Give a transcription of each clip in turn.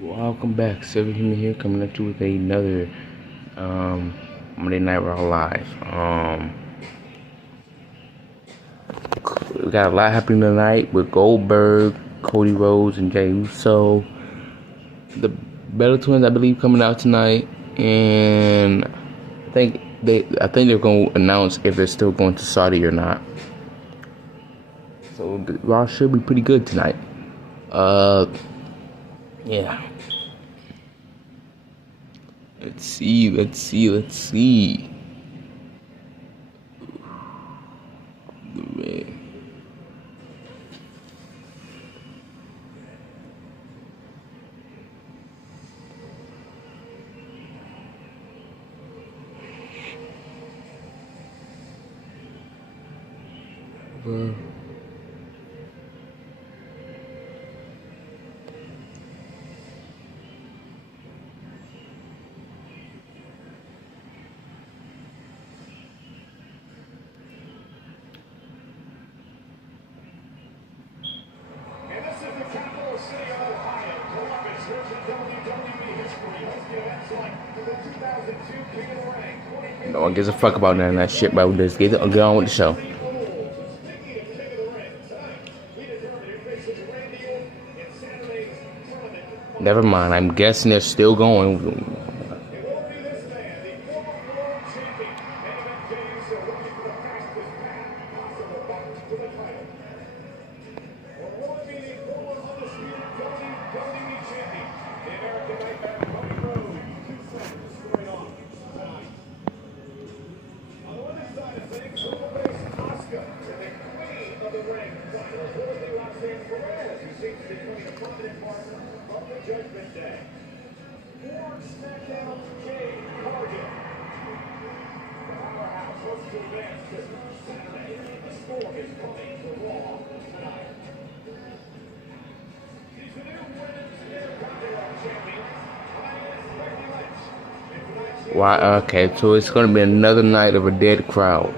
Welcome back, Seven Human here, coming at you with another Monday Night Raw live. We got a lot happening tonight with Goldberg, Cody Rhodes, and Jey Uso. The Bella Twins, I believe, coming out tonight, and I think they're going to announce if they're still going to Saudi or not. So the Raw should be pretty good tonight. Yeah. Let's see. The red. No one gives a fuck about none of that shit, bro. Just get on with the show. Never mind. I'm guessing they're still going. Why? Okay, so it's gonna be another night of a dead crowd.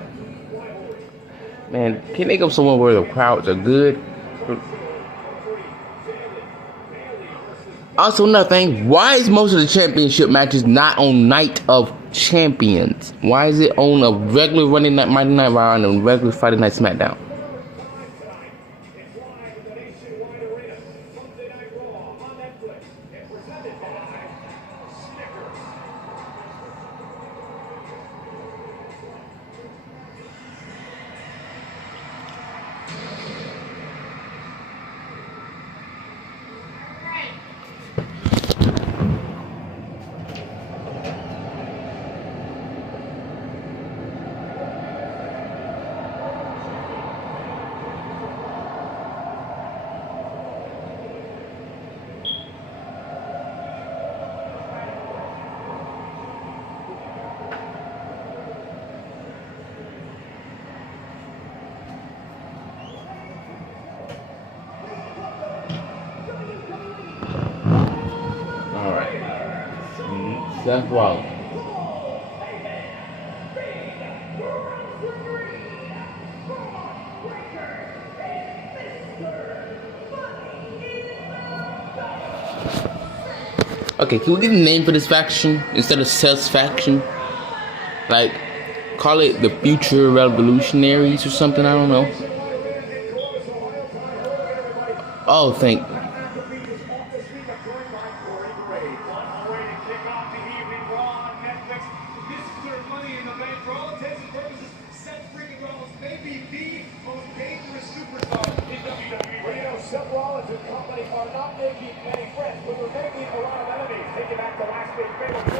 Man, can they go somewhere where the crowds are good? Also, another thing, why is most of the championship matches not on Night of Champions? Why is it on a regular Monday Night Raw and a regular Friday Night SmackDown? Seth Rollins. Okay, can we get a name for this faction instead of Seth's faction? Like, call it the Future Revolutionaries or something, I don't know. Oh, thank.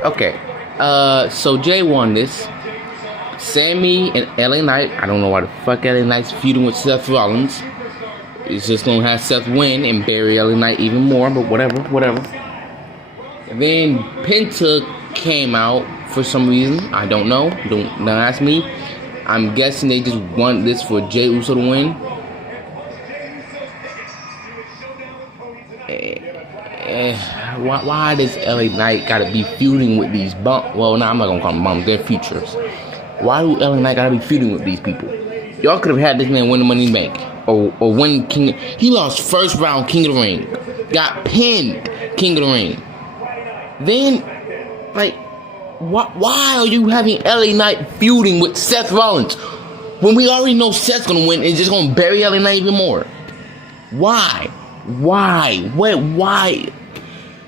Okay, so Jay won this. Sammy and LA Knight, I don't know why the fuck LA Knight's feuding with Seth Rollins. It's just gonna have Seth win and bury LA Knight even more, but whatever. And then Penta came out for some reason. I don't know. Don't ask me. I'm guessing they just want this for Jey Uso to win. Why does LA Knight gotta be feuding with these bump? Well, no, I'm not gonna call them bums. They're futures. Why do LA Knight gotta be feuding with these people? Y'all could have had this man win the Money in the Bank or win King. He lost first round King of the Ring got pinned King of the Ring. Then, like, why are you having LA Knight feuding with Seth Rollins when we already know Seth's gonna win and just gonna bury LA Knight even more? Why? Why?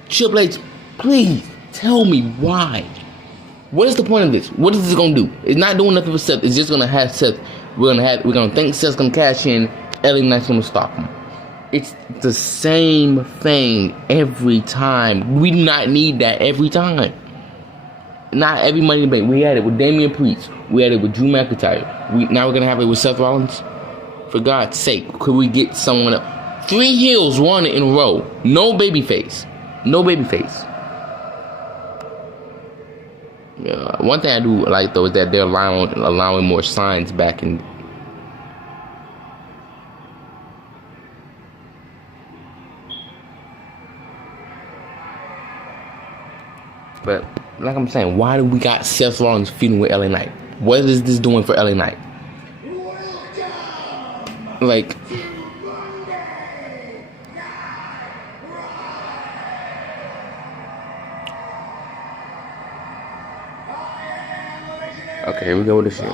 Triple H, please tell me why. What is the point of this? What is this gonna do? It's not doing nothing for Seth. It's just gonna have Seth. We're gonna think Seth's gonna cash in. LA Knight's gonna stop him. It's the same thing every time. We do not need that every time. Not every Money in the Bank. We had it with Damian Priest. We had it with Drew McIntyre. Now we're gonna have it with Seth Rollins. For God's sake, could we get someone else? 3 heels won in a row. No babyface. One thing I do like though is that they're allowing more signs back in. But like I'm saying, why do we got Seth Rollins feuding with LA Knight? What is this doing for LA Knight? Like, okay, here we go with this shit.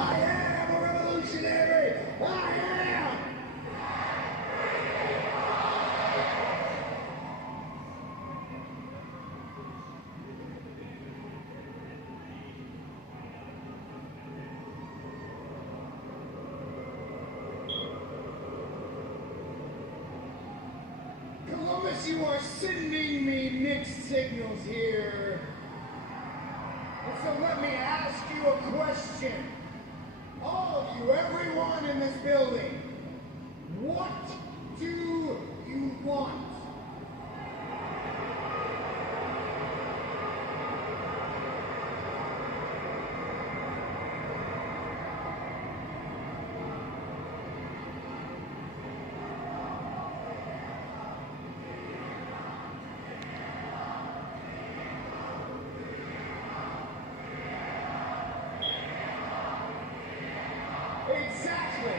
You are sending me mixed signals here. And so let me ask you a question. All of you, everyone in this building, what do you want? Exactly.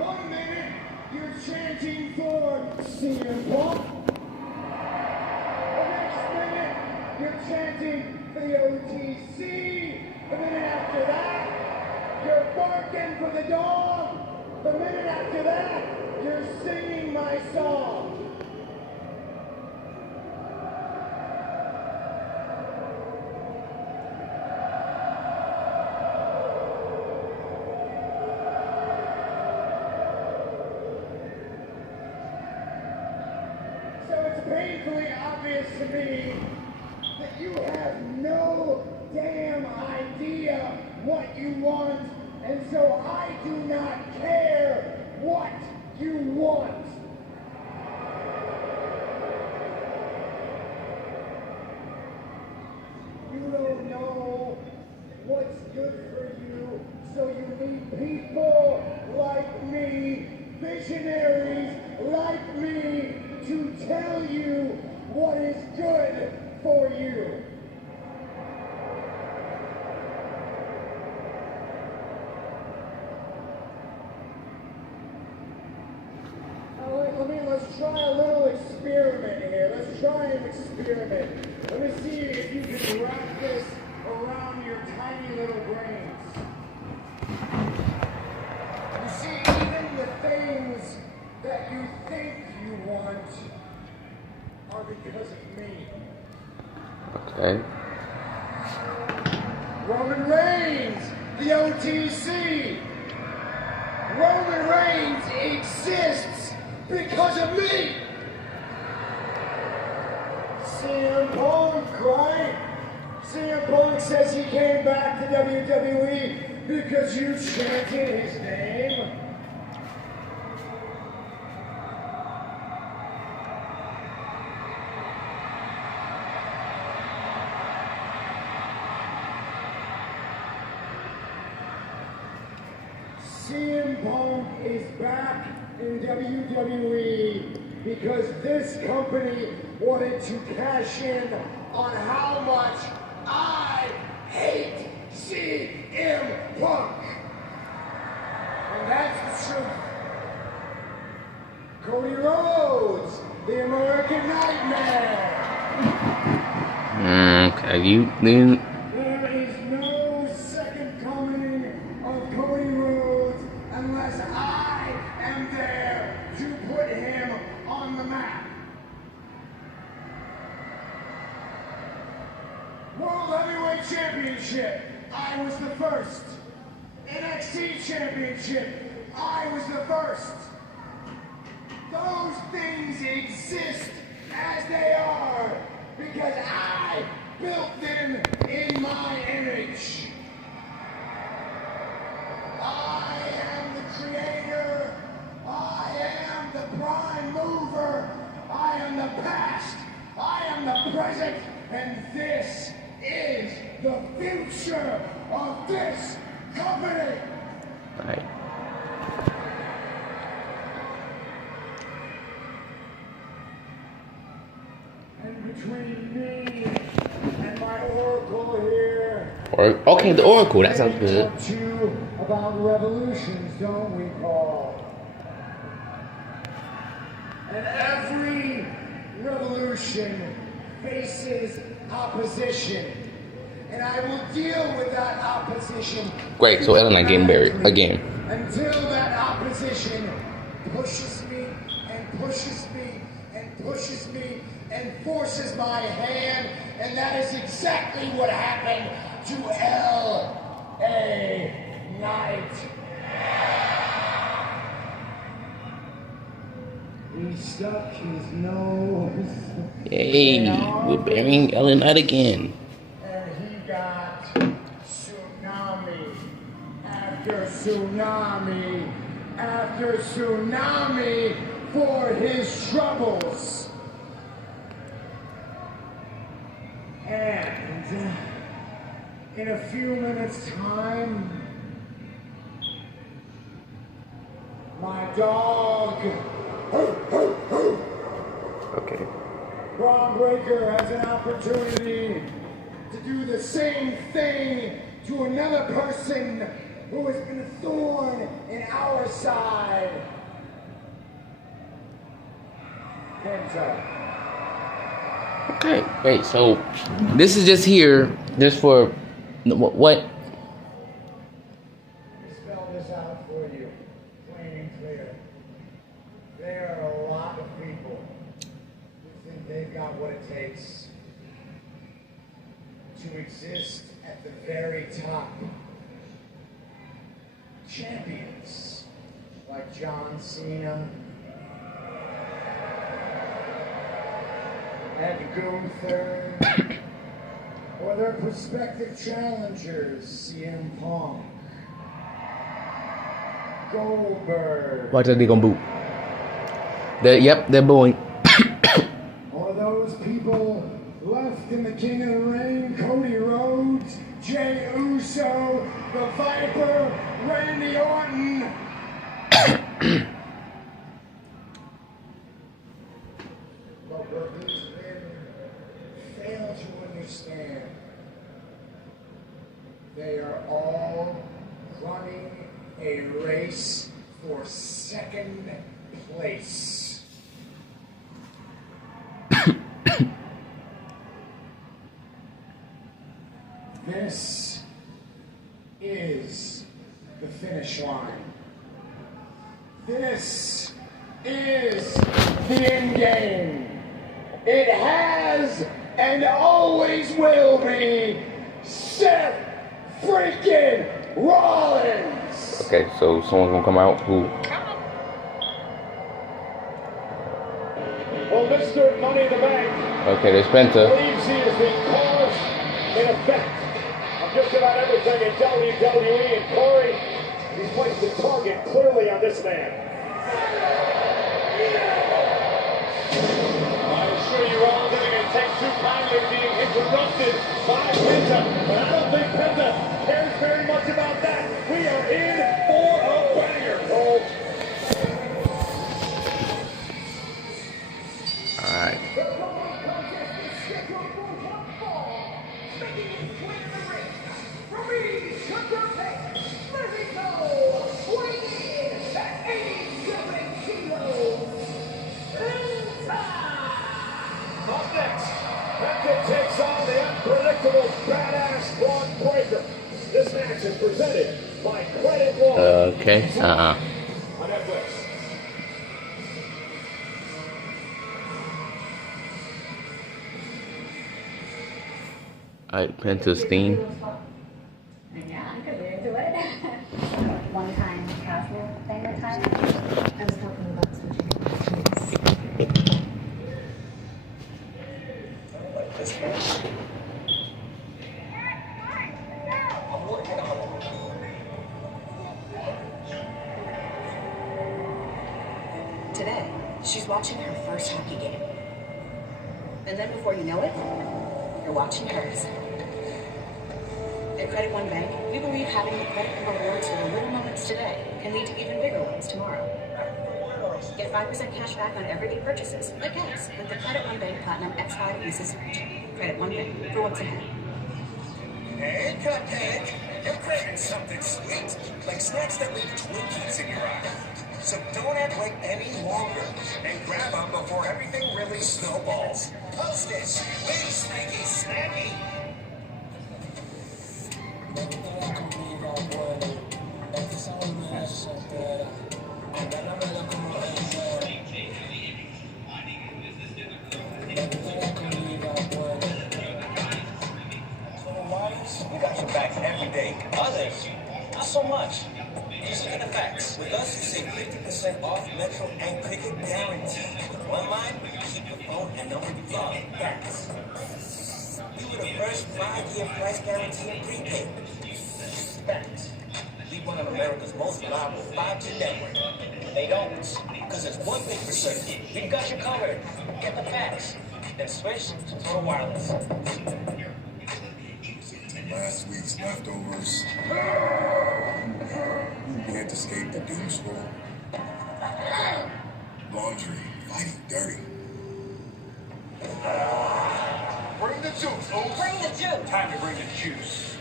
1 minute, you're chanting for CM Punk. The next minute, you're chanting for the OTC. The minute after that, you're barking for the dog. The minute after that, you're singing my song. Painfully obvious to me that you have no damn idea what you want, and so I do not care what you want. You don't know what's good for you, so you need people like me, visionaries like me, to tell you what is good for you. Let's try a little experiment here. Let's try an experiment. Let me see if you can wrap this around your tiny little brains. You see, even the things that you think you want are because of me. Okay. Roman Reigns, the OTC. Roman Reigns exists because of me. CM Punk, right? CM Punk says he came back to WWE because you chanted his name. CM Punk is back in WWE because this company wanted to cash in on how much I hate CM Punk. And that's the truth. Cody Rhodes the American Nightmare. Okay, you then. There is no second coming of Cody Rhodes unless I am there to put him on the map. World Heavyweight Championship, I was the first. NXT Championship, I was the first. Those things exist as they are because I built them in my image. I am the creator. I am the prime mover. I am the past. I am the present. And this is the future of this company. Right. And between me and my oracle here, Okay, the Oracle. That sounds good. we talk to you about revolutions, don't we, Paul? And every revolution faces opposition. And I will deal with that opposition. Great. So Ellen, I getting buried again. Until that opposition pushes me and pushes me and pushes me and forces my hand. And that is exactly what happened to L.A. Knight. He stuck his nose. Yay, we're burying Ellen Knight again. And he got tsunami after tsunami after tsunami for his troubles. And in a few minutes' time, my dog, Okay. Braun Breaker, has an opportunity to do the same thing to another person who has been a thorn in our side. Penta. Okay, great. So this is just here, just for what? Let me spell this out for you, plain and clear. There are a lot of people who think they've got what it takes to exist at the very top. Champions like John Cena and Gunther, or their prospective challengers, CM Punk, Goldberg, Watch out, they gonna boot. They're booing. or those people left in the King of the Ring, Cody Rhodes, Jey Uso, the Viper, Randy Orton. But what these men fail to understand, they are all running a race for second place. This is the finish line. This is the end game. It has and always will be Seth freaking Rollins. Okay, so someone's gonna come out who? Well, Mr. Money in the Bank Okay, there's Penta. believes he is the cause and effect of just about everything in WWE, and Corey, he's placed the target clearly on this man. I'm sure you all didn't even take too kindly being interrupted by Penta, but I don't think Penta cares very much about that. We are in for a banger, Cole. Alright. Penta takes on the unpredictable badass Braun Breaker. This match is presented by Credit Law. Okay. On Netflix. Alright, Penta's theme. Yeah, I could be into it. One time casual thing or time. I was talking about switching shoes. Today, she's watching her first hockey game. And then before you know it, you're watching hers. At Credit One Bank, we believe having the credit and rewards for the little moments today can lead to even bigger ones tomorrow. Get 5% cash back on everyday purchases, like gas, with the Credit One Bank Platinum X5 Visa Surge. Credit One Bank, for what's ahead. Hey, Cupcake, you're craving something sweet, like snacks that leave Twinkies in your eye. So don't act like any longer, and grab them before everything really snowballs. Post-its, big snacky snacky. We got your back every day. Others, not so much. Just look at the facts. With us, you save 50% off Metro and Cricket guaranteed. With one line, you keep your phone and number you call. Facts. We were the first 5-year price guarantee in prepaid. Facts. We one of America's most reliable 5G network. They don't. Because it's one thing for certain. We got you covered. Get the facts. Then switch to Total Wireless. Last week's leftovers. We had to escape the doom scroll. Laundry, fighting dirty. Bring the juice, oh. Bring the juice! Time to bring the juice.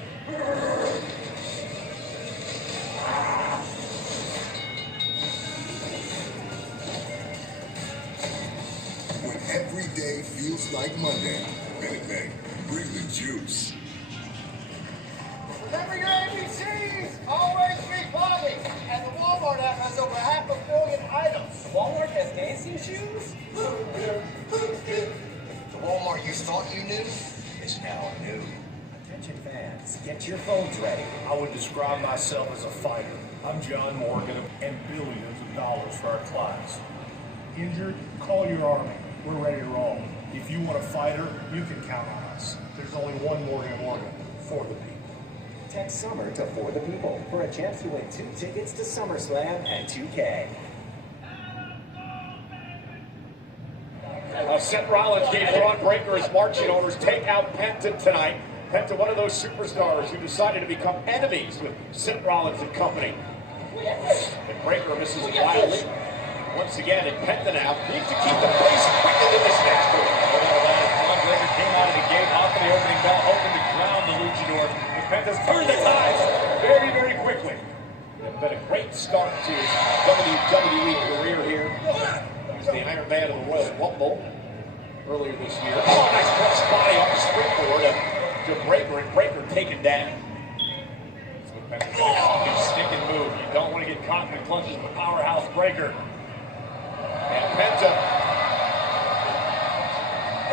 When every day feels like Monday, Bennett, bring the juice. Remember your ABCs. Always be positive. And the Walmart app has over 500 million items. Walmart has dancing shoes? The Walmart you thought you knew is now new. Attention fans, get your phones ready. I would describe myself as a fighter. I'm John Morgan, and billions of dollars for our clients. Injured? Call your army. We're ready to roll. If you want a fighter, you can count on us. There's only one Morgan & Morgan for the people. Text SUMMER to For the People for a chance to win 2 tickets to SummerSlam and 2K. Seth Rollins gave Braun Breaker his marching orders. Take out Penta tonight. Penta, one of those superstars who decided to become enemies with Seth Rollins and company. And Breaker misses it wildly. Once again, and Penta now needs to keep the pace quicker than this next one. Braun Breaker came out of the gate off of the opening bell, hoping to ground the luchador. But Penta's turned the tides very, very quickly. It's been a great start to his WWE career here. He was the Iron Man of the Royal Rumble earlier this year. Oh, nice cross body off the springboard to Breaker, and Breaker taken down. That's what Penta's going to call his stick and move. You don't want to get caught in the clutches of a powerhouse Breaker. And Penta.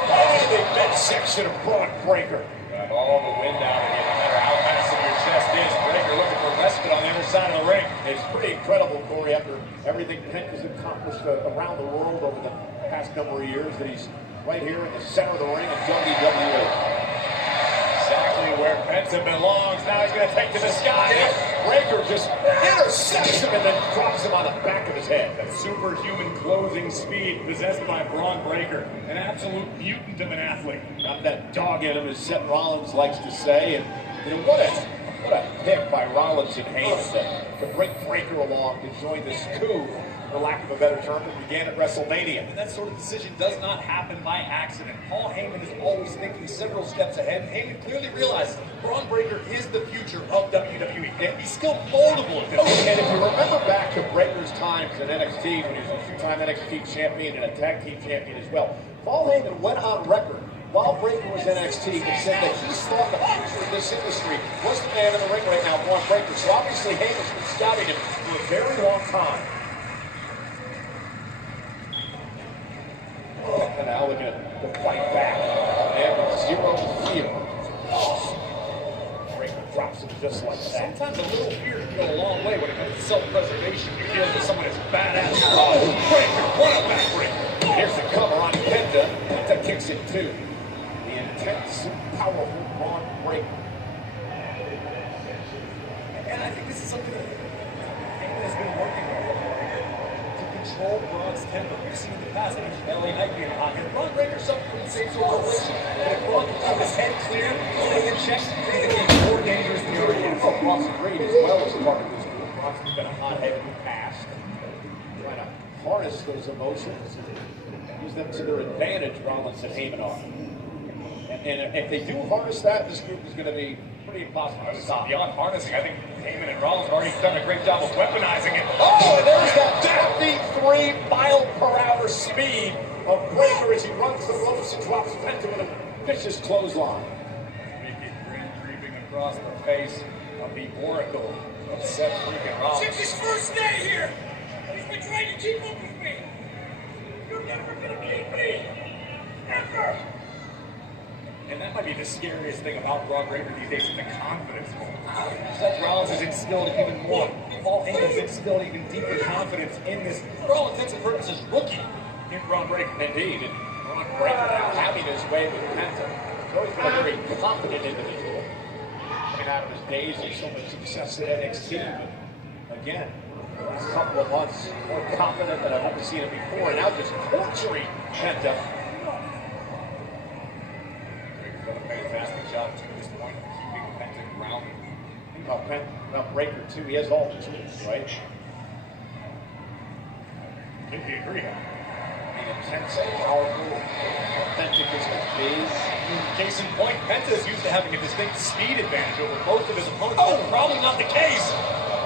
Oh, the midsection of Braun Breaker. Got all the wind out of you, no matter how massive your chest is. Breaker looking for respite on the other side of the ring. It's pretty incredible, Corey, after everything Penta's accomplished around the world over the past number of years, that he's right here in the center of the ring in WWE. Exactly where Penta belongs. Now he's going to take to the sky. Breaker just intercepts him and then drops him on the back of his head. Superhuman closing speed possessed by Braun Breaker. An absolute mutant of an athlete. Got that dog in him, as Seth Rollins likes to say. And you know, what a pick by Rollins and Hayes to bring Breaker along to join this coup, for lack of a better term, that began at WrestleMania. And that sort of decision does not happen by accident. Paul Heyman is always thinking several steps ahead. And Heyman clearly realizes Braun Breaker is the future of WWE. And he's still moldable at this point. And if you remember back to Breaker's times in NXT, when he was a two-time NXT champion and a tag team champion as well, Paul Heyman went on record while Breaker was NXT, he said that he thought the future of this industry was the man in the ring right now, Braun Breaker. So obviously Heyman's been scouting him for a very long time. And now looking to fight back. And zero fear. Breaker drops him just like that. Sometimes a little fear can go a long way when it comes to self-preservation. You're dealing with someone as badass. Oh, Breaker, what a backbreaker. Here's the cover on Penta. Penta kicks it too. The intense, powerful Braun Breaker. And I think this is something that Heyman has been working on. To control Braun's temper. We've seen in the past, LA Knight being hot. And Braun Breaker suffered from the same sort of relation. But if Braun can keep his head clear, stay in check, he can be more dangerous than he already is. Oh, Bronson Reed as well as part of this group. Bronson's been a hot-headed in the past. Trying to harness those emotions. Use them to their advantage, Rollins and Heyman are. And if they do harness that, this group is going to be pretty impossible to stop. Beyond harnessing, I think Heyman and Rollins have already done a great job of weaponizing it. Oh, and there's that 53 mile per hour speed of Breaker as he runs the ropes and drops Penta with a vicious clothesline. Wicked grin creeping across the face of the Oracle of Seth freaking Rollins. Since his first day here, he's been trying to keep up with me. You're never gonna beat me. Ever. And that might be the scariest thing about Braun Breaker these days, is the confidence. Seth Rollins has instilled even more. Paul Heyman has instilled even deeper confidence in this, for all intents and purposes, rookie in Braun Breaker. Indeed, and Braun Breaker now having his way with Penta. He's always been a very confident individual. Coming out of his days of so much success at NXT. But again, these couple of months more confident than I've ever seen him before, and now just torturing Penta. Breaker's done a fantastic job to this point of keeping Penta grounded. Think about Penta, about Breaker too. He has all the tools, right? Completely agree. Intense, powerful, authentic as can be. Case in point, Penta is used to having a distinct speed advantage over most of his opponents. Oh, probably not the case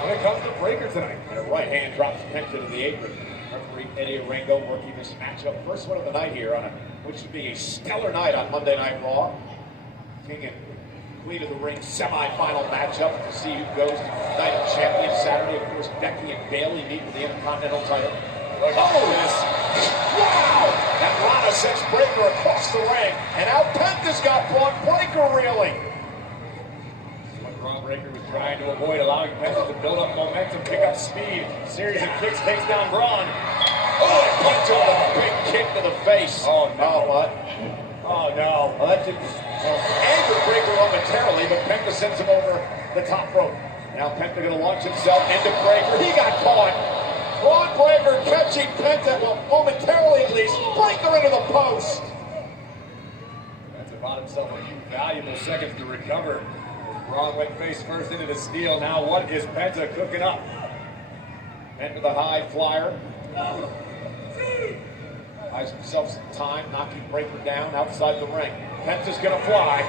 when it comes to Breaker tonight. And a right hand drops Penta to the apron. Referee Eddie Orengo working this matchup. First one of the night here on which should be a stellar night on Monday Night Raw. King and Queen of the Ring semi-final matchup to see who goes to Night of Champions Saturday. Of course, Becky and Bayley meet for the Intercontinental title. Oh, this! Wow! That Rana sends Breaker across the ring, and now Penta's got Braun Breaker reeling. What Braun Breaker was trying to avoid, allowing Penta to build up momentum, pick up speed. Series of kicks takes down Braun. Oh, and Penta with a big kick to the face. Oh, no. Oh, what? Oh, no. Well, that didn't anger Breaker momentarily, but Penta sends him over the top rope. Now Penta going to launch himself into Breaker. He got caught. Braun Breaker catching Penta, well, momentarily at least. Breaker into the post. Penta bought himself a few valuable seconds to recover. Braun went face first into the steel. Now what is Penta cooking up? Penta the high flyer. Buys himself some time, knocking Breaker down outside the ring. Penta's going to fly.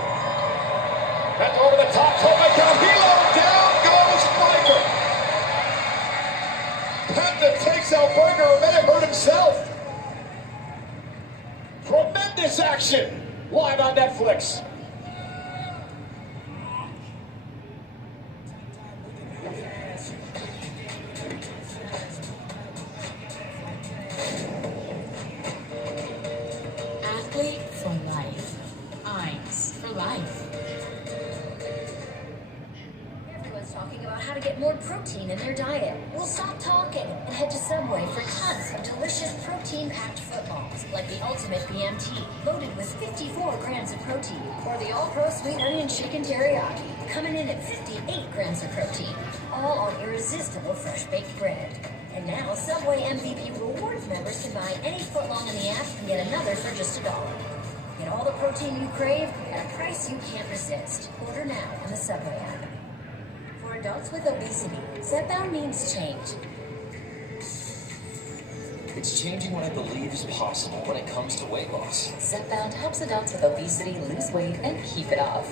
Penta over the top, toe down, helo, down goes Breaker. Penta takes out Breaker, and then hurt himself. Tremendous action, live on Netflix. Athlete for life. Eins for life. Everyone's talking about how to get more protein in their diet. Well, stop talking and head to Subway for tons of delicious protein-packed footballs, like the Ultimate BMT, loaded with 54 grams of protein, or the All-Pro Sweet Onion Chicken Teriyaki, coming in at 58 grams of protein, all on irresistible fresh-baked bread. And now, Subway MVP Rewards members can buy any footlong in the app and get another for just $1. Get all the protein you crave at a price you can't resist. Order now on the Subway app. For adults with obesity, Zepbound means change. It's changing what I believe is possible when it comes to weight loss. Zepbound helps adults with obesity lose weight and keep it off.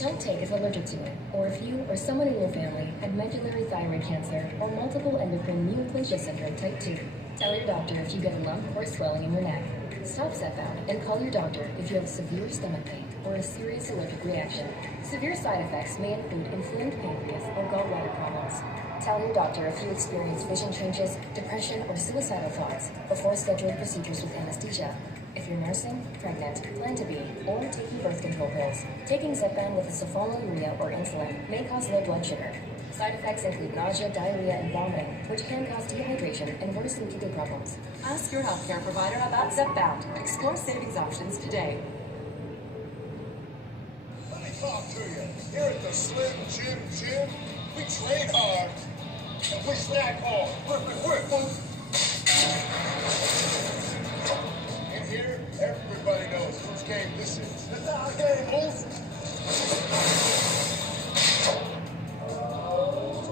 Don't take if allergic to it, or if you or someone in your family had medullary thyroid cancer or multiple endocrine neoplasia syndrome type 2. Tell your doctor if you get a lump or swelling in your neck. Stop Zepbound and call your doctor if you have severe stomach pain or a serious allergic reaction. Severe side effects may include inflamed pancreas or gallbladder problems. Tell your doctor if you experience vision changes, depression, or suicidal thoughts before scheduling procedures with anesthesia. If you're nursing, pregnant, plan to be, or taking birth control pills, taking Zepbound with a sulfonylurea or insulin may cause low blood sugar. Side effects include nausea, diarrhea, and vomiting, which can cause dehydration and worsen kidney problems. Ask your healthcare provider about Zepbound. Explore savings options today. Let me talk to you. Here at the Slim Jim Gym, we train hard and we snack hard. In here, everybody knows whose game this is. It's our game, Wolf. So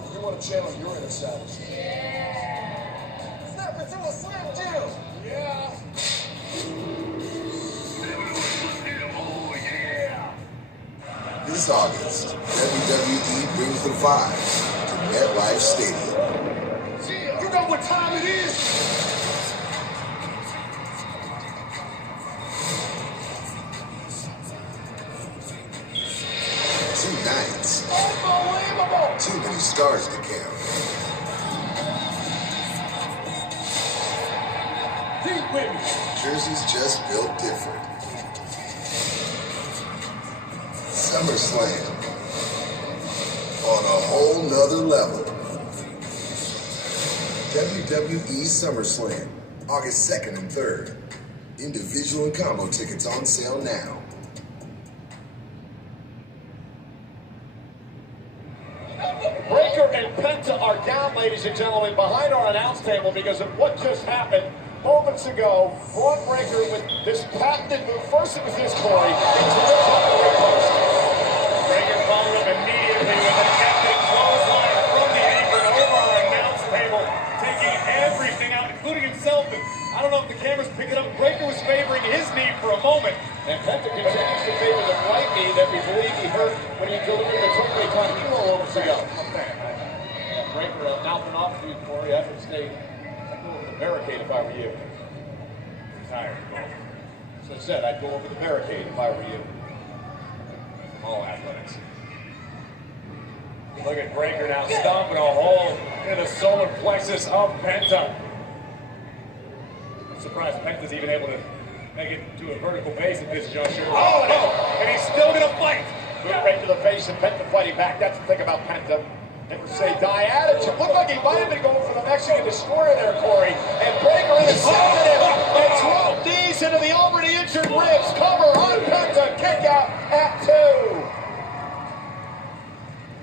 if you want to channel your inner savage, step into a Slim Jim. Yeah. Oh, yeah. This August, WWE brings the vibes to MetLife Stadium. You know what time it is? Two nights. Unbelievable! Too many stars to count. Deep women. Jersey's just built different. SummerSlam on a whole nother level. WWE SummerSlam, August 2nd and 3rd. Individual and combo tickets on sale now. Breaker and Penta are down, ladies and gentlemen, behind our announce table because of what just happened moments ago. Braun Breaker with this patented move. First it was this, Corey. It was a little off the ring post. Breaker followed up immediately with an epic clothesline from the apron over our announce table, taking everything out, including himself. And I don't know if the camera's picking up. Breaker was favoring his knee for a moment. And Penta continues to favor the right knee that we believe he hurt when he delivered the Tope con Hilo moments ago. Breaker mouthing off to you, Corey. I would stay. I'd go over the barricade if I were you. Retired. So I said, I'd go over the barricade if I were you. All athletics. Look at Breaker now stomping a hole in the solar plexus of Penta. I'm surprised Penta's even able to make it to a vertical base at this juncture. Oh, no! And he's still gonna fight! Boot right to the face and Penta fighting back. That's the thing about Penta. Never say die attitude. Looked like he might have been going for the Mexican destroyer there, Corey. And Breaker intercepted him and dropped these into the already injured ribs. Cover on Penta. Kick out at 2.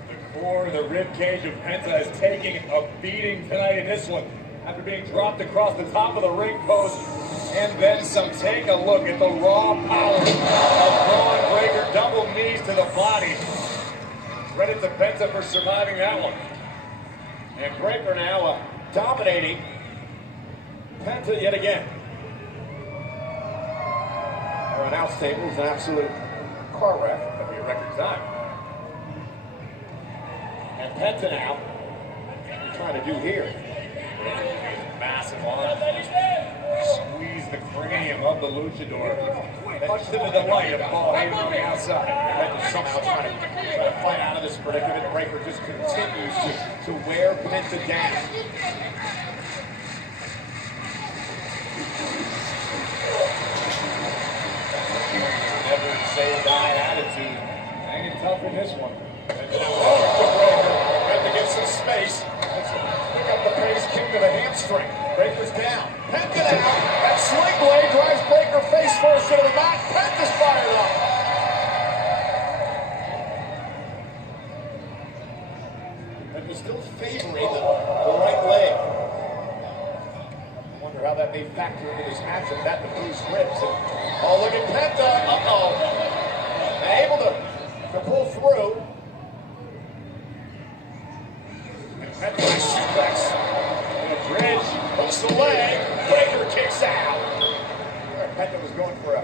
The core, the rib cage of Penta is taking a beating tonight in this one. After being dropped across the top of the ring post. And then some. Take a look at the raw power of Braun Breaker. Double knees to the body. Credit to Penta for surviving that one. And Breaker now dominating Penta yet again. Our announce table is an absolute car wreck. That'll be a record time. And Penta now, what are you trying to do here? Massive arm. Squeeze the cranium of the luchador. Much to the delight of Paul Heyman on the outside. Penta somehow trying to fight out of this predicament. Breaker just continues to wear Penta down. Never say die attitude. Hanging tough in this one. Penta gets some space. Pick up the pace, kick to the hamstring. Breaker's down. Penta down. That sling blade drives Breaker face first into the mat. Penta's fired up. Penta's still favoring the right leg. I wonder how that may factor into this matchup. That the bruised ribs. Oh, look at Penta. Uh-oh. Able to pull through. And Penta suplex. Bridge, hooks the leg, Breaker kicks out. Penta was going for a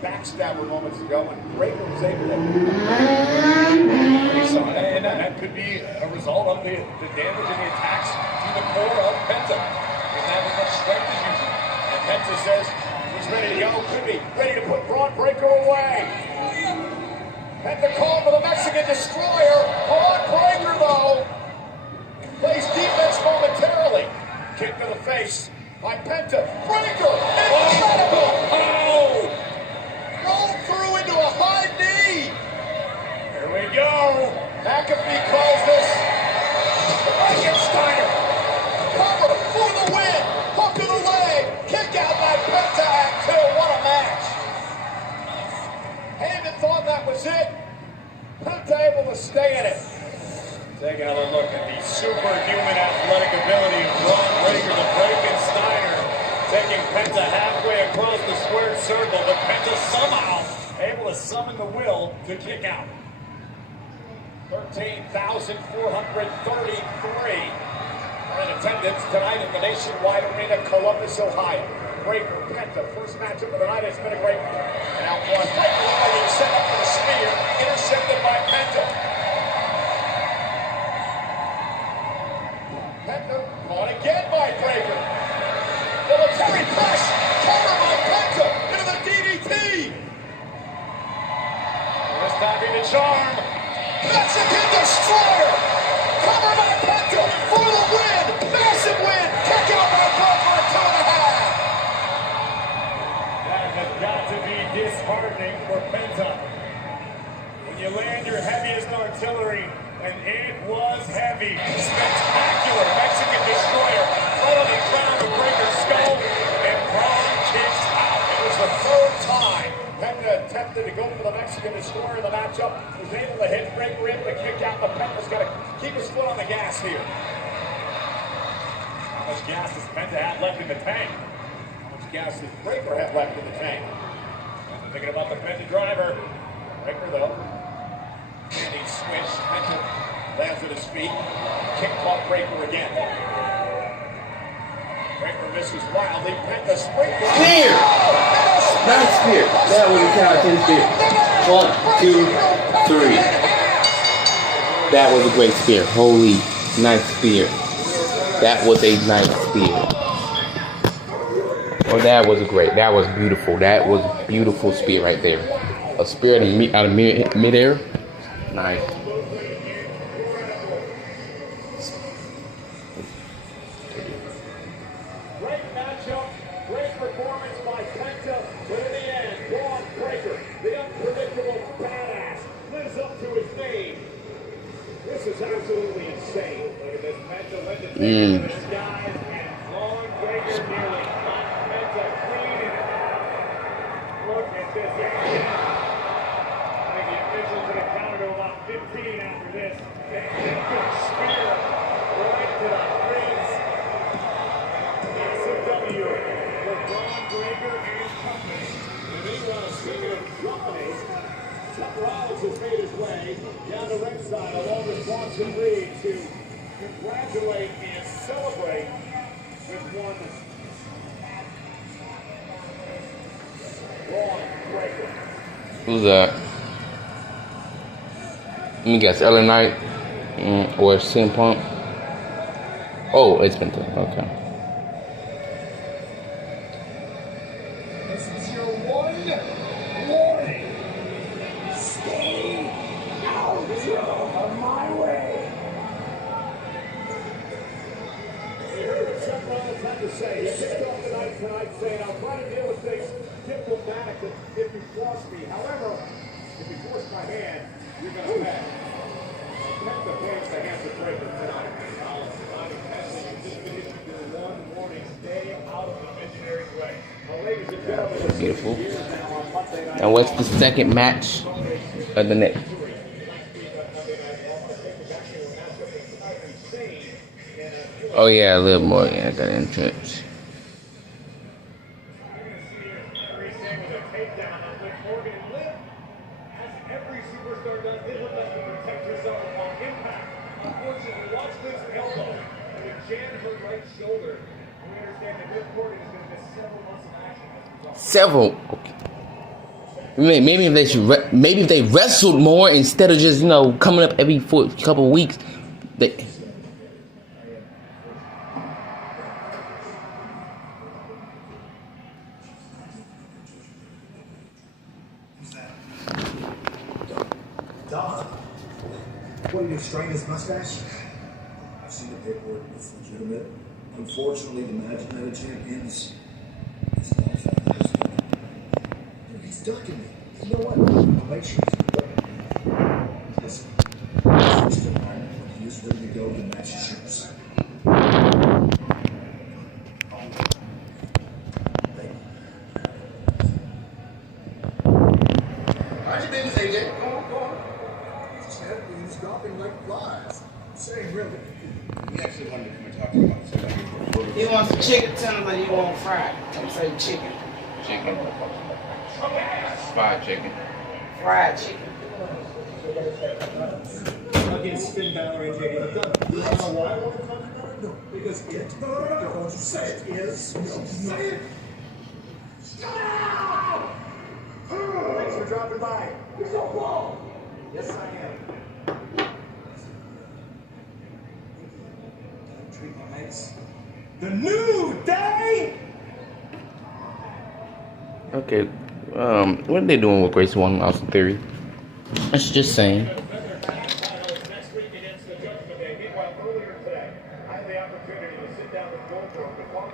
backstabber moments ago, and Breaker was able to face on it, and that could be a result of the damage and the attacks to the core of Penta. doesn't have as much strength as usual. And Penta says he's ready to go. Could be ready to put Braun Breaker away. Penta called for the Mexican Destroyer. Braun Breaker, though, plays defense momentarily. Kick to the face by Penta. Breaker! Incredible! Oh! Rolled through into a high knee. Here we go. McAfee calls this Frankensteiner. Cover for the win. Hook of the leg. Kick out by Penta at 2. What a match. Heyman thought that was it. Penta able to stay in it. Take another look at the superhuman athletic ability of Braun Breaker, the Frankensteiner, taking Penta halfway across the squared circle, but Penta somehow able to summon the will to kick out. 13,433 are in attendance tonight at the Nationwide Arena, Columbus, Ohio. Breaker, Penta, first matchup of the night. It's been a great one. And out one, Breaker already set up for the spear, intercepted by Penta. Penta caught again by Breaker. Military press, cover by Penta into the DDT. This time being the charm. Mexican Destroyer, cover by Penta for the win. Massive win. Kick out by Braun for a 2.5. That has got to be disheartening for Penta. When you land your heaviest artillery, and it was heavy. Spectacular Mexican Destroyer. Finally crowned the Breaker's skull, and Braun kicks out. It was the third time Penta attempted to go for the Mexican Destroyer in the matchup. Was able to hit Breaker in the kick out, but Penta's got to keep his foot on the gas here. How much gas does Penta have left in the tank? How much gas does Breaker have left in the tank? Thinking about the Penta driver. Breaker, though. And he switched. Penta lands at his feet. Kick caught Breaker again. Breaker misses wildly. Penta sprinkles. Spear! Not spear. That was a count 10 spear. 1, 2, 3. That was a great spear. Holy, nice spear. That was a nice spear. Oh, that was great. That was beautiful. That was a beautiful spear right there. A spear out of midair. Nice. Great matchup, great performance by Penta, but in the end, Braun Breaker, the unpredictable badass, lives up to his name. This is absolutely insane. Look at this Penta led the team to the skies, and Braun Breaker nearly caught Penta clean in it. Look at this action. I think the officials would have counted to about 15 after this. They good spear right to the ribs. Massive W for Braun Breaker and company. And meanwhile, speaking of company, Seth Rollins has made his way down the ringside along with Bronson Reed to congratulate and celebrate with one Braun Breaker. Who's that? Let me guess. LA Knight or CM Punk? Oh, it's been done. Okay. This is your one warning. Stay out of my way. You heard what Seth Rollins had to say. He kicked off the night tonight saying, I'll try to deal with things diplomatically if you force me. However, if you force my hand, you're going to pay. Penta points the hands of Breaker tonight. Rollins reminding Penta you just finished your one warning. Stay out of the missionary's way. Well, ladies and gentlemen, Beautiful. here now on Monday Night And what's the second match of the next? Oh yeah, a little more. Yeah, I got entrance. Several. Okay. Maybe if they should. Maybe if they wrestled more instead of just coming up every couple of weeks. What did you strain his mustache? I've seen the paperwork. It's legitimate. Unfortunately, the Magic Night Champions. It's an awful. Dude, he's ducking me. You know what? I'll make sure he's ducking me. Listen. He's still on when he is ready to go to match his shoes. How's your business, AJ? Go on. Just had things dropping like flies. Saying really. We actually wanted to come and talk to you about something. He wants a chicken tender, but he won't fried. I'm saying chicken. Chicken. Fried chicken. Fried chicken. Again, spin Balor and JD. You want to know why I want to talk about it? No, because it. Don't you say it is. Don't say it. Shut up! Thanks for dropping by. You're so cool. Yes, I am. Treat my mates. The New Day. Okay. What are they doing with Grace One Austin Theory? That's just saying.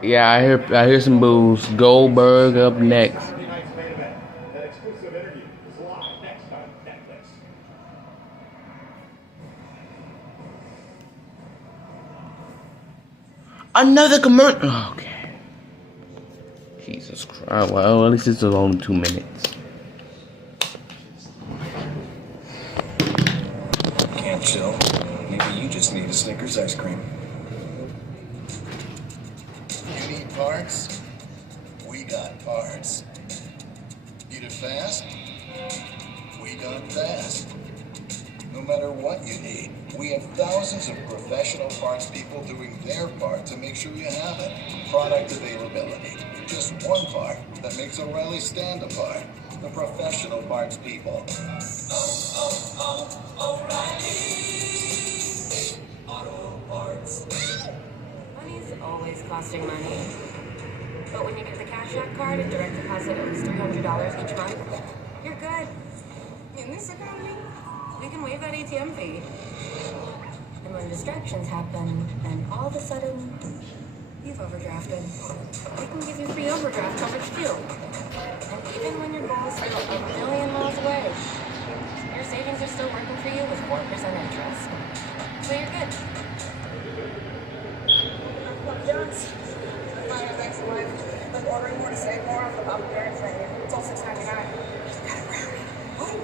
Yeah, I hear some boos. Goldberg up next. Another commercial. Oh, okay. Jesus Christ. Well, at least it's only 2 minutes. Can't chill. Maybe you just need a Snickers ice cream. You need parts? We got parts. Need it fast? We got fast. No matter what you need, we have thousands of professional parts people doing their part to make sure you have it. Product availability. Just one part that makes O'Reilly stand apart. The professional parts people. O'Reilly Auto Parts. Money's always costing money. But when you get the Cash App card and direct deposit at least $300 each month, you're good. In this economy, we can waive that ATM fee. And when distractions happen, then all of a sudden, you've overdrafted. We can give you free overdraft coverage too. And even when your goal is still a million miles away, your savings are still working for you with 4% interest. So you're good. Jones. My ex-wife was ordering more to save more off the Papa Parents menu. It's all $6.99. Got a brownie. What?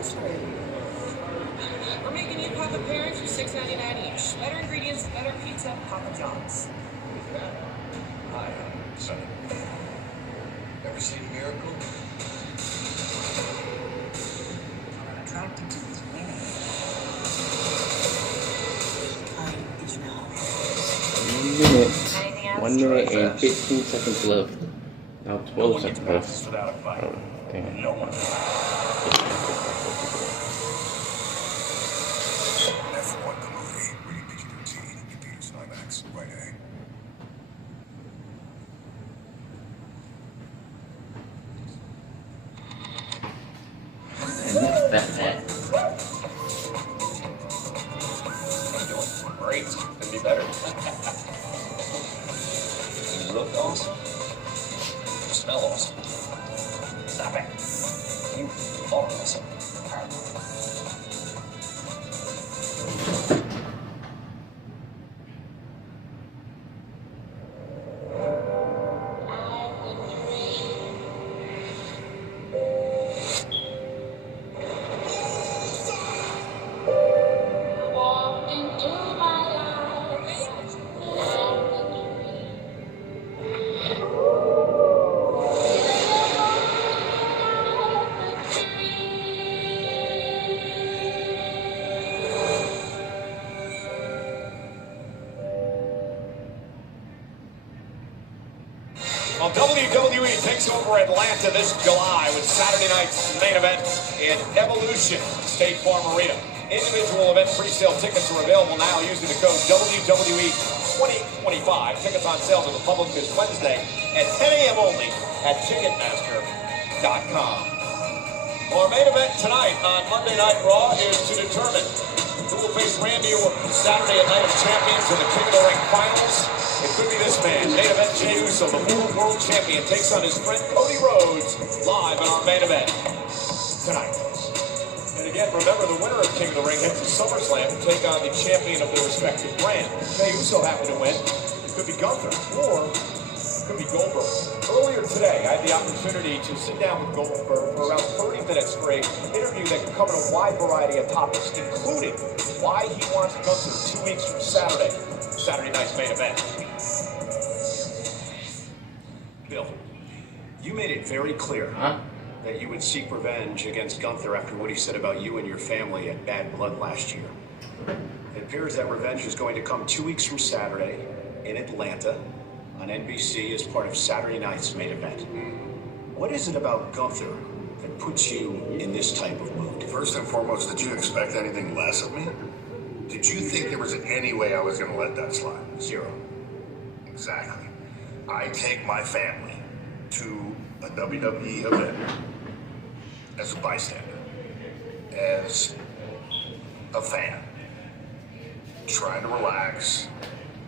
We're making you Papa Parents for $6.99 each. Better ingredients, better pizza, Papa John's. Hi, Sonny. Ever seen a miracle? I'm attracted to these women. Did you know? 1 minute and 15 seconds left. Now 12 seconds left. Without a fight. Oh, damn. No one. F1 the movie. Rated PG-13. Computers and IMAX. Right A. That's that. I'm doing great. Could be better. You look awesome. You smell awesome. Stop it. You are awesome. Well, WWE takes over Atlanta this July with Saturday night's main event in Evolution, State Farm Arena. Individual event pre-sale tickets are available now using the code WWE2025. Tickets on sale to the public this Wednesday at 10 a.m. only at Ticketmaster.com. Our main event tonight on Monday Night Raw is to determine Who will face Randy Orton Saturday at Night of Champions in the King of the Ring finals? It could be this man. Main event, Jey Uso, the former world champion, takes on his friend Cody Rhodes live in our main event tonight. And again, remember, the winner of King of the Ring heads to SummerSlam to take on the champion of their respective brand. Jey Uso happened to win. It could be Gunther, or it could be Goldberg. Earlier today, I had the opportunity to sit down with Goldberg for around 30 minutes for an interview that could cover a wide variety of topics, including why he wants Gunther 2 weeks from Saturday night's main event. Bill, you made it very clear that you would seek revenge against Gunther after what he said about you and your family at Bad Blood last year. It appears that revenge is going to come 2 weeks from Saturday in Atlanta on NBC as part of Saturday night's main event. What is it about Gunther that puts you in this type of mood? First and foremost, did you expect anything less of me? Did you think there was any way I was going to let that slide? Zero. Exactly. I take my family to a WWE event as a bystander, as a fan, trying to relax,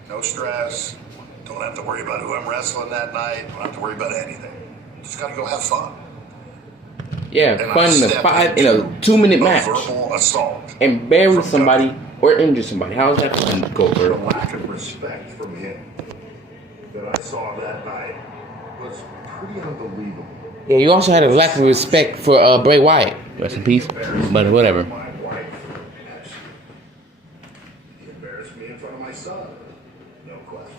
no stress, don't have to worry about who I'm wrestling that night, don't have to worry about anything. Just gotta go have fun. Yeah, And fun in a 2-minute match. Verbal assault. And bury somebody or injure somebody. How is that fun, Goldberg? The lack of respect from him that I saw that night was pretty unbelievable. Yeah, you also had a lack of respect for Bray Wyatt. Rest in peace. But whatever. My wife, he embarrassed me in front of my son. No question.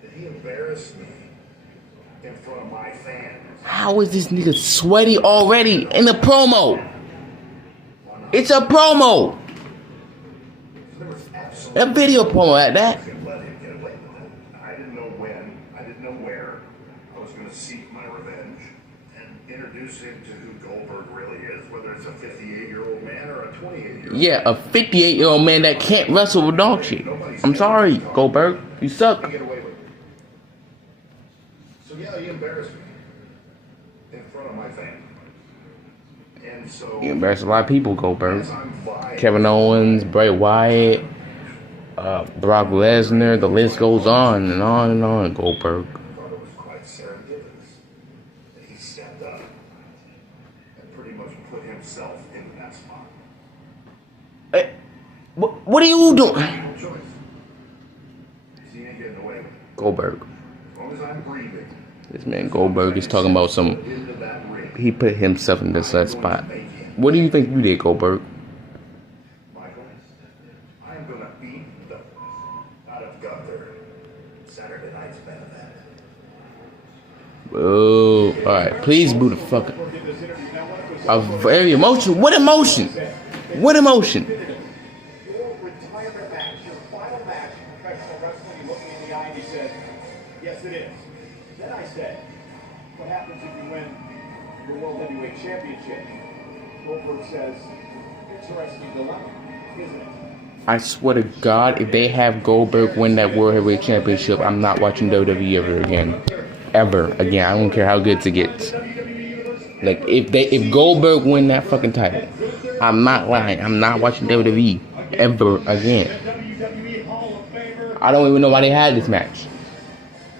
Did he embarrass me in front of my fans? How is this nigga sweaty already in the promo? It's a promo. A video promo at that. I didn't know when, I didn't know where I was going to seek my revenge and introduce him to who Goldberg really is, whether it's a 58-year-old man or a 28-year-old. Yeah, a 58-year-old man that can't wrestle with dog shit. I'm sorry, Goldberg. You suck. So yeah, he embarrassed me in front of my family. And so You embarrassed a lot of people, Goldberg. Kevin Owens, Bray Wyatt, Brock Lesnar, the list goes on and on and on, Goldberg. I thought it was quite serendipitous that he stepped up and pretty much put himself in that spot. Hey, what are you doing? No choice. He ain't getting away with it. Goldberg. As long as I'm breathing. This man Goldberg is talking about some. He put himself in this spot. What do you think you did, Goldberg? Michael, I'm gonna beat the out of Gunther Saturday night's main event. Oh, all right. Please boo the fuck up. A very emotional. What emotion? What emotion? Your retirement match, your final match in professional wrestling, you looked me in the eye and you said, yes, it is. Then I said, what happens if you win your World Heavyweight Championship? Goldberg says, interesting dilemma, isn't it? I swear to God, if they have Goldberg win that World Heavyweight Championship, I'm not watching WWE ever again. Ever again. I don't care how good it gets. Like, if Goldberg win that fucking title, I'm not lying. I'm not watching WWE ever again. I don't even know why they had this match.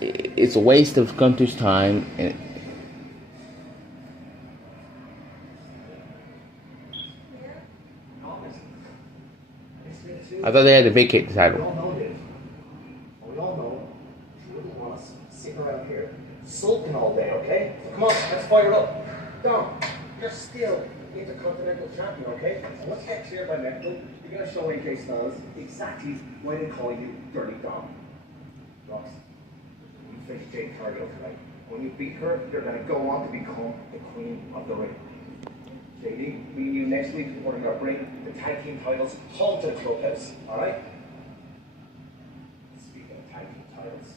It's a waste of Gunther's time. And I thought they had to vacate the title. We all know you wouldn't want us sitting around here sulking all day, okay? So come on, let's fire it up. Dom, you're still Intercontinental Champion, okay? So let's get clear by next week. You're going to show AJ Styles exactly why they call you Dirty Dom. Ross, you face Jade Cargill tonight. When you beat her, you're going to go on to become the Queen of the Ring. JD, me and you next week, we're going to bring the tag team titles home to the clubhouse, alright? Speaking of tag team titles,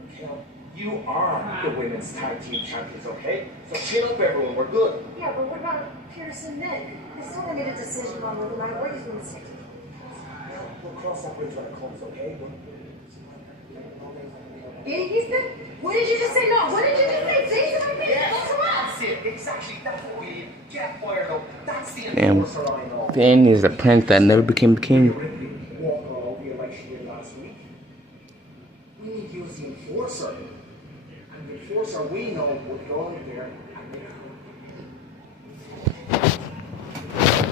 Raquel, you are the women's tag team champions, okay? So chin up everyone, we're good. Yeah, but what about Pearson Ned? They still haven't made a decision on whether my boy is going to stick. We'll cross that bridge when it comes, okay? Houston? What did you just say? No, what did you just say? Say something. Yes, Don't come on. that's it. Exactly. That's what we need. Get fired up. That's the And Finn is a prince that never became the king. The election did last week. We need you as the enforcer. And the enforcer we know would go out there and make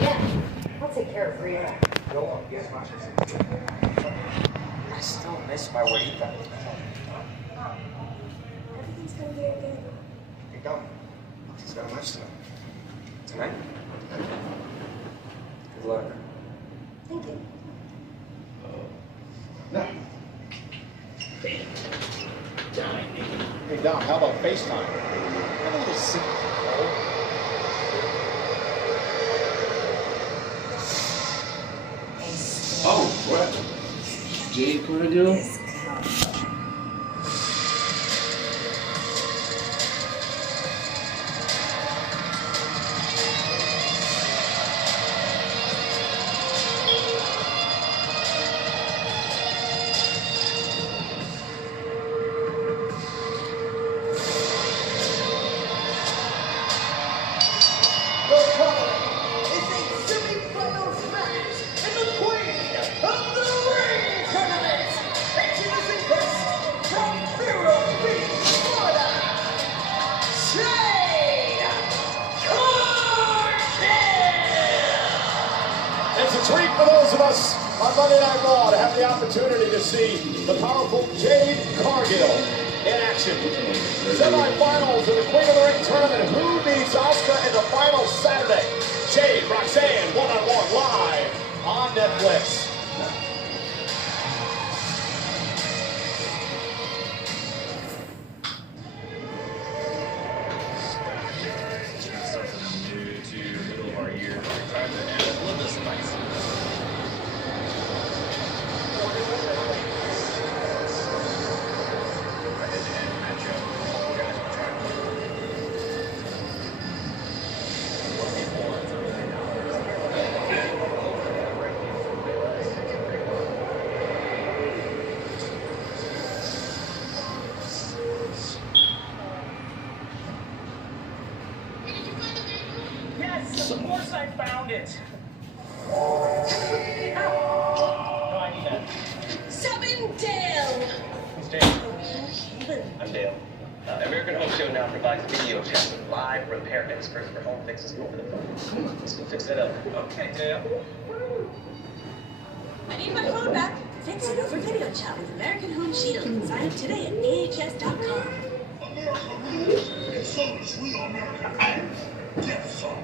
Yeah, I'll take care of Rhea. go on. Yes, Master. I still miss my abuelita. Everything's gonna be okay. Hey, Dom. She's got a match tonight. Tonight? Good luck. Thank you. Hey, Dom, how about FaceTime? Have a little sip. Oh, what? Jade Cargill? It's a treat for those of us on Monday Night Raw to have the opportunity to see the powerful Jade Cargill in action. Semi-finals of the Queen of the Ring tournament. Who beats Asuka in the final Saturday? Jade, Roxanne, one-on-one live on Netflix. Yes, of course I found it. No, I need that. Summon Dale! Who's Dale? I'm Dale. American Home Show now provides video chat with live repair experts for home fixes over the phone. Come on, let's go fix that up. Okay, Dale. I need my phone back. Fix it over video chat with American Home Shield. Sign up today at AHS.com. And so is real American. Get some.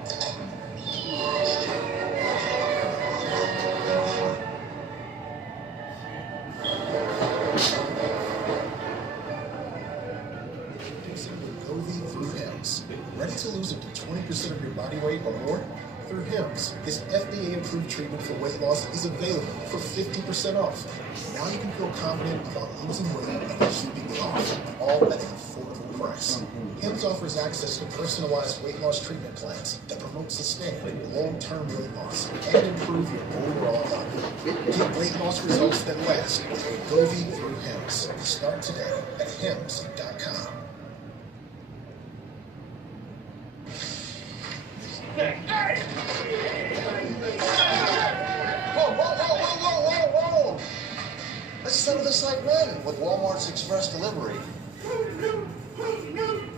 Ready to lose up to 20% of your body weight or more? Through Hims, this FDA-approved treatment for weight loss is available for 50% off. Now you can feel confident about losing weight and keeping it off, all at an affordable price. Hims offers access to personalized weight loss treatment plans that promote sustained long-term weight loss and improve your overall health. Get weight loss results that last with Wegovy through Hims. Start today at hims.com. Hey! Whoa! Let's settle this like men with Walmart's Express Delivery.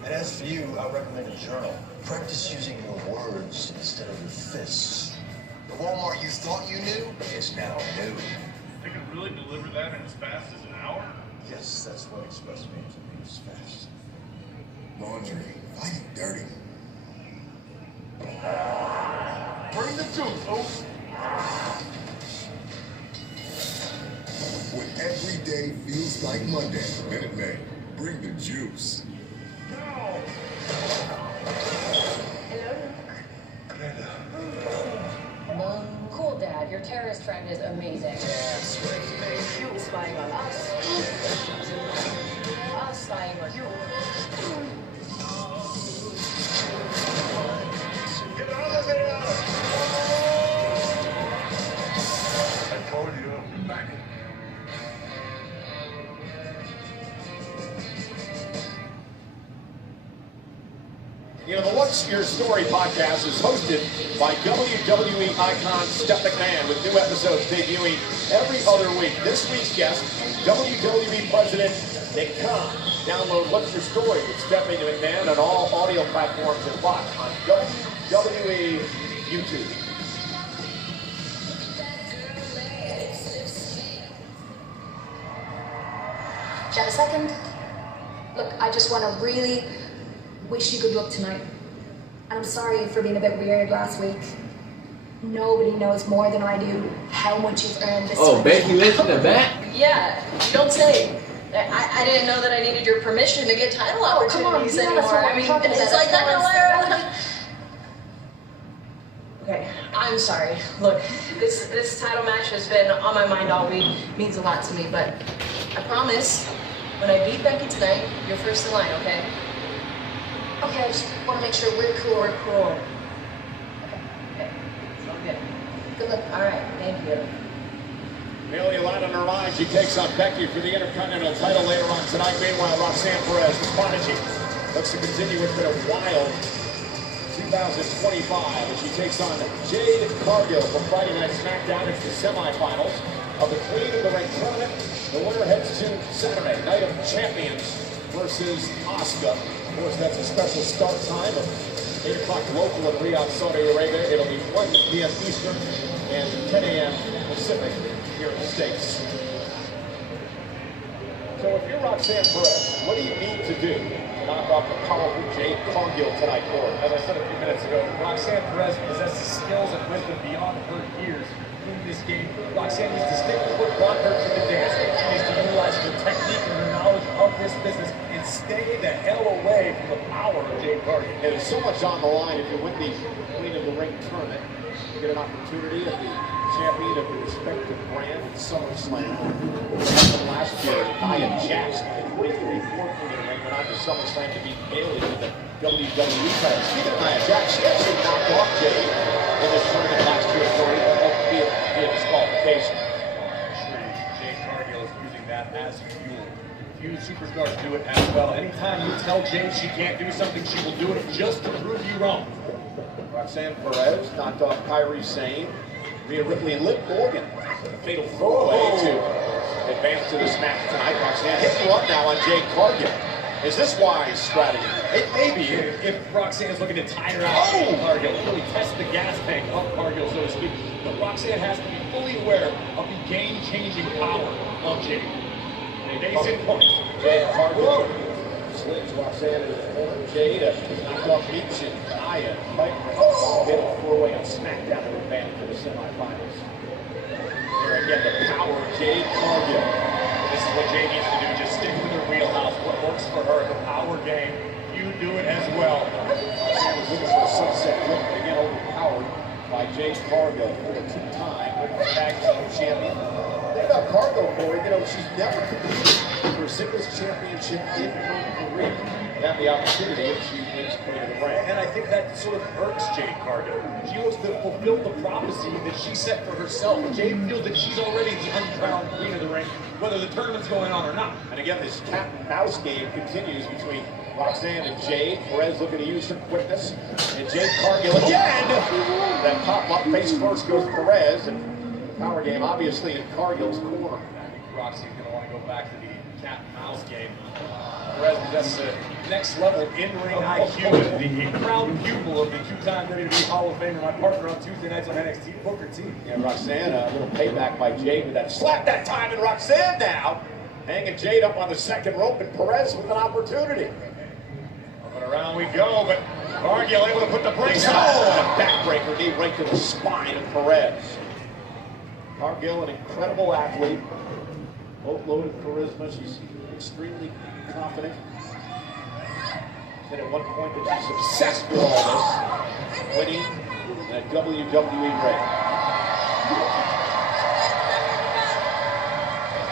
And as for you, I recommend a journal. Practice using your words instead of your fists. The Walmart you thought you knew is now new. They could really deliver that in as fast as an hour? Yes, that's what Express means. It means fast. Laundry, fighting dirty. Bring the juice, folks. When every day feels like Monday, Minute Maid, bring the juice. Hello, Cool, Dad. Your terrorist friend is amazing. You spying on us. Us spying on you. Get out of there! I told you I'll be back. You know, the What's Your Story podcast is hosted by WWE icon Steph McMahon, with new episodes debuting every other week. This week's guest, WWE President Nick Khan. Download What's Your Story with Stephanie McMahon on all audio platforms and watch on WWE YouTube. Do you have a second? Look, I just want to really wish you good luck tonight. And I'm sorry for being a bit weird last week. Nobody knows more than I do how much you've earned this Oh, time. Becky listened to that? Yeah, you don't say. I didn't know that I needed your permission to get title opportunities anymore. I mean, it's like that. Okay, I'm sorry. Look, this title match has been on my mind all week. Means a lot to me, but I promise, when I beat Becky tonight, you're first in line, okay? Okay, I just want to make sure we're cool. We're cool. Okay. Sounds good. Good luck. All right, thank you. Nearly a lot on her mind. She takes on Becky for the Intercontinental title later on tonight. Meanwhile, Roxanne Perez, the prodigy, looks to continue with a wild 2025 as she takes on Jade Cargill from Friday Night SmackDown. It's the semifinals of the Queen of the Ring tournament. The winner heads to Saturday, Night of Champions versus Asuka. Of course, that's a special start time of 8 o'clock local in Riyadh, Saudi Arabia. It'll be 1 p.m. Eastern and 10 a.m. Pacific here in the States. So if you're Roxanne Perez, what do you need to do to knock off the powerful Jade Cargill tonight, Corey? As I said a few minutes ago, Roxanne Perez possesses skills and wisdom beyond her years in this game. Roxanne needs to stick with what brought her to the dance. She needs to utilize her technique and her knowledge of this business and stay the hell away from the power of Jade Cargill. And there's so much on the line. If you win the Queen of the Ring tournament, you get an opportunity to be champion of the respective brand at SummerSlam. Last year, Nia Jax, 23-14 in the ring, went on to SummerSlam to beat Bayley with the WWE title. Speaking of Nia Jax, she actually knocked off Jade in this tournament last year for via disqualification. Jade Cargill is using that as fuel. Few superstars do it as well. Anytime you tell Jade she can't do something, she will do it just to prove you wrong. Roxanne Perez knocked off Kairi Sane. Rhea Ripley and Liv Morgan. A fatal throwaway to advance to this match tonight. Roxanne hitting up now on Jade Cargill. Is this wise strategy? It may be if Roxanne is looking to tire out Cargill, really test the gas tank of Cargill, so to speak. But Roxanne has to be fully aware of the game-changing power of Jade. Case in point. Jade Cargill slips Roxanne into the corner. Jade knocked off Beach and Nia. Fatal four-way on SmackDown to advance to the semifinals. Here again, the power of Jade Cargill. This is what Jade needs to do. Just stick with her wheelhouse. What works for her, the power game. You do it as well. Roxanne was looking for a sunset flip, but again overpowered by Jade Cargill for a two-time women's tag team champion. The thing about Cargill, Corey, you know, she's never competed for a singles championship in her career. Have the opportunity if she wins Queen of the Ring. And I think that sort of irks Jade Cargill. She wants to fulfill the prophecy that she set for herself. Jade feels that she's already the uncrowned Queen of the Ring, whether the tournament's going on or not. And again, this cat and mouse game continues between Roxanne and Jade. Perez looking to use her quickness. And Jade Cargill again. That pop-up face first goes Perez. And power game obviously in Cargill's corner. I think Roxy's going to want to go back to the cat and mouse game. Perez possesses a next level in-ring IQ, the proud pupil of the two-time WWE Hall of Famer, my partner on Tuesday nights on NXT, Booker T. Yeah, Roxanne, a little payback by Jade with that slap that time, and Roxanne now hanging Jade up on the second rope, and Perez with an opportunity. But around we go, but Cargill able to put the brakes on. Oh, and a backbreaker knee right to the spine of Perez. Cargill, an incredible athlete, boatload of charisma. She's extremely confident. Said at one point that she's obsessed with all this, winning a WWE ring.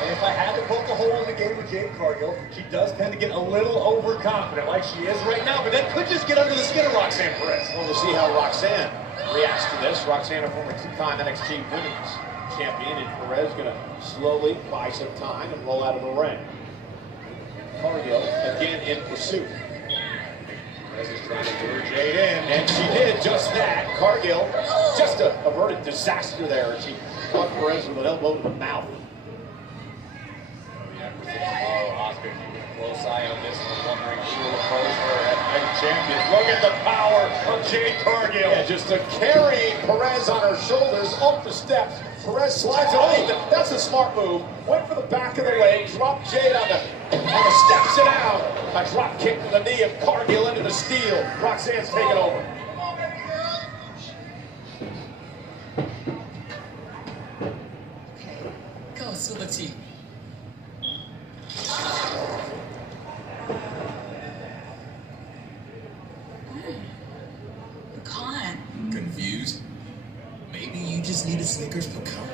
And if I had to poke a hole in the game with Jade Cargill, she does tend to get a little overconfident like she is right now, but that could just get under the skin of Roxanne Perez. Well, we'll see how Roxanne reacts to this. Roxanne, a former two-time NXT Women's Champion, and Perez going to slowly buy some time and roll out of the ring. Cargill again in pursuit. Perez is trying to lure just that. Cargill just averted disaster there as she caught Perez with an elbow to the mouth. Oscar keeping a close eye on this one, wondering if she will oppose her heavyweight champion. Look at the power of Jade Cargill. Yeah, just to carry Perez on her shoulders up the steps. Perez slides it off. That's a smart move. Went for the back of the leg, dropped Jade on the steps and out. A drop kick to the knee of Cargill into the steel. Roxanne's taking over. Go, Sulati. Pecan. Confused? Maybe you just need a Snickers pecan.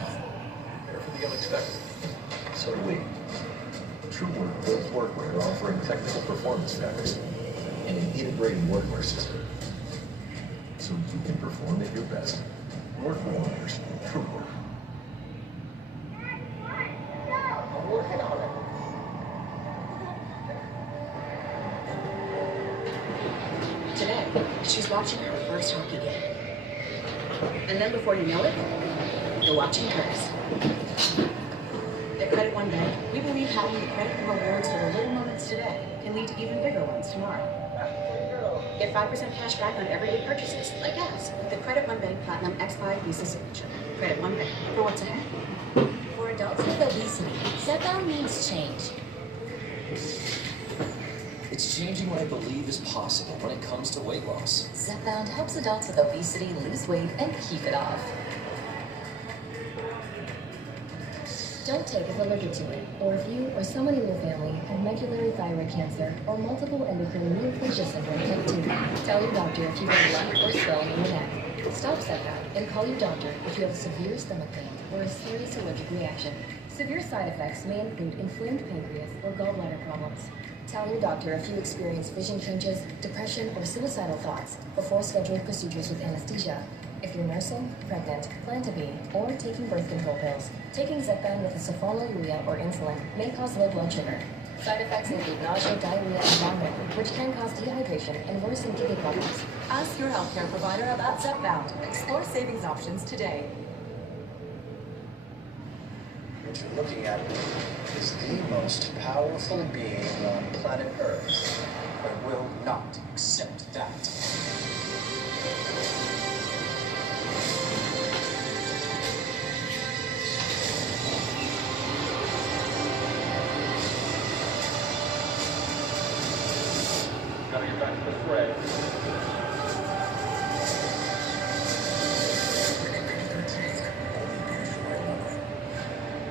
Prepare for the unexpected. So do we. TrueWork builds workwear offering technical performance fabrics and an integrated workwear system. So you can perform at your best. Workwear owners, TrueWork. I'm working on it. Today, she's watching her first hockey game. And then before you know it, you're watching hers. At Credit One Bank, we believe having the credit and rewards for the little moments today can lead to even bigger ones tomorrow. Get 5% cash back on everyday purchases, like gas, with the Credit One Bank Platinum X5 Visa Signature. Credit One Bank, for what's ahead. For adults with obesity, Zepbound means change. It's changing what I believe is possible when it comes to weight loss. Zepbound helps adults with obesity lose weight and keep it off. Don't take it for allergic to it, or if you or someone in your family have medullary thyroid cancer or multiple endocrine neoplasia syndrome type 2, tell your doctor if you have lump or swelling in your neck. Stop Zepbound and call your doctor if you have severe stomach pain or a serious allergic reaction. Severe side effects may include inflamed pancreas or gallbladder problems. Tell your doctor if you experience vision changes, depression, or suicidal thoughts before scheduling procedures with anesthesia. If you're nursing, pregnant, plan to be, or taking birth control pills, taking Zepbound with a sulfonylurea or insulin may cause low blood sugar. Side effects include nausea, diarrhea, and vomiting, which can cause dehydration and worsen kidney problems. Ask your healthcare provider about Zepbound. Explore savings options today. What you're looking at is the most powerful being on planet Earth. I will not accept that. Gotta get back to the fray.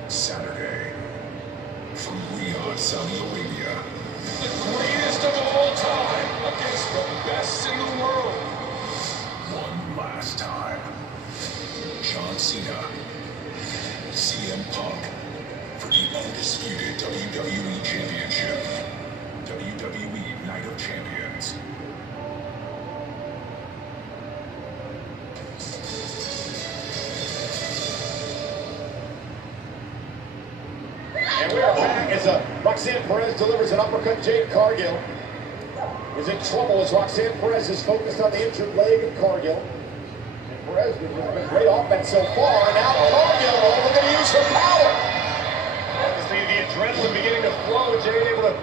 Saturday, from Riyadh, Saudi Arabia. The greatest of all time against the best in the world. One last time. John Cena, CM Punk, for the undisputed WWE Championship. WWE Night of Champions. And we are back as Roxanne Perez delivers an uppercut. Jade Cargill is in trouble as Roxanne Perez is focused on the injured leg of Cargill. And Perez has been great offense so far. And now Cargill looking to use her power. Obviously, the adrenaline beginning to flow. Jade able to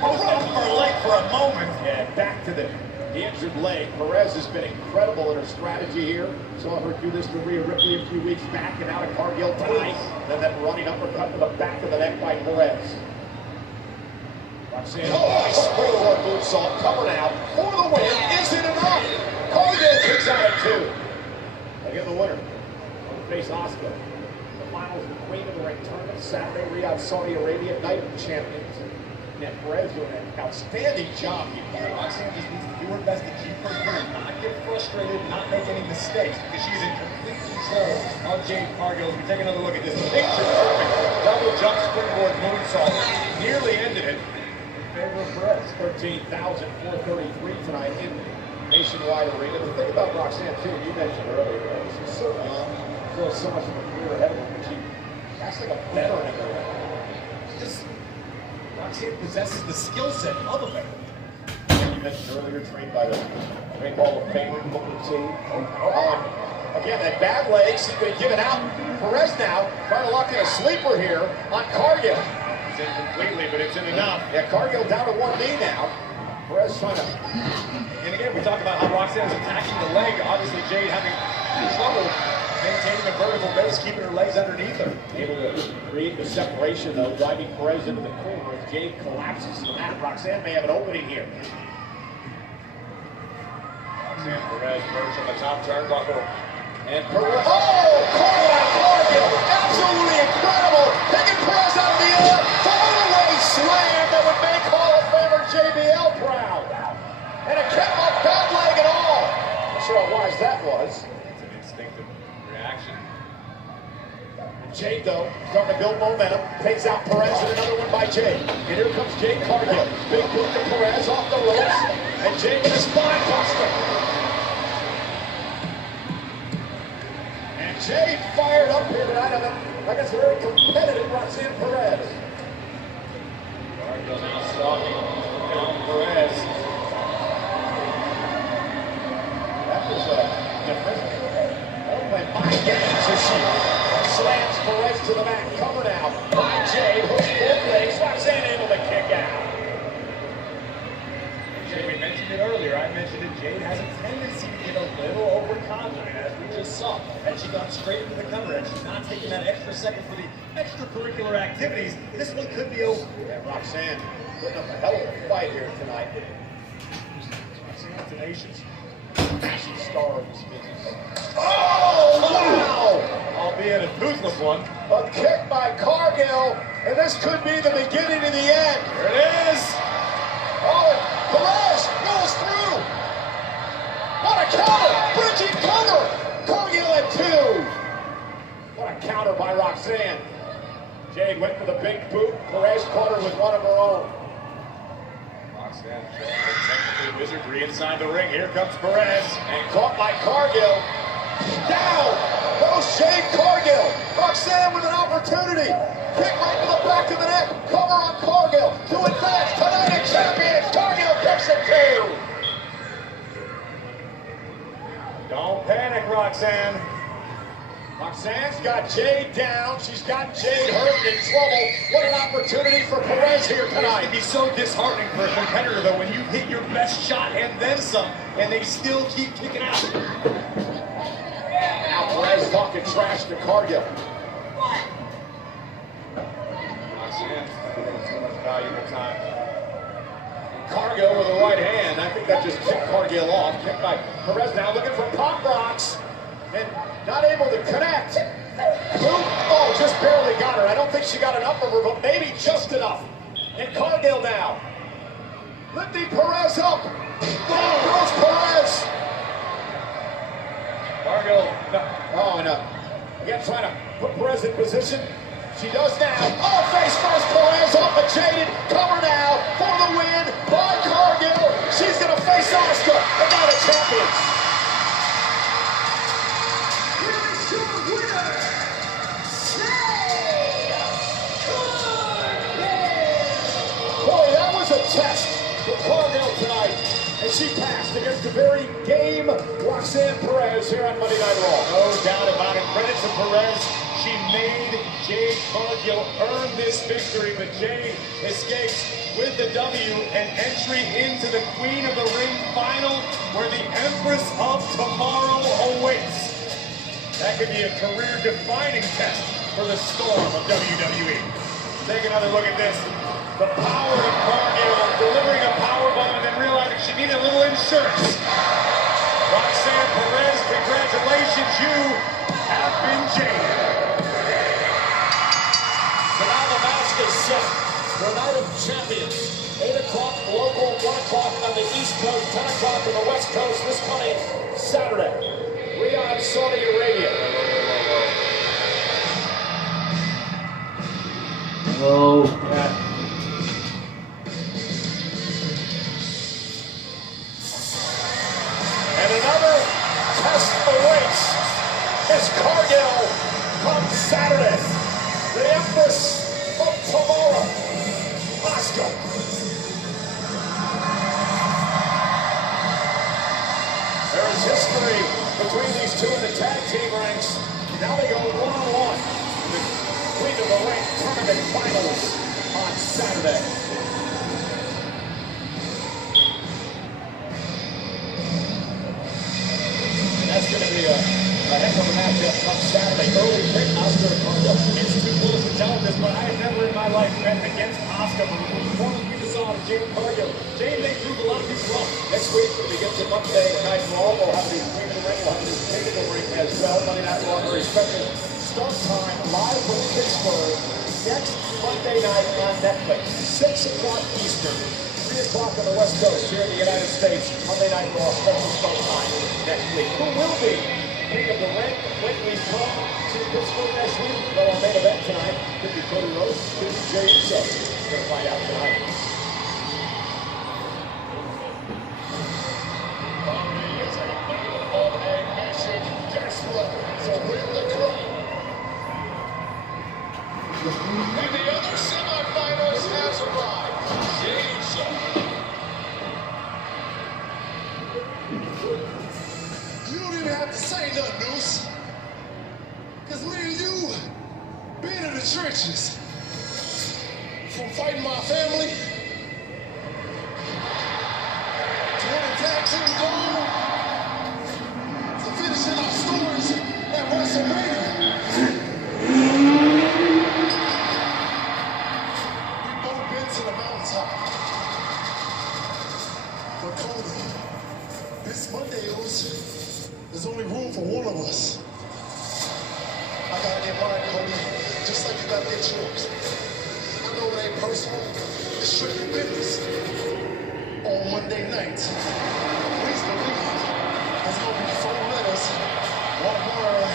post up her leg for a moment. Yeah, back to the injured leg. Perez has been incredible in her strategy here. Saw her do this to Rhea Ripley a few weeks back, and now to Cargill tonight. Then that running uppercut to the back of the neck by Perez. Roxanne, springboard moonsault cover now for the win. Is it enough? Cargill kicks out at 2. Again, the winner will face Asuka. The finals of the Queen of the Ring tournament Saturday, Riyadh, Saudi Arabia, Night of Champions. And Perez doing an outstanding job here. Roxanne just needs to do her best to keep her cool, not get frustrated, not make any mistakes, because she's in complete control of Jade Cargill. If you take another look at this picture, perfect double jump springboard moonsault, nearly ended it in favor of Perez. 13,433 tonight in Nationwide Arena. The thing about Roxanne, too, you mentioned earlier, she's so young, still so much of a career ahead of her, but she acts like a veteran in her way. Roxanne possesses the skill set of a veteran. mentioned earlier, trained by the Great Hall of Famer, Booker T. Again, that bad leg seemed to be given out. Perez now trying to lock in a sleeper here on Cargill. It's in completely, but it's in enough. Yeah, Cargill down to one knee now. Perez trying to... And again, we talked about how Roxanne was attacking the leg. Obviously, Jade having trouble maintaining a vertical base, keeping her legs underneath her. Able to create the separation, though, driving Perez into the corner. As Jade collapses to the mat, Roxanne may have an opening here. Roxanne Perez perched on the top turnbuckle. And Perez, Cargill, absolutely incredible, taking Perez out of the air, fall-away slam that would make Hall of Famer JBL proud. And a kept up bad leg at all. Not sure how wise that was. It's an instinctive reaction. And Jade, though, starting to build momentum, takes out Perez and another one by Jade. And here comes Jade Cargill. Big boot to Perez off the ropes, and Jade with a spine buster. Jade fired up here tonight, I guess a very competitive Roxanne Perez. Cargill now stalking down Perez. That was different. Oh, my mind games as she slams Perez to the mat. Cover now by Jade, hooks both legs. Roxanne able to kick out. Jade, we mentioned it earlier. I mentioned it. Jade has a tendency to get a little overconfident, as we just saw. And she got straight into the cover, and she's not taking that extra second for the extracurricular activities. This one could be over. Yeah, Roxanne putting up a hell of a fight here tonight. Roxanne's tenacious. She's the star of this business. Oh, wow! Albeit a toothless one. A kick by Cargill, and this could be the beginning of the end. Here it is. Oh, Perez goes through. What a counter! Bridging cover! Cargill at 2. What a counter by Roxanne. Jade went for the big boot. Perez caught her with one of her own. Roxanne technically wizardry inside the ring. Here comes Perez. And caught by Cargill. Down goes Jade Cargill. Roxanne with an opportunity. Kick right to the back of the neck. Cover on Cargill. To advance tonight at Champions. Cargill kicks at 2. Don't panic, Roxanne. Roxanne's got Jade down. She's got Jade hurt and in trouble. What an opportunity for Perez here tonight. It can be so disheartening for a competitor, though, when you hit your best shot and then some, and they still keep kicking out. Now Perez talking trash to Cargill. Roxanne's spending too much valuable time. Cargill with a right hand. I think that just kicked Cargill off. Kicked by Perez now looking for pop rocks. And not able to connect. Boom. Oh, just barely got her. I don't think she got enough of her, but maybe just enough. And Cargill now lifting Perez up. There goes Perez. Cargill. Oh, and again trying to put Perez in position. She does now. Oh, face first, Perez off the Jaded. Cover now for the win by Cargill. She's going to face Asuka and now the champions. Here is your winner, Boy, that was a test for Cargill tonight. And she passed against the very game Roxanne Perez here on Monday Night Raw. No doubt about it. Credit to Perez. She made Jade Cargill earn this victory, but Jade escapes with the W and entry into the Queen of the Ring final, where the Empress of Tomorrow awaits. That could be a career-defining test for the storm of WWE. Take another look at this. The power of Cargill delivering a powerbomb and then realizing she needed a little insurance. Roxanne Perez, congratulations, you have been Jade. So now the mask is set for Night of Champions. 8 o'clock local, 1 o'clock on the East Coast, 10 o'clock on the West Coast this coming Saturday. Riyadh, Saudi Arabia. Oh. And another test awaits as Cargill comes Saturday. The Empress of Tomorrow, Asuka. history between these two in the tag team ranks. Now they go one-on-one in the Queen of the Ring Tournament Finals on Saturday. And that's going to be a heck of a matchup on Saturday. Early pick, Oscar Cardo. It's too close to tell this, but I have never in my life bet against Oscar. From the performance we just saw of James Cardo, James may prove a lot of people wrong. Next week, when we get to Monday Night Raw, we'll have the Queen of the Ring, we'll have the King of the Ring as well. Monday Night Raw, very special start time live from Pittsburgh next Monday night on Netflix. 6 o'clock Eastern, 3 o'clock on the West Coast here in the United States. Monday Night Raw, special start time next week. Who will be King of the Ring when we come to Pittsburgh next week? Well, our main event tonight could be Cody Rhodes, could be Jey Uso. We're going to find out tonight. And the other semifinals has arrived. Jey Uso. You don't even have to say nothing, Noose. Because me and you been in the trenches. From fighting my family to winning tag team gold to finishing our stories at WrestleMania. To the mountaintop. But Cody, this Monday, there's only room for one of us. I gotta get mine, Cody, just like you gotta get yours. I know it ain't personal, it's strictly business. On Monday night, please believe there's gonna be 4 letters, 1 word.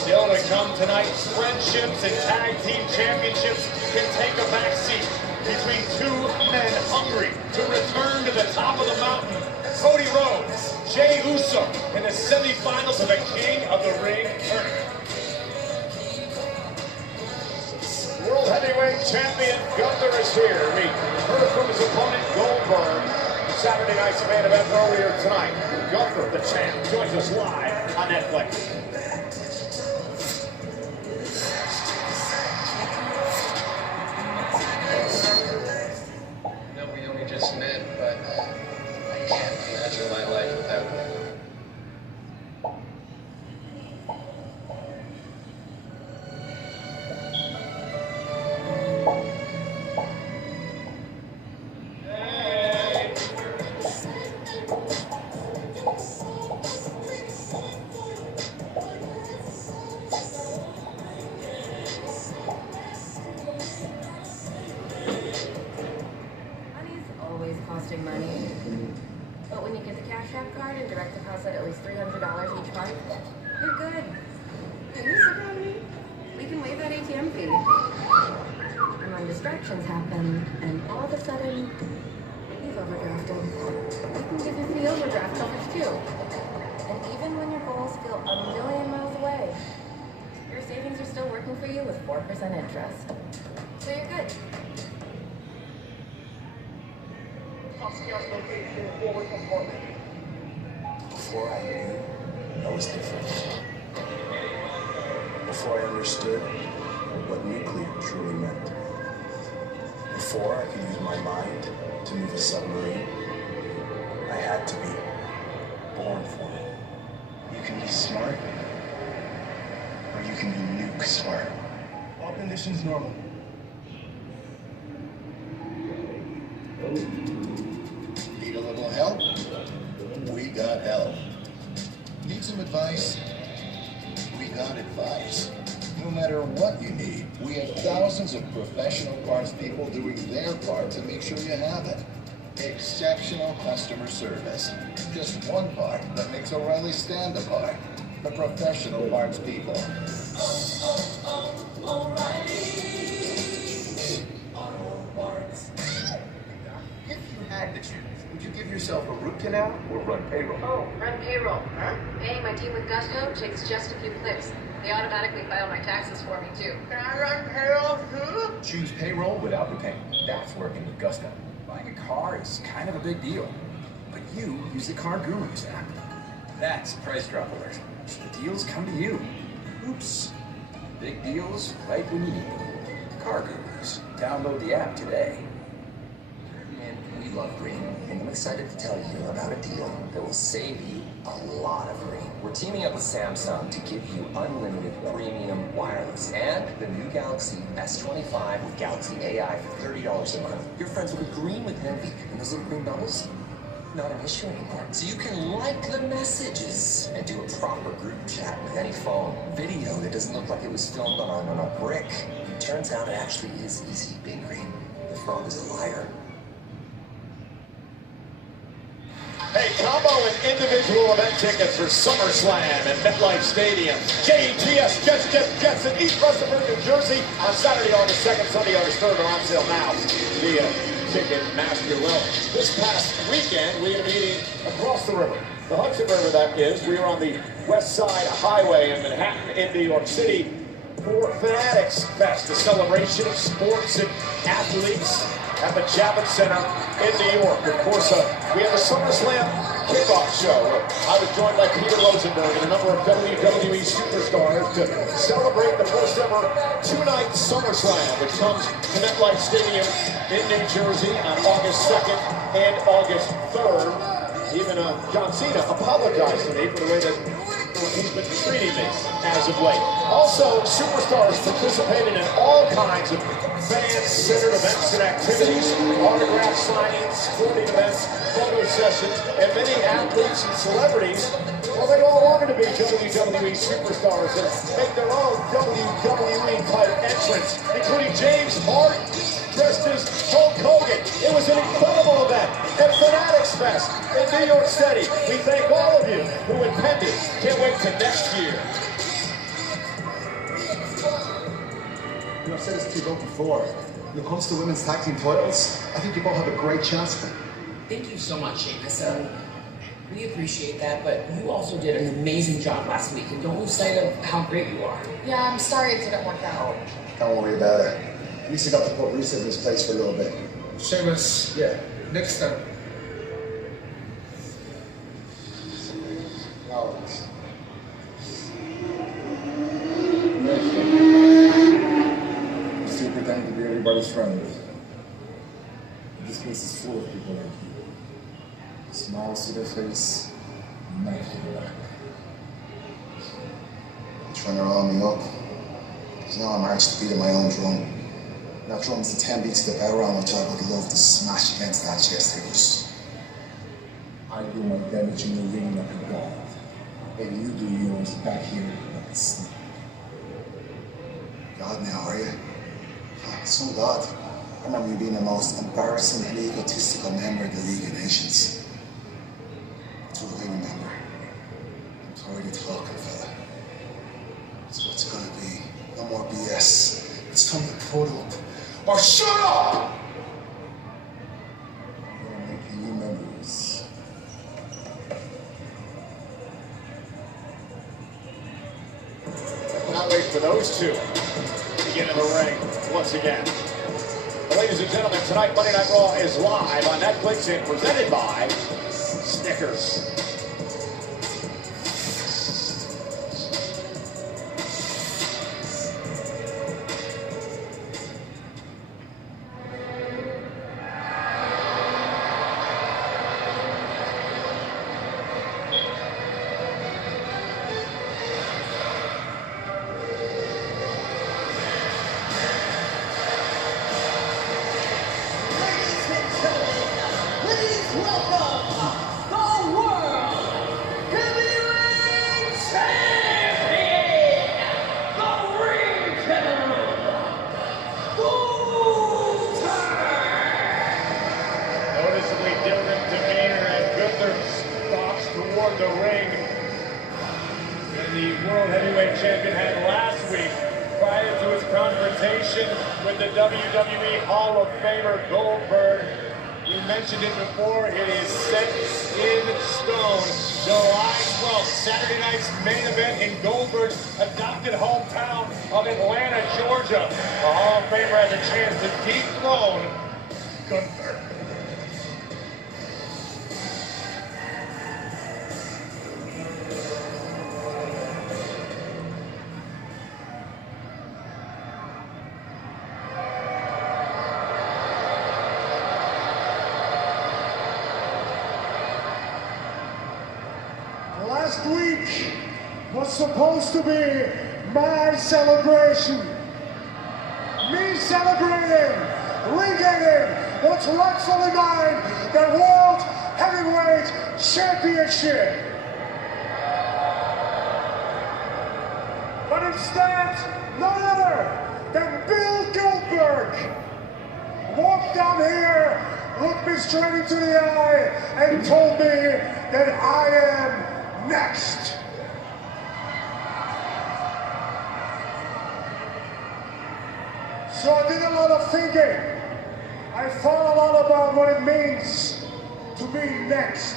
Still to come tonight, friendships and tag team championships can take a back seat between two men hungry to return to the top of the mountain. Cody Rhodes, Jey Uso in the semifinals of the King of the Ring tournament. World Heavyweight Champion Gunther is here. We heard from his opponent Goldberg. Saturday night's main event earlier tonight. Gunther, the champ, joins us live on Netflix. Met, but I can't imagine my life without you. Costing money. But when you get the Cash App card and direct deposit at least $300 each month, you're good. Can you sit on me? We can waive that ATM fee. And when distractions happen, and all of a sudden, you've overdrafted, we can give you free overdraft coverage too. And even when your goals feel a million miles away, your savings are still working for you with 4% interest. So you're good. Before I knew, I was different. Before I understood what nuclear truly meant. Before I could use my mind to move a submarine, I had to be born for it. You can be smart, or you can be nuke smart. All conditions normal. Need a little help? We got help. Need some advice? We got advice. No matter what you need, we have thousands of professional parts people doing their part to make sure you have it. Exceptional customer service. Just one part that makes O'Reilly stand apart. The professional parts people. If you had to choose, would you give yourself a root canal or run payroll? Oh, run payroll. Huh? Hey, my team with Gusto takes just a few clicks. They automatically file my taxes for me, too. Can I run payroll too? Choose payroll without the pain. That's working with Gusto. Buying a car is kind of a big deal, but you use the Car Gurus app. That's Price Drop Alert. The deals come to you. Oops. Big deals right when you need them. Car Gurus. Download the app today. And we love green, and I'm excited to tell you about a deal that will save you a lot of green. We're teaming up with Samsung to give you unlimited premium wireless and the new Galaxy S25 with Galaxy AI for $30 a month. Your friends will be green with envy, and those little green bubbles, not an issue anymore. So you can like the messages and do a proper group chat with any phone. Video that doesn't look like it was filmed on a brick. Turns out it actually is easy being green. The frog is a liar. Hey, combo and individual event tickets for SummerSlam at MetLife Stadium. JETS, Jets in East Rutherford, New Jersey on Saturday, August 2nd, Sunday, August 3rd are on sale now via Ticketmaster. Well, this past weekend, we had a meeting across the river. The Hudson River, that is. We were on the West Side Highway in Manhattan, in New York City, for Fanatics Fest, a celebration of sports and athletes at the Javits Center in New York. Of course, we had the SummerSlam kickoff show. I was joined by Peter Rosenberg and a number of WWE superstars to celebrate the first ever two-night SummerSlam, which comes to MetLife Stadium in New Jersey on August 2nd and August 3rd. Even John Cena apologized to me for the way that he's been treating me as of late. Also, superstars participated in all kinds of fan-centered events and activities, autograph signings, sporting events, photo sessions, and many athletes and celebrities, well, they all wanted to be WWE superstars and make their own WWE-type entrance, including James Harden, dressed as Hulk Hogan. It was an incredible event at Fanatics Fest in New York City. We thank all of you who attended. Can't wait till next year. You know, I've said this to you both before. When it comes to women's tag team titles, I think you both have a great chance for them. Thank you so much, Sheamus. We appreciate that, but you also did an amazing job last week, and don't lose sight of how great you are. Yeah, I'm sorry it didn't work out. Don't worry about it. At least I got to put Rusev in his place for a little bit. Sheamus, yeah, next time. I'm still pretending to be everybody's friend. This place is full of people like you. Smiles to their face, knife to their back. You're trying to roll me up. Because now I'm marched to beat my own drum. That drum's the 10 beats of the bell round, which I would love to smash against that chest of yours. I do my damage in the ring like a god. And you do yours back here like a snake. God now, are you? Oh, some God. I remember you being the most embarrassing and egotistical member of the League of Nations. That's what I remember. I'm tired of talking, fella. It's what's gonna be. No more BS. It's time to put up. Or shut up! I'm gonna make new memories. I cannot wait for those two to get in the ring once again. Well, ladies and gentlemen, tonight Monday Night Raw is live on Netflix and presented by Snickers. With the WWE Hall of Famer Goldberg. We mentioned it before, it is set in stone. July 12th, Saturday night's main event in Goldberg's adopted hometown of Atlanta, Georgia. The Hall of Famer has a chance to dethrone Gunther. last week was supposed to be my celebration. Me celebrating, regaining what's rightfully mine, the World Heavyweight Championship. But instead, none other than Bill Goldberg walked down here, looked me straight into the eye, and told me that I am next. So I did a lot of thinking. I thought a lot about what it means to be next.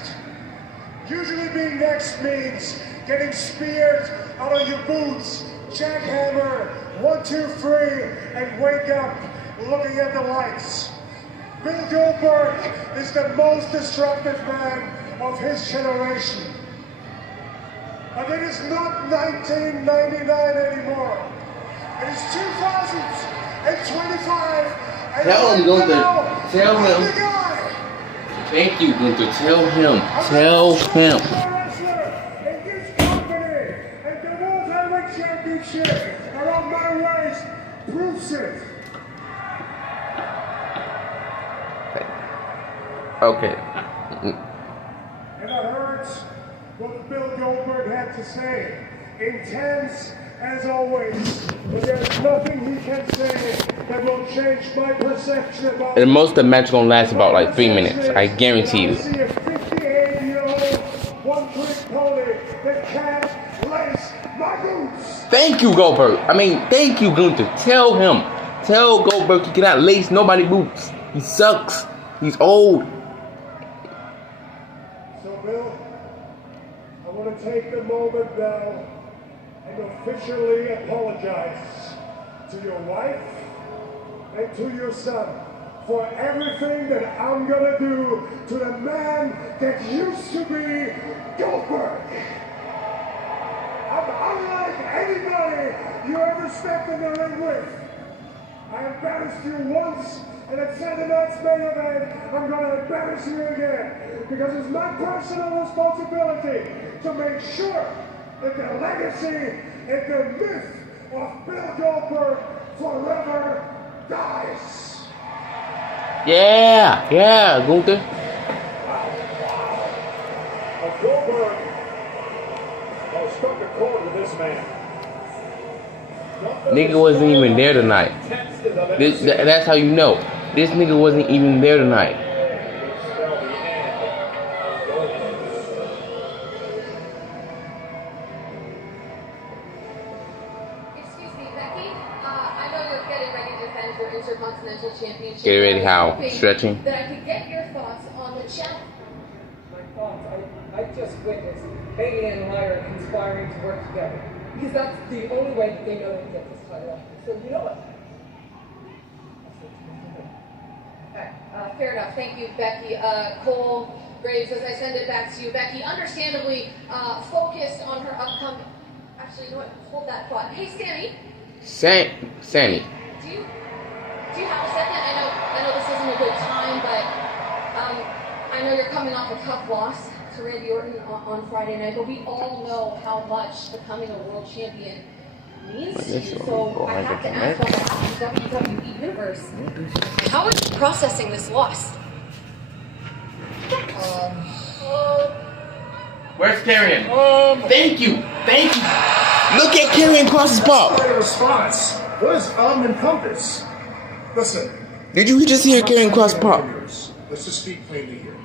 Usually being next means getting speared out of your boots, jackhammer, 1, 2, 3, and wake up looking at the lights. Bill Goldberg is the most destructive man of his generation. But it is not 1999 anymore. It is 2025. And tell him, Gunther. Tell him. Thank you, Gunther. Tell him. Tell him. And the World Heavyweight Championship around my waist proves it. Okay. And I heard what Bill Goldberg had to say. Intense as always. But there's nothing he can say that will change my perception about. And most of the match gonna last about like 3 minutes. I guarantee you. I see a 58-year-old one-trick pony that can't lace my boots. Thank you, Goldberg. Thank you, Gunther. Tell him. Tell Goldberg he cannot lace nobody's boots. He sucks. He's old. So, Bill, I want to take the moment now and officially apologize to your wife and to your son for everything that I'm gonna do to the man that used to be Goldberg. I'm unlike anybody you ever stepped in the ring with. I embarrassed you once, and at Saturday night's main event, I'm gonna embarrass you again, because it's my personal responsibility to make sure that the legacy and the myth of Bill Goldberg forever dies. Yeah, Gunther. Goldberg has struck a chord with this man. Nigga wasn't even there tonight. That's how you know. This nigga wasn't even there tonight. Championship. Get ready, how? Stretching? That I could get your thoughts on the chat. My thoughts? I just witnessed Bailey and Lyra conspiring to work together. Because that's the only way that they know they can get this title. So you know what? Fair enough. Thank you, Becky. Cole Graves, as I send it back to you. Becky, understandably focused on her upcoming... Actually, you know what? Hold that thought. Hey, Sammy. Do you have a second? I know this isn't a good time, but I know you're coming off a tough loss to Randy Orton on Friday night, but we all know how much becoming a world champion means to you. So I have to ask on behalf of the WWE Universe, how are you processing this loss? Where's Karrion? Thank you. Look at Karrion Cross's pop. Response. What does encompass? Listen. Did you just hear Karrion Cross pop? Let's just speak plainly here.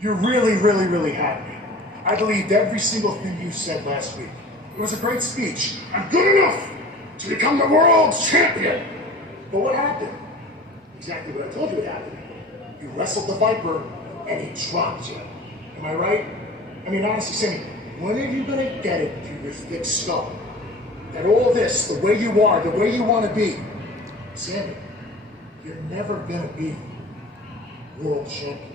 You're really happy. I believed every single thing you said last week. It was a great speech. I'm good enough to become the world champion. But what happened? Exactly what I told you would happen. You wrestled the Viper and he dropped you. Am I right? Honestly, Sammy, when are you going to get it to your thick skull? That all this, the way you are, the way you want to be, Sammy, you're never going to be world champion.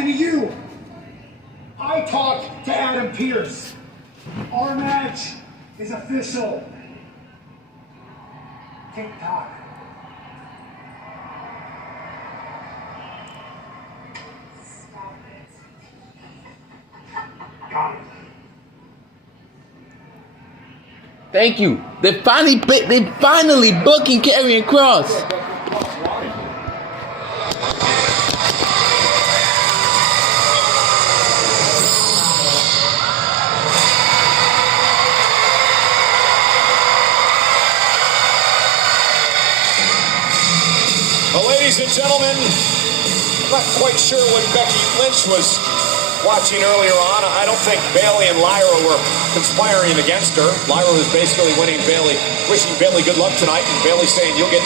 talking to you. I talked to Adam Pearce. Our match is official. Tick-tock. Got it. Thank you. They finally booking Karrion Kross. Well, ladies and gentlemen, I'm not quite sure what Becky Lynch was watching earlier on. I don't think Bayley and Lyra were conspiring against her. Lyra was basically wishing Bayley good luck tonight, and Bayley saying, you'll get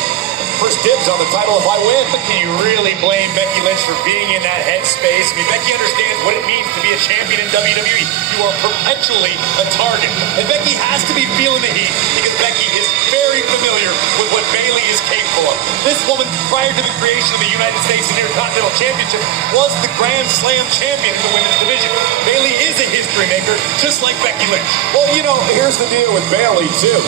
first dibs on the title if I win. But can you really blame Becky Lynch for being in that headspace? I mean, Becky understands what it means to be a champion in WWE. You are perpetually a target. And Becky has to be feeling the heat because Becky is very familiar with what Bayley is capable of. This woman, prior to the creation of the United States Intercontinental Championship, was the Grand Slam champion in the women's division. Bayley is a history maker, just like Becky Lynch. Well, you know, here's the deal with Bayley, too.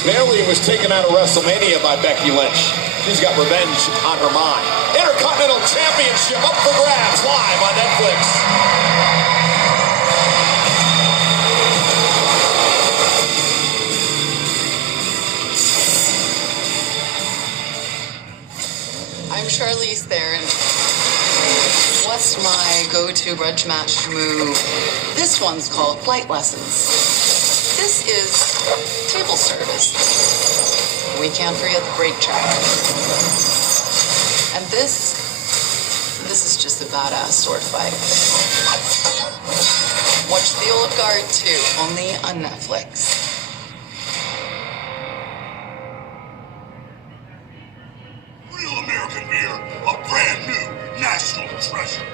Bayley was taken out of WrestleMania by Becky Lynch. She's got revenge on her mind. Intercontinental Championship up for grabs live on Netflix. I'm Charlize Theron. What's my go-to grudge match move? This one's called flight lessons. This is table service. We can't forget the break track. And this is just a badass sword fight. Watch The Old Guard 2, only on Netflix. Real American beer, a brand new national treasure.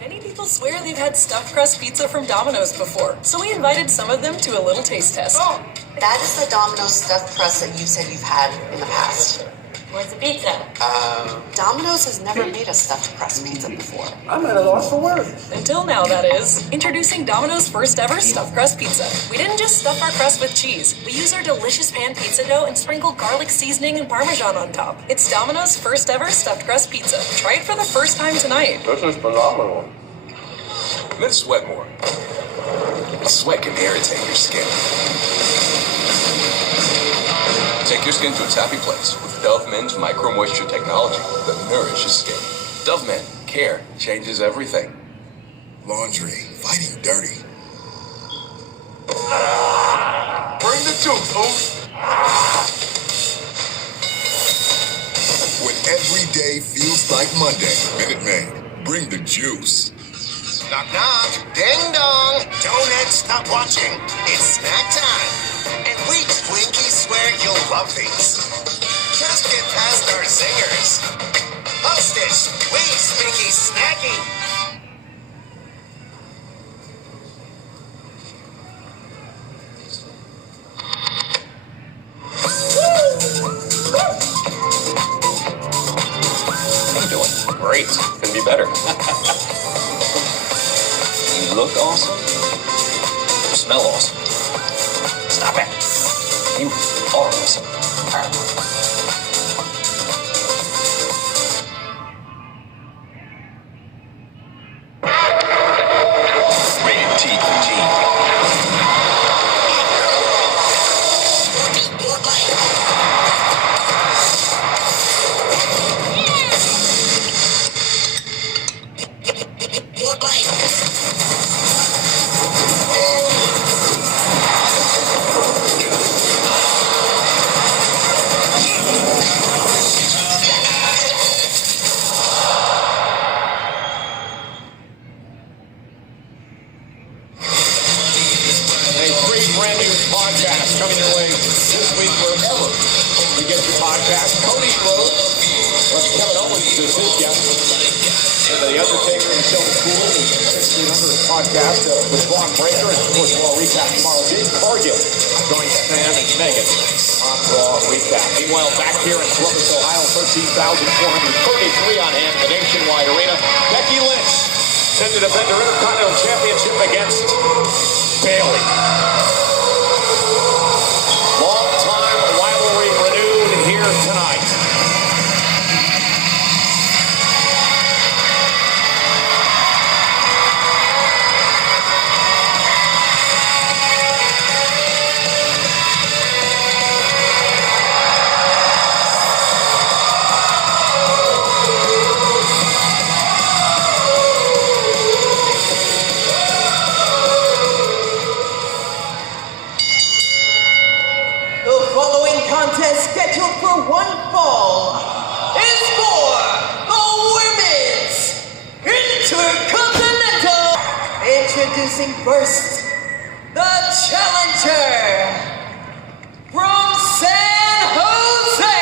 Many people swear they've had stuffed crust pizza from Domino's before, so we invited some of them to a little taste test. Oh, that is the Domino's stuffed crust that you said you've had in the past. Where's the pizza? Domino's has never made a stuffed crust pizza before. I'm at a loss for words. Until now, that is. Introducing Domino's first ever stuffed crust pizza. We didn't just stuff our crust with cheese. We use our delicious pan pizza dough and sprinkle garlic seasoning and Parmesan on top. It's Domino's first ever stuffed crust pizza. Try it for the first time tonight. This is phenomenal. Let's sweat more. Sweat can irritate your skin. Take your skin to its happy place with Dove Men's Micro Moisture technology that nourishes skin. Dove Men, care changes everything. Laundry, fighting dirty. Bring the juice, Oos. When every day feels like Monday, Minute Maid, bring the juice. Knock, knock. Ding dong. Don't stop watching. It's snack time. And we Twinkies swear you'll love these. Just get past our zingers. Hostess, we Stinky Snacky. How you doing? Great. Couldn't be better. You look awesome. You smell awesome. Stop it. You are awesome. Rated T for G. Coming your way this week wherever you get your podcast. Cody Rhodes, Kevin Owens is his guest. And The Undertaker and Michelle McCool is 1600 broadcast with Braun Breaker, and of course, Raw Recap tomorrow. Jade Cargill joins Sam and Megan on Raw Recap. Meanwhile, back here in Columbus, Ohio, 13,433 on hand, the Nationwide Arena. Becky Lynch set to defend her Intercontinental Championship against Bayley. Long-time rivalry renewed here tonight. Scheduled for one fall is for the Women's Intercontinental. Introducing first, the challenger from San Jose,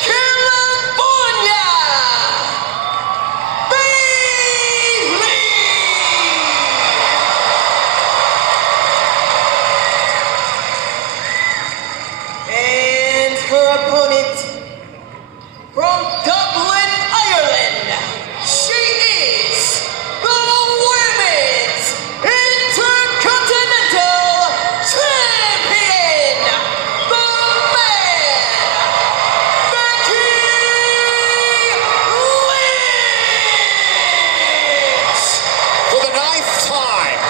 California, Bayley. And her opponent from Dublin, Ireland, she is the Women's Intercontinental Champion, the man, Becky Lynch. For the 9th time,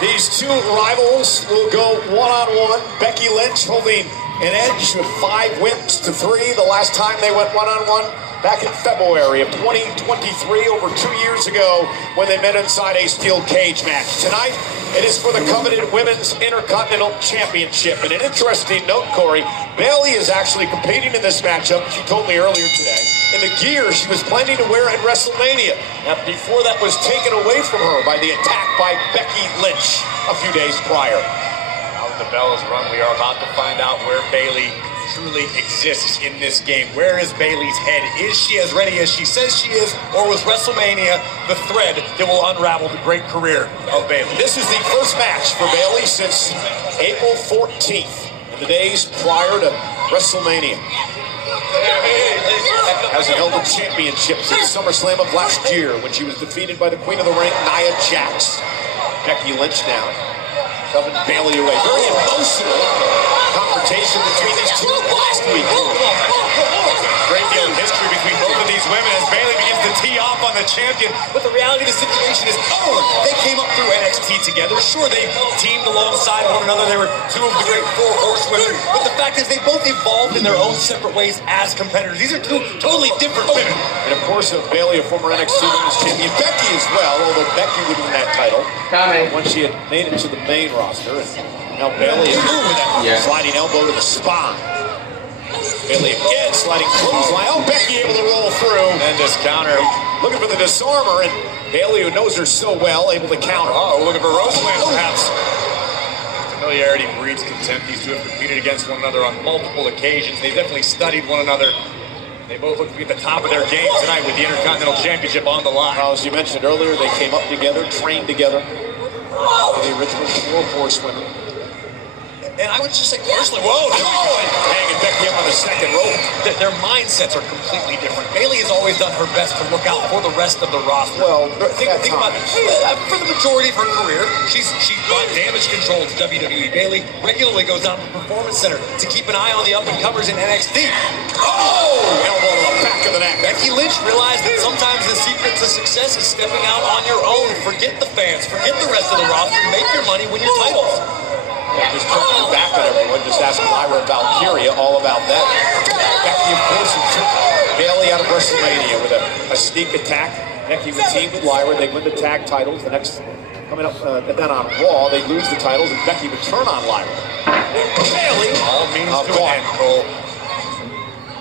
these two rivals will go one-on-one. Becky Lynch holding an edge with 5 wins to 3 the last time they went one-on-one back in February of 2023, over 2 years ago, when they met inside a steel cage match. Tonight, it is for the coveted Women's Intercontinental Championship. And an interesting note, Corey, Bayley is actually competing in this matchup, she told me earlier today, in the gear she was planning to wear at WrestleMania. Now, before that was taken away from her by the attack by Becky Lynch a few days prior. The bell is rung. We are about to find out where Bayley truly exists in this game. Where is Bayley's head? Is she as ready as she says she is, or was WrestleMania the thread that will unravel the great career of Bayley? This is the first match for Bayley since April 14th, in the days prior to WrestleMania. Hasn't held a championship since SummerSlam of last year, when she was defeated by the Queen of the Ring, Nia Jax. Becky Lynch now shoving Bayley away. Very emotional confrontation between these two last week. Great deal of history between both of these women as Bayley begins to tee off on the champion. But the reality of the situation is, they came up through NXT together. Sure, they teamed alongside one another. They were two of the great 4 horsewomen. But the fact is, they both evolved in their own separate ways as competitors. These are two totally different women. And of course, Bayley, a former NXT Women's Champion. Becky as well, although Becky would win that title once she had made it to the main roster. And now Bayley is with that sliding elbow to the spine. Bayley again sliding clothesline. Oh, Becky able to roll through. And this counter. Looking for the disarmer, and Bayley, who knows her so well, able to counter. Oh, looking for Roseland, perhaps. Familiarity breeds contempt. These two have competed against one another on multiple occasions. They've definitely studied one another. They both look to be at the top of their game tonight with the Intercontinental Championship on the line. Well, as you mentioned earlier, they came up together, trained together. The original 4 horsewomen. And I would just say personally, hanging Becky up on the second rope. Their mindsets are completely different. Bayley has always done her best to look out for the rest of the roster. Well, think about it. For the majority of her career, she's brought damage control to WWE. Bayley regularly goes down to the Performance Center to keep an eye on the up-and-comers in NXT. Oh! Elbow to the back of the neck. Becky Lynch realized that sometimes the secret to success is stepping out on your own. Forget the fans. Forget the rest of the roster. Make your money, win your titles. Just talking back at everyone, just ask Lyra and Valkyria all about that. Becky, of course, took Bayley out of WrestleMania with a sneak attack. Becky would team with Lyra. They win the tag titles. The next, coming up, then on Raw, they lose the titles, and Becky would turn on Lyra. Bayley, all means to an end, Cole.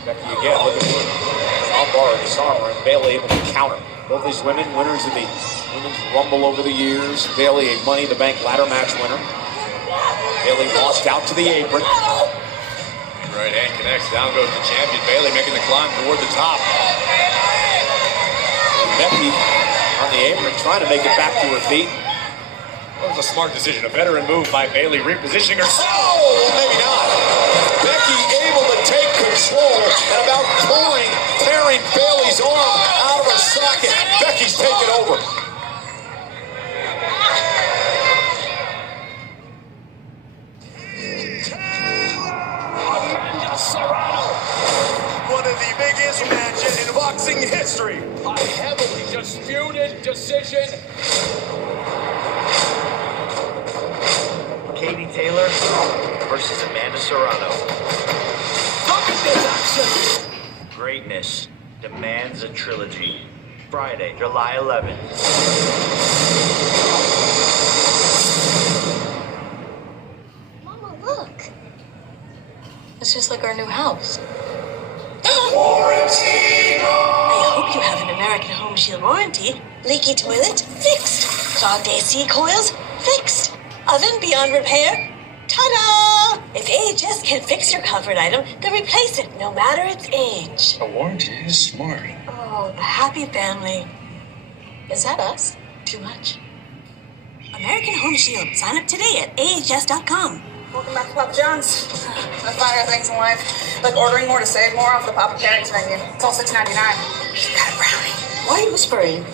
Becky again looking for armbar or disarmer, and Bayley able to counter. Both these women, winners of the Women's Rumble over the years. Bayley, a Money in the Bank ladder match winner. Bayley launched out to the apron. Right hand connects. Down goes the champion. Bayley making the climb toward the top. And Becky on the apron, trying to make it back to her feet. That was a smart decision, a veteran move by Bayley, repositioning her. Oh, maybe not. Becky able to take control and about tearing Bayley's arm out of her socket. Becky's taking over. Amanda Serrano. One of the biggest matches in boxing history. A heavily disputed decision. Katie Taylor versus Amanda Serrano. Look at this action! Greatness demands a trilogy. Friday, July 11th. Mama, look. It's just like our new house. Warranty! I hope you have an American Home Shield warranty. Leaky toilet? Fixed. Clogged AC coils? Fixed. Oven beyond repair? Ta-da! If AHS can't fix your covered item, then replace it, no matter its age. A warranty is smart. Oh, the happy family. Is that us? Too much. American Home Shield. Sign up today at ahs.com. Welcome back to Papa John's. The finer things in life, like ordering more to save more off the Papa Pairings menu. It's all $6.99. Got a brownie. Why are you whispering?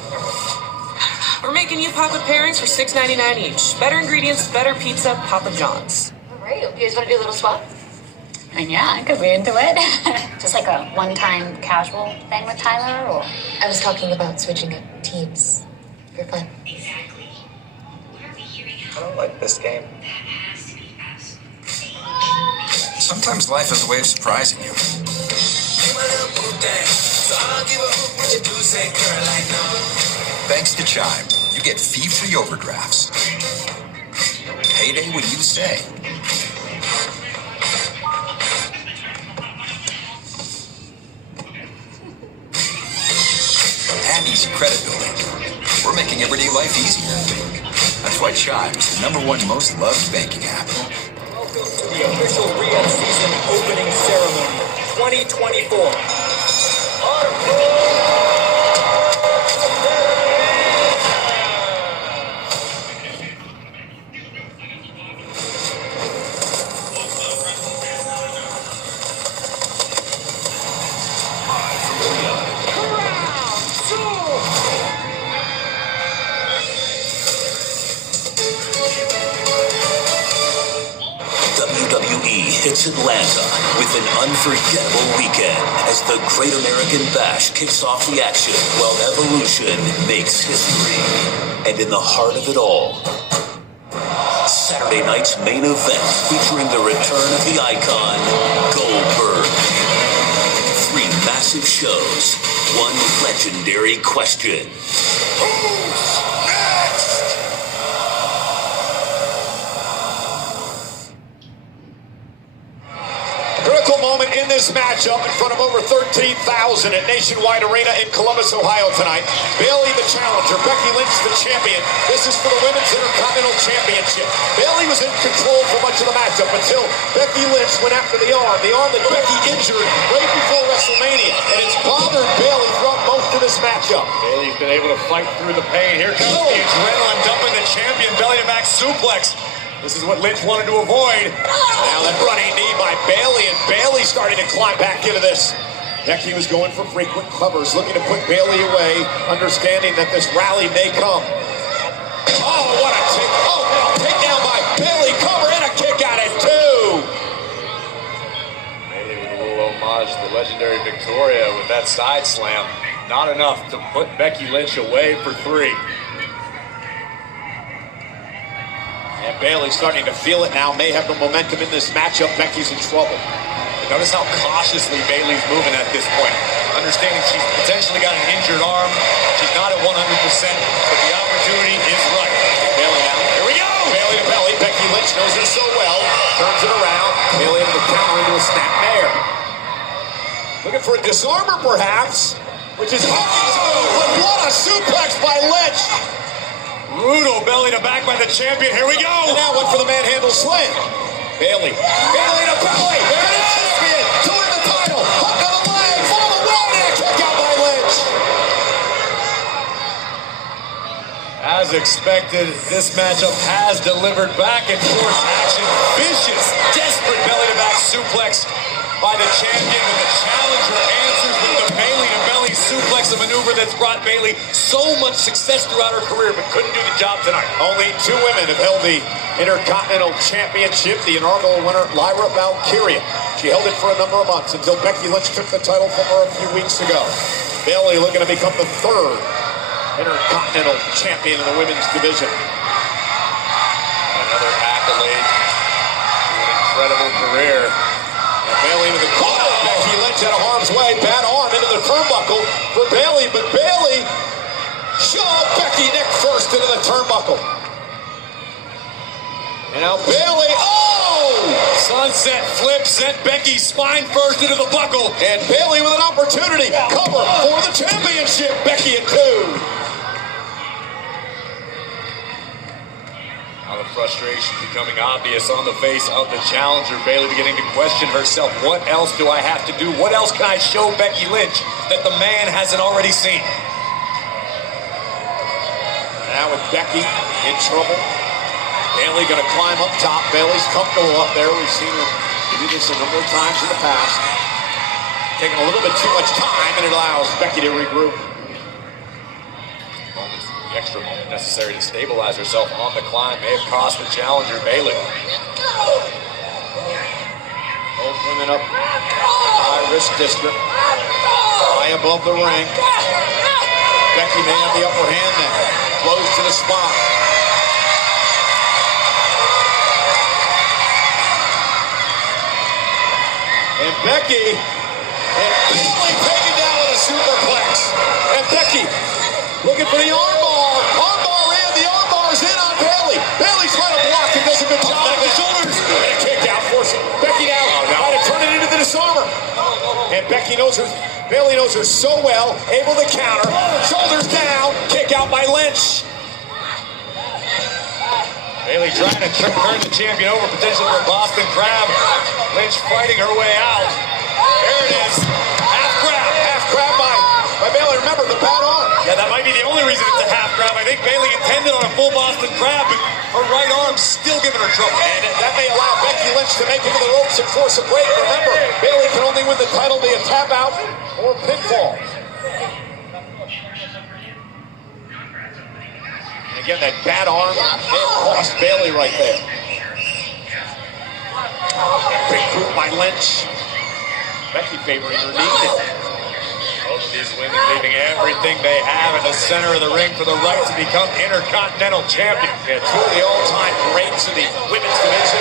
We're making you Papa Pairings for $6.99 each. Better ingredients, better pizza, Papa John's. All right, you guys want to do a little swap? I mean, yeah, I could be into it. Just like a one-time casual thing with Tyler, or? I was talking about switching up teams for fun. I don't like this game. Sometimes life has a way of surprising you. Thanks to Chime, you get fee-free overdrafts. Payday when you say. And easy credit building. We're making everyday life easier. That's why Chime is the #1 most loved banking app. Welcome to the official Riyadh season opening ceremony 2024. Hits Atlanta with an unforgettable weekend as the Great American Bash kicks off the action while Evolution makes history. And in the heart of it all, Saturday night's main event featuring the return of the icon, Goldberg. 3 massive shows, 1 legendary question. Who's next? Critical moment in this matchup in front of over 13,000 at Nationwide Arena in Columbus, Ohio tonight. Bayley the challenger, Becky Lynch the champion. This is for the Women's Intercontinental Championship. Bayley was in control for much of the matchup until Becky Lynch went after the arm that Becky injured right before WrestleMania, and it's bothered Bayley throughout most of this matchup. Bayley's been able to fight through the pain. Here comes the adrenaline dumping the champion, belly to back suplex. This is what Lynch wanted to avoid. Now that running knee by Bayley, and Bayley starting to climb back into this. Becky was going for frequent covers, looking to put Bayley away, understanding that this rally may come. Oh, what a take. Oh, a takedown by Bayley, cover and a kick out at 2. Bayley with a little homage to the legendary Victoria with that side slam. Not enough to put Becky Lynch away for 3. And Bayley starting to feel it now, may have the momentum in this matchup. Becky's in trouble. Notice how cautiously Bayley's moving at this point. Understanding she's potentially got an injured arm. She's not at 100%, but the opportunity is right. Bayley now. Here we go! Bayley to belly. Becky Lynch knows it so well. Turns it around. Bayley able to counter into a snap mare. Looking for a disarmer, perhaps. Which is... Oh, what a suplex by Lynch! Brutal belly to back by the champion. Here we go. And now one for the manhandle slam. Bayley. Bayley to belly. There it is. Champion. To win the title. Hook of the leg. For the win. And a kick out by Lynch. As expected, this matchup has delivered back and forth action. Vicious, desperate belly-to-back suplex by the champion, with the challenger answers with the Bayley-to-belly suplex, a maneuver that's brought Bayley so much success throughout her career, but couldn't do the job tonight. Only 2 women have held the Intercontinental Championship. The inaugural winner, Lyra Valkyria. She held it for a number of months until Becky Lynch took the title from her a few weeks ago. Bayley looking to become the 3rd Intercontinental Champion in the women's division. Another accolade to an incredible career. And Bayley into the corner. Becky Lynch out of harm's way. Bad arm into the turnbuckle for Bayley, but Bayley shoved Becky neck first into the turnbuckle. And now Bayley, sunset flip sent Becky spine first into the buckle. And Bayley with an opportunity. Cover for the championship. Becky at 2. Now the frustration becoming obvious on the face of the challenger. Bayley beginning to question herself. What else do I have to do? What else can I show Becky Lynch that the man hasn't already seen? Now with Becky in trouble. Bayley going to climb up top. Bayley's comfortable up there. We've seen her do this a number of times in the past. Taking a little bit too much time, and it allows Becky to regroup. The extra moment necessary to stabilize herself on the climb may have cost the challenger Bayley. Both women up high risk district, high above the ring. Becky may have the upper hand now. Close to the spot. And Becky and Bayley taken down with a superplex. And Becky looking for the armbar. Armbar in. The armbar's in on Bayley. Bayley's trying to block and does a good job with the shoulders. And a kick out, forcing Becky now trying to turn it into the disarmer. And Bayley knows her so well, able to counter. Shoulders down, kick out by Lynch. Bayley trying to turn the champion over, potentially for a Boston Crab. Lynch fighting her way out. There it is. Half crab by Bayley. Remember, the bad arm. Yeah, that might be the only reason it's a half crab. I think Bayley intended on a full Boston Crab, but her right arm's still giving her trouble. And that may allow Becky Lynch to make it to the ropes and force a break. Remember, Bayley can only win the title via tap out or pinfall. Again, that bad arm may have cost Bayley right there. Big boot by Lynch. Becky favoring her knee. Both of these women leaving everything they have in the center of the ring for the right to become Intercontinental Champion. Yeah, 2 of the all-time greats of the women's division.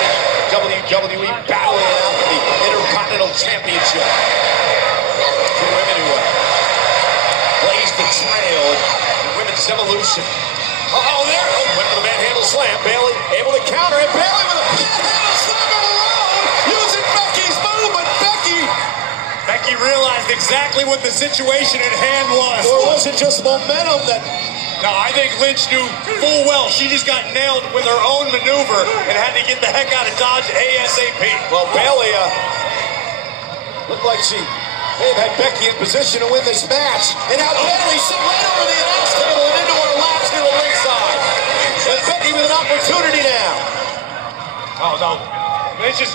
WWE battling it out for the Intercontinental Championship. 2 women who blazed the trail in women's evolution. Went for the manhandle slam. Bayley able to counter it. Bayley with a manhandle slam of her own, using Becky's movement. Becky realized exactly what the situation at hand was. So it wasn't just momentum that. No, I think Lynch knew full well she just got nailed with her own maneuver and had to get the heck out of Dodge ASAP. Well, Bayley looked like she may have had Becky in position to win this match. And now Bayley sitting right over the announce table and into her laps near the ringside. And Becky with an opportunity now. Oh, no. Lynch is...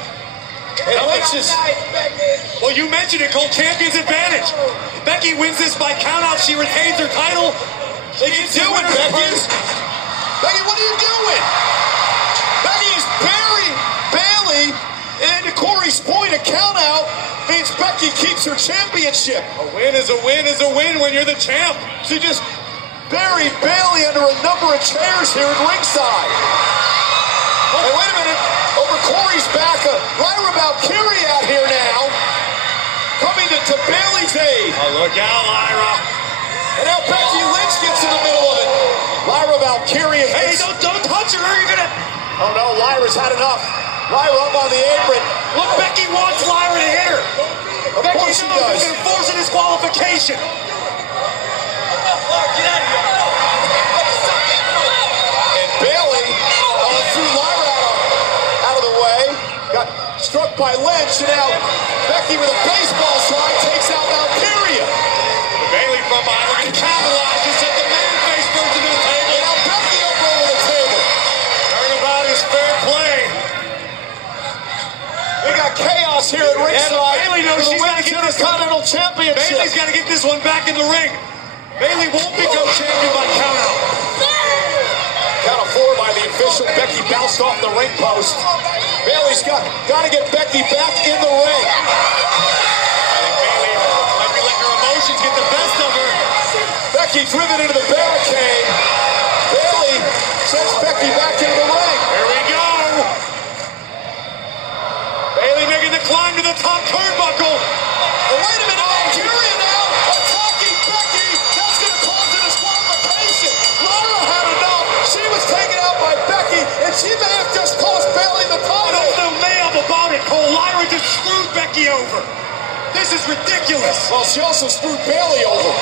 Well, you mentioned it, Cole. Champion's advantage. If Becky wins this by countout, she retains her title. What are you doing, Becky? Becky, what are you doing? Becky is burying Bayley. And to Corey's point, a countout means Becky keeps her championship. A win is a win is a win when you're the champ. She just buried Bayley under a number of chairs here at ringside. Hey, wait a minute. Over Corey's back, Lyra Valkyria out here now. Coming to Bayley's aid. Oh, look out, Lyra. And now Becky Lynch gets in the middle of it. Lyra Valkyria. Hey, don't touch her. You're gonna... Oh, no, Lyra's had enough. Lyra up on the apron. Look, Becky wants Lyra to hit her. Of course she does. She's going to force a disqualification. Get out of here. And Bayley threw Lyra out of the way. Got struck by Lynch. And now Becky with a baseball swing takes out Valkyria. Bayley from behind looking to capitalize. Just set the man face first into the table. And now Becky here at ringside. Bayley knows she's got to get this Intercontinental Championship. Bayley's got to get this one back in the ring. Bayley won't become champion by countout. Count of 4 by the official. Becky bounced off the ring post. Bayley's got to get Becky back in the ring. I think Bayley might be letting her emotions get the best of her. Becky driven into the barricade. Bayley sends Becky back into the ring. Here we go. Bayley making the climb to the top turnbuckle. Oh, wait a minute, Nigeria now attacking Becky. That's going to cause a disqualification. Lyra had enough. She was taken out by Becky, and she may have just cost Bayley the title. There's no mayhem about it, Cole. Lyra just screwed Becky over. This is ridiculous. Well, she also screwed Bayley over.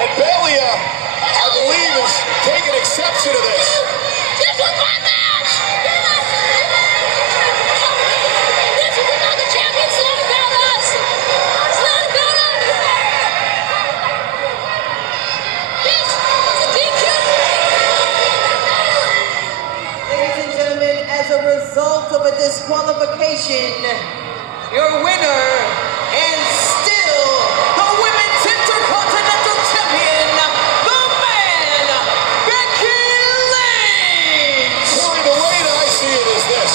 And Bayley, I believe, is taking exception to this. This was my match! This is about the champion. It's not about us! It's not about us! This is a DQ! Ladies and gentlemen, as a result of a disqualification, your winner and still the Women's Intercontinental Champion, the man, Becky Lynch! Corey, the way that I see it is this.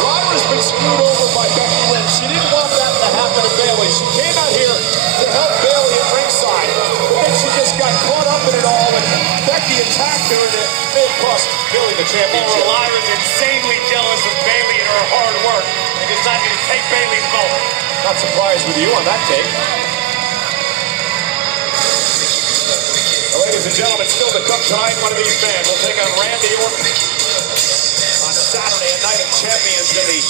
Lyra's been screwed over by Becky Lynch. She didn't want that to happen to Bayley. She came out here to help Bayley at ringside. And she just got caught up in it all, and Becky attacked her, and it may have cost Bayley the championship. Oh, Lyra's insanely jealous of Bayley and her hard work and decided to take Bayley's moment. Not surprised with you on that take. Well, ladies and gentlemen, still to come tonight, one of these men will take on Randy Orton on Saturday, a night of champions in the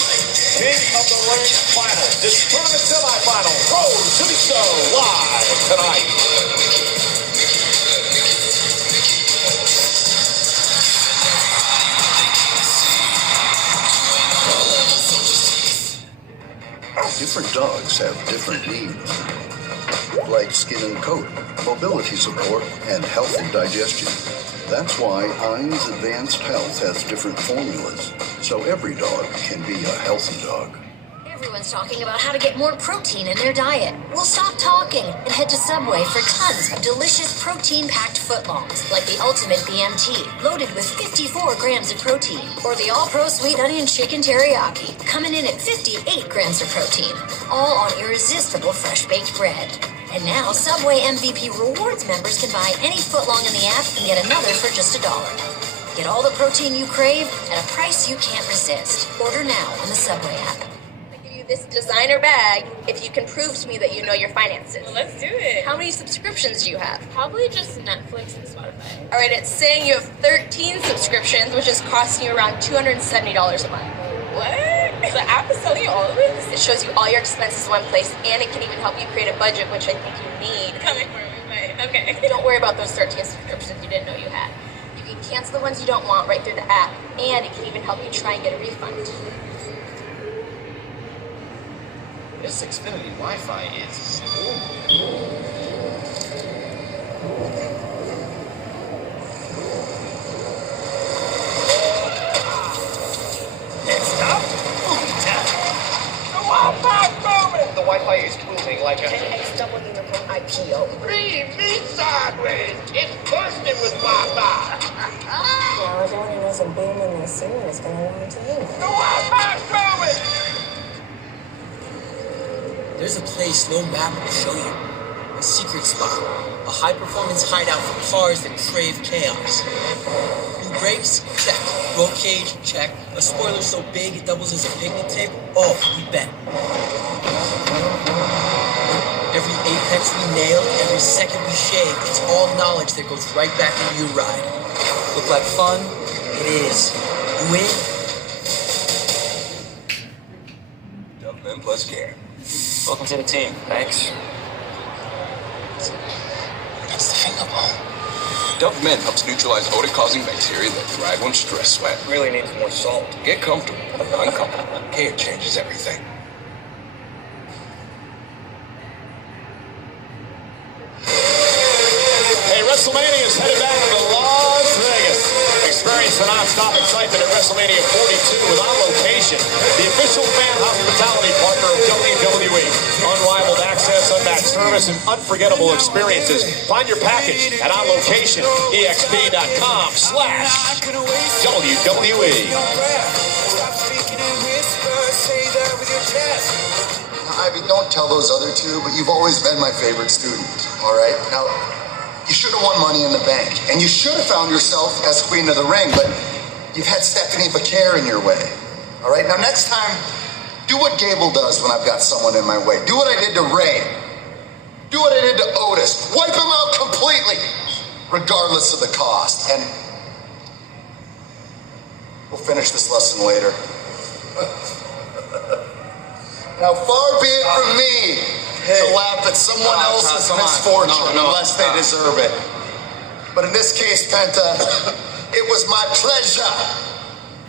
King of the Ring final. This tournament semifinal, Rose to the show live tonight. Different dogs have different needs, like skin and coat, mobility support, and healthy digestion. That's why Heinz Advanced Health has different formulas, so every dog can be a healthy dog. Everyone's talking about how to get more protein in their diet. Well, stop talking and head to Subway for tons of delicious protein-packed footlongs, like the Ultimate BMT, loaded with 54 grams of protein, or the All-Pro Sweet Onion Chicken Teriyaki, coming in at 58 grams of protein, all on irresistible fresh-baked bread. And now, Subway MVP Rewards members can buy any footlong in the app and get another for just $1. Get all the protein you crave at a price you can't resist. Order now on the Subway app. This designer bag if you can prove to me that you know your finances. Well, let's do it. How many subscriptions do you have? Probably just Netflix and Spotify. All right, it's saying you have 13 subscriptions, which is costing you around $270 a month. What? The app is telling you all of this? It shows you all your expenses in one place, and it can even help you create a budget, which I think you need. Coming for me, but okay. Don't worry about those 13 subscriptions you didn't know you had. You can cancel the ones you don't want right through the app, and it can even help you try and get a refund. This Xfinity Wi-Fi is... Next up, Food Town. The Wi-Fi moment! The Wi-Fi is moving like a... 10x double unicorn IPO. Read me sideways. It's bursting with Wi-Fi. Now everyone who knows a boom in their scene is going to want to do. The Wi-Fi moment! There's a place no map will show you. A secret spot. A high-performance hideout for cars that crave chaos. New brakes? Check. Roll cage? Check. A spoiler so big it doubles as a picnic table? Oh, we bet. Every apex we nail, every second we shave, it's all knowledge that goes right back into your ride. Look like fun? It is. You win? Double M plus care. Welcome to the team. Thanks. That's the finger ball. Dove Men helps neutralize odor-causing bacteria that thrive on stress sweat. Really needs more salt. Get comfortable, uncomfortable. Care changes everything. Hey, WrestleMania is headed back to Las Vegas. Experience the non-stop excitement at WrestleMania 42 with On Location, the official fan hospitality partner of WWE. Unrivaled access, unmatched service, and unforgettable experiences. Find your package at onlocation.exp.com/WWE. Ivy, don't tell those other two, but you've always been my favorite student, all right? Now, you should have won Money in the Bank, and you should have found yourself as Queen of the Ring, but you've had Stephanie Vaquer in your way, all right? Now, next time, do what Gable does when I've got someone in my way. Do what I did to Ray. Do what I did to Otis. Wipe him out completely, regardless of the cost. And we'll finish this lesson later. Now, far be it from me to laugh at someone else's misfortune unless they deserve it. But in this case, Penta, it was my pleasure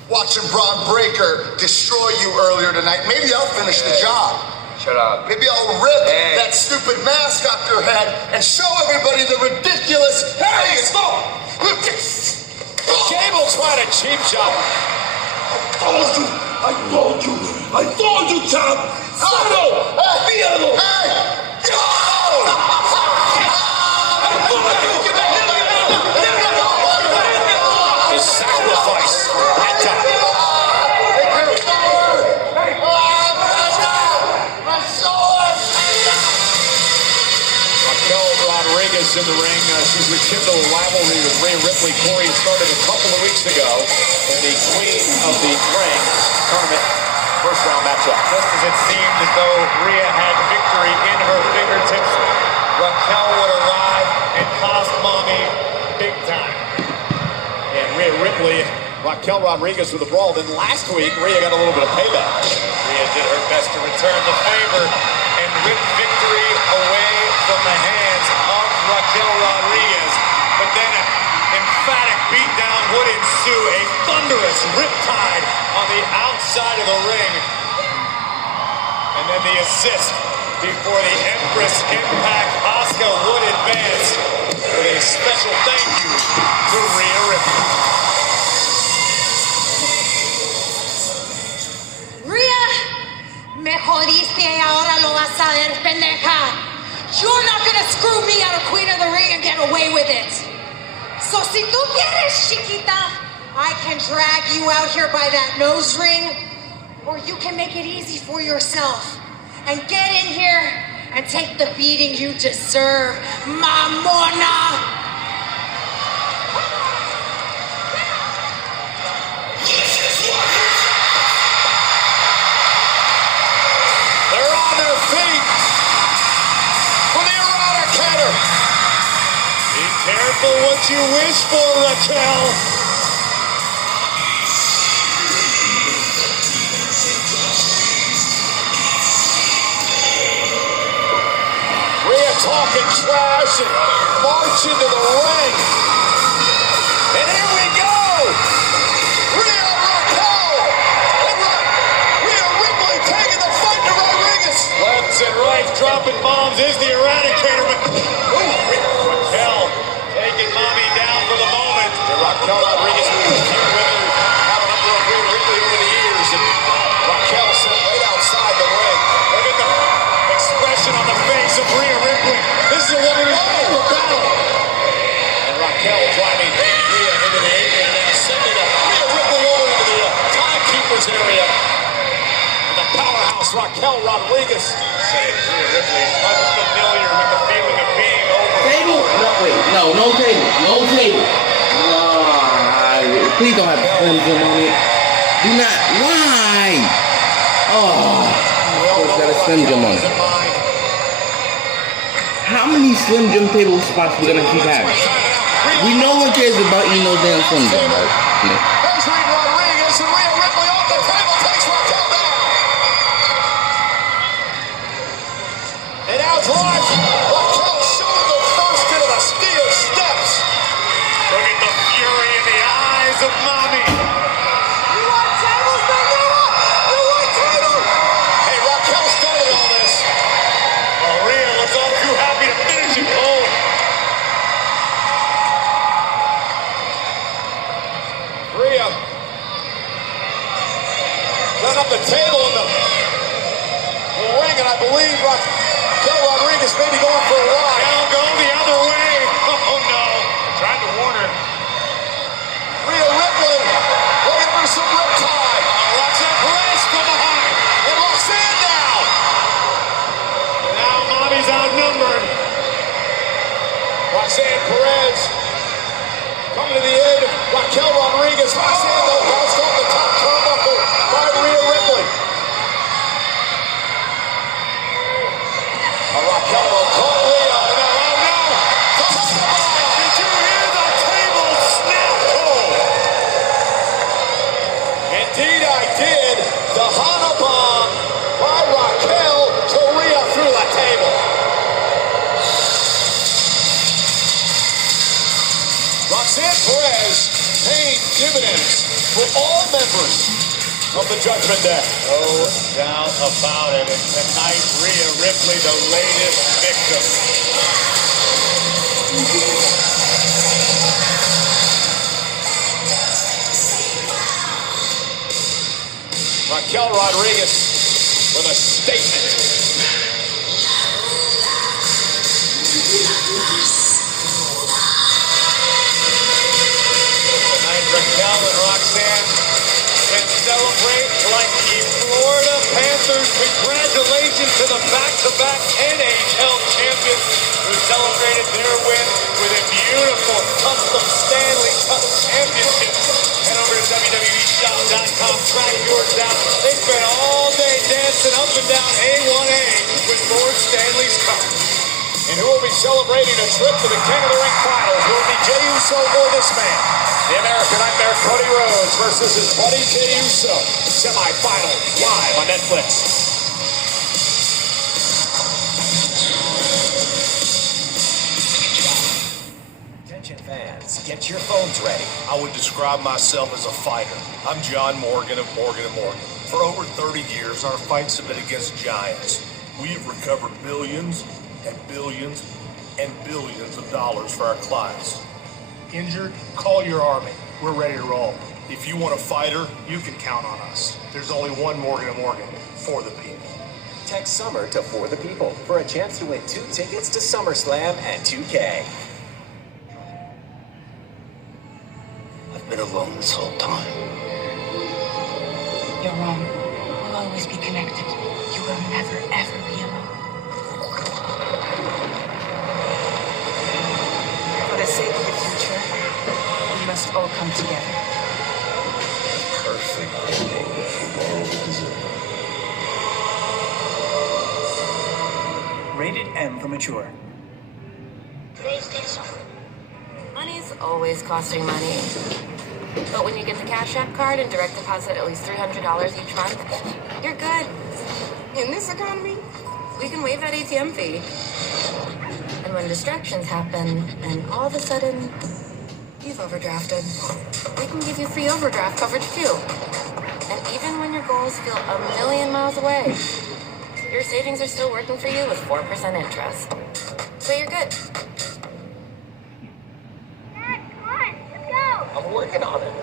watching Braun Breaker destroy you earlier tonight. Maybe I'll finish the job. Shut up. Maybe I'll rip that stupid mask off your head and show everybody the ridiculous... Hey, stop! Gable tried a cheap shot. I told you, Tom! Solo! Fíjalo! His sacrifice. Penta. Raquel Rodriguez in the ring. She's rekindled a rivalry with Rhea Ripley. Corey started a couple of weeks ago in the Queen of the Ring tournament. First round matchup. Just as it seemed as though Rhea had victory in her fingertips, Raquel would arrive and cost Mommy big time. And Rhea Ripley, Raquel Rodriguez with a brawl. Then last week, Rhea got a little bit of payback. Rhea did her best to return the favor and rip victory away from the hands of Raquel Rodriguez. But then an emphatic beatdown would ensue, a thunderous riptide on the outside of the ring. And then the assist before the Empress Impact. Asuka would advance with a special thank you to Rhea Ripley. Rhea, me jodiste y ahora lo vas a ver, pendeja. You're not gonna screw me out of Queen of the Ring and get away with it. So si tú quieres, chiquita, I can drag you out here by that nose ring, or you can make it easy for yourself and get in here and take the beating you deserve, mamona. They're on their feet for the Eradicator. Be careful what you wish for, Raquel. Rhea talking trash and march into the ring. And here we go. Rhea Raquel. And Rhea Ripley taking the fight to Rodriguez. Lefts and rights dropping bombs is the Eradicator, but Raquel taking Mommy down for the moment. And Raquel Rodriguez with a few women who had a number of Rhea Ripley over the years. And Raquel sent right outside the ring. Look at the expression on the face of Rhea Ripley. This is a woman who's ready for battle. And Raquel driving Rhea into the apron and then sending Rhea Ripley over into the timekeeper's area. And the powerhouse Raquel Rodriguez. Saying Rhea Ripley is unfamiliar with the feeling of being over. Table? No, wait, no table. No table. Please don't have a Slim Jim on it. Do not. Why? Oh, it's got a Slim Jim on it. How many Slim Jim table spots we gonna keep having? We no one cares about eating those damn Slim Jim, right? Yeah. There's Rhea Rodriguez and Rhea Ripley off the table takes Raquel down. And now drives Raquel showing the first into the steel steps. Look at the fury in the eyes of Mommy. You want tables, pendeja? You want tables? Hey, Raquel started all this. Well, Rhea looks all too happy to finish it cold. Rhea Roxanne Perez coming to the aid of Raquel Rodriguez. Roxanne, though, bounced off the top turnbuckle by Rhea Ripley. Raquel will call Rhea. Oh, no. Did you hear the table snap, Cole? Indeed, I did. The Hana bomb by Raquel to Rhea through the table. Roxanne Perez paying dividends for all members of the Judgment Day. No doubt about it. And tonight, Rhea Ripley, the latest victim. Raquel Rodriguez with a statement. Tonight, Raquel and Roxanne can celebrate like the Florida Panthers. Congratulations to the back-to-back NHL champions who celebrated their win with a beautiful custom Stanley Cup championship. Head over to WWEshop.com, track yours down. They spent all day dancing up and down A1A with Lord Stanley's Cup. And who will be celebrating a trip to the King of the Ring finals? Will it be Jey Uso or this man? The American Nightmare Cody Rhodes versus his buddy Jey Uso. Semi-final live on Netflix. Attention fans, get your phones ready. I would describe myself as a fighter. I'm John Morgan of Morgan & Morgan. For over 30 years, our fights have been against giants. We have recovered billions and billions and billions of dollars for our clients. Injured? Call your army. We're ready to roll. If you want a fighter, you can count on us. There's only one Morgan & Morgan for the people. Text SUMMER to For the People for a chance to win 2 tickets to SummerSlam and 2K. I've been alone this whole time. You're wrong. We'll always be connected. You will never, ever be alone. For the sake of the future, we must all come together. Perfect ending the world deserves. Rated M for mature. Money's always costing money. But when you get the Cash App card and direct deposit at least $300 each month, you're good. In this economy, we can waive that ATM fee. And when distractions happen, and all of a sudden, you've overdrafted, we can give you free overdraft coverage too. And even when your goals feel a million miles away, your savings are still working for you with 4% interest. So you're good. I'm working on it.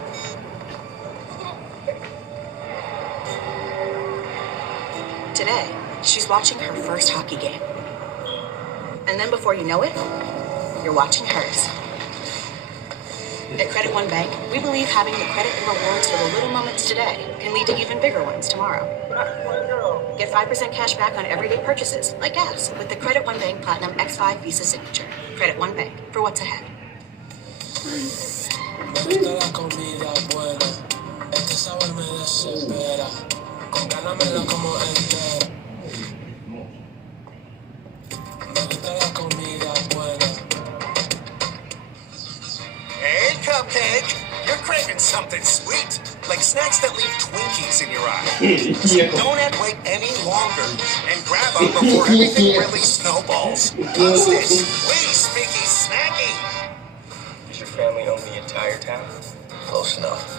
Today, she's watching her first hockey game. And then before you know it, you're watching hers. At Credit One Bank, we believe having the credit and rewards for the little moments today can lead to even bigger ones tomorrow. Get 5% cash back on everyday purchases, like gas, with the Credit One Bank Platinum X5 Visa Signature. Credit One Bank, for what's ahead. Me gusta la comida buena, este sabor me desespera, con ganas me la como entera. Me gusta la comida buena. Hey, Cupcake, you're craving something sweet, like snacks that leave Twinkies in your eye. So don't have to wait any longer and grab them before everything really snowballs. What's this? Wee Speaky Snacky. Does your family own the entire town? Close enough.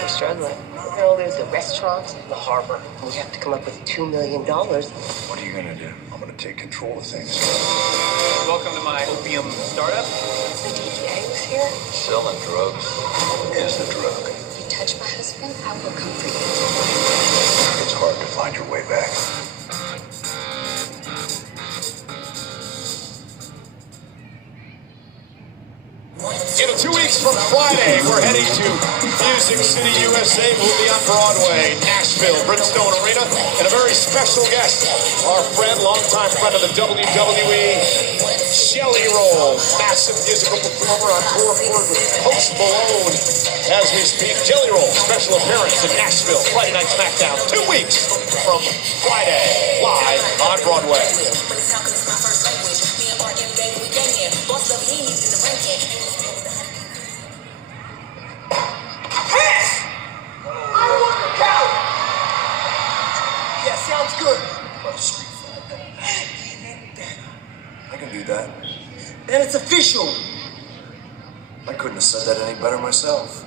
We're struggling. Look at all those the restaurants, the harbor. We have to come up with $2 million. What are you gonna do? I'm gonna take control of things. Welcome to my opium startup. The DEA's here. Selling drugs is the drug. If you touch my husband, I will come for you. It's hard to find your way back. It'll 2 weeks from Friday, we're heading to Music City, USA. We'll be on Broadway, Nashville, Bridgestone Arena, and a very special guest, our friend, longtime friend of the WWE, Jelly Roll, massive musical performer on tour with Post Malone as we speak. Jelly Roll, special appearance in Nashville, Friday Night SmackDown, 2 weeks from Friday, live on Broadway. Yeah, sounds good. I can do that. And it's official. I couldn't have said that any better myself.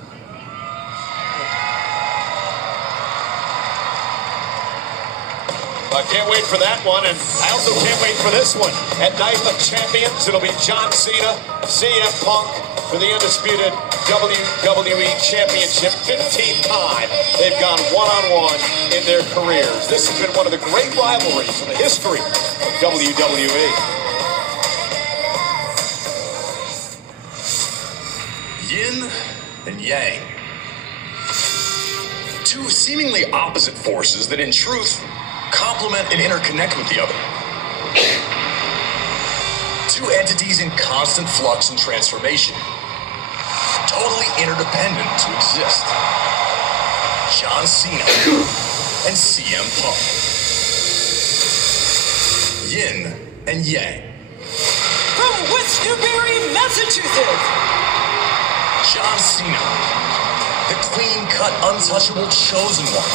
I can't wait for that one, and I also can't wait for this one. At Night of Champions, it'll be John Cena, CM Punk for the undisputed WWE Championship. 15th time they've gone one-on-one in their careers. This has been one of the great rivalries in the history of WWE. Yin and Yang. Two seemingly opposite forces that in truth complement and interconnect with the other. Two entities in constant flux and transformation, totally interdependent to exist. John Cena and CM Punk. Yin and Yang. From West Newbury, Massachusetts. John Cena, the clean-cut, untouchable chosen one.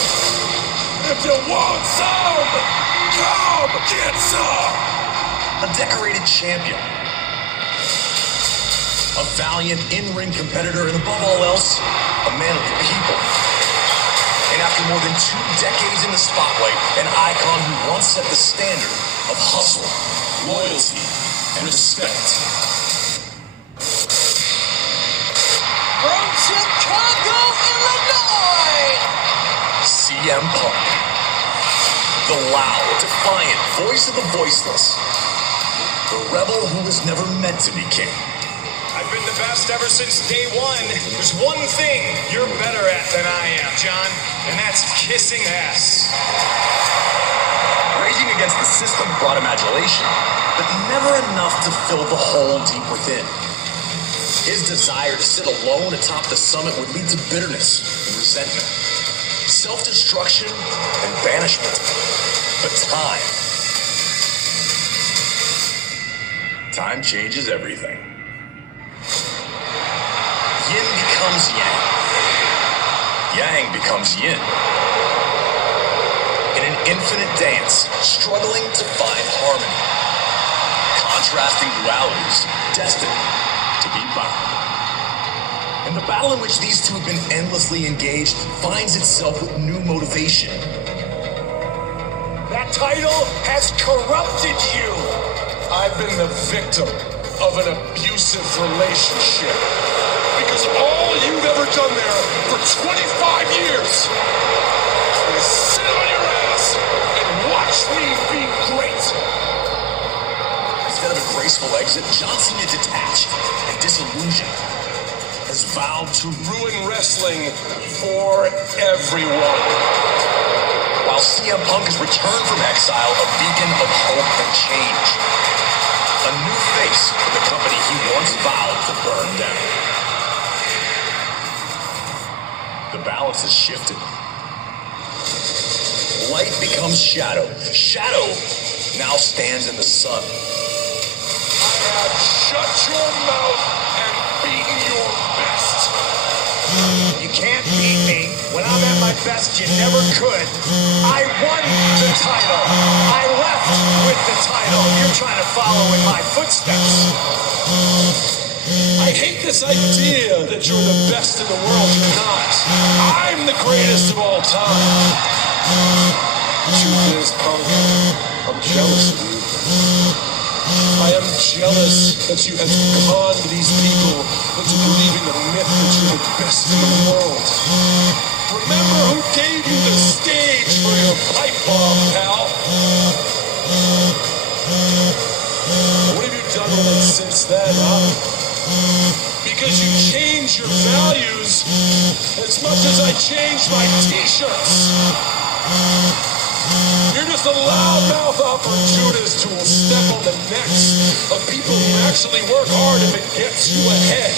If you want some, come get some! A decorated champion. A valiant in-ring competitor, and above all else, a man of the people. And after more than 2 decades in the spotlight, an icon who once set the standard of hustle, loyalty, and respect. From Chicago, Illinois. CM Punk. The loud, defiant voice of the voiceless. The rebel who was never meant to be king. I've been the best ever since day one. There's one thing you're better at than I am, John, and that's kissing ass. Raging against the system brought him adulation, but never enough to fill the hole deep within. His desire to sit alone atop the summit would lead to bitterness and resentment, self-destruction and banishment. But time changes everything. Yin becomes Yang. Yang becomes Yin. In an infinite dance, struggling to find harmony. Contrasting dualities, destined to be bound. And the battle in which these two have been endlessly engaged finds itself with new motivation. That title has corrupted you. I've been the victim of an abusive relationship. Because all you've ever done there for 25 years is sit on your ass and watch me be great. Instead of a graceful exit, John Cena, detached and disillusioned, has vowed to ruin wrestling for everyone. While CM Punk has returned from exile, a beacon of hope and change. A new face for the company he once vowed to burn down. The balance has shifted. Light becomes shadow. Shadow now stands in the sun. I have shut your mouth and beaten your best. You can't beat me. When I'm at my best, you never could. I won the title. I left with the title. You're trying to follow in my footsteps. I hate this idea that you're the best in the world. You're not. I'm the greatest of all time. The truth is, Punk, I'm jealous of you. I am jealous that you have conned these people into believing the myth that you're the best in the world. Remember who gave you the stage for your pipe bomb, pal? What have you done with it since then, huh? because you change your values as much as I change my t-shirts. You're just a loudmouth opportunist who will step on the necks of people who actually work hard if it gets you ahead.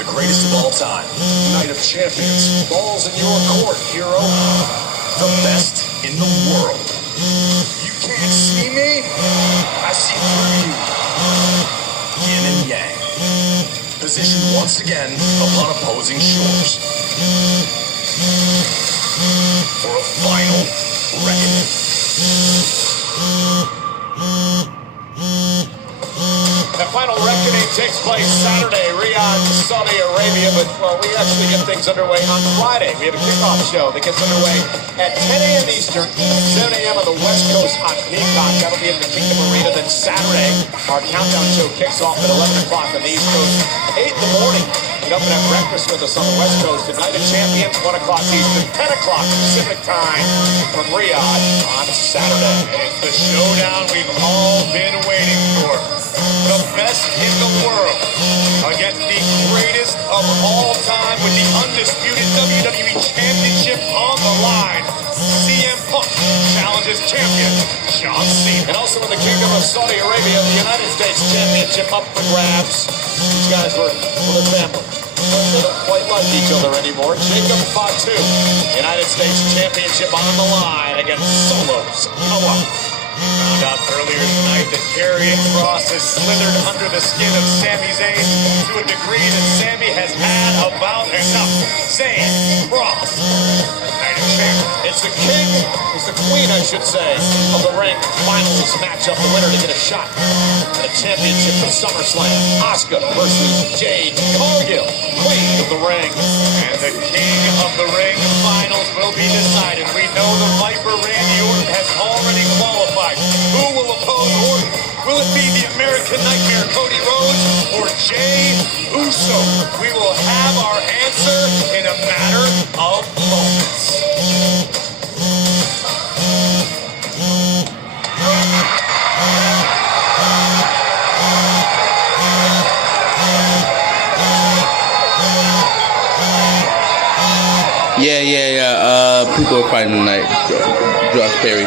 The greatest of all time. Night of Champions. Ball's in your court, hero. The best in the world. You can't see me? I see through you. Yin and yang. Positioned once again upon opposing shores. For a final reckoning. The final reckoning takes place Saturday, Riyadh, Saudi Arabia, but, well, we actually get things underway on Friday. We have a kickoff show that gets underway at 10 a.m. Eastern, 7 a.m. on the West Coast on Peacock. That'll be at the Kingdom Arena. Then Saturday, our countdown show kicks off at 11 o'clock on the East Coast, 8 in the morning. Get up and have breakfast with us on the West Coast. The Night of Champions, 1 o'clock Eastern, 10 o'clock Pacific time from Riyadh on Saturday. It's the showdown we've all been waiting for. The best in the world against the greatest of all time with the undisputed WWE Championship on the line. CM Punk challenges champion John Cena. And also in the Kingdom of Saudi Arabia, the United States Championship up for grabs. These guys were a family. But they don't quite like each other anymore. Jacob Fatu, United States Championship on the line against Solo Sikoa. Found out earlier tonight that Karrion Kross has slithered under the skin of Sami Zayn to a degree that Sami has had about enough. Zayn, Kross, Night of Champions. It's the king, it's the queen, I should say, of the ring finals matchup. The winner to get a shot at a championship at SummerSlam. Asuka versus Jade Cargill, queen of the ring. And the king of the ring finals will be decided. We know the Viper Randy Orton has already qualified. Who will oppose Orton? Will it be the American Nightmare Cody Rhodes or Jey Uso? We will have our answer in a matter of moments. Yeah. People are fighting tonight. Josh Perry.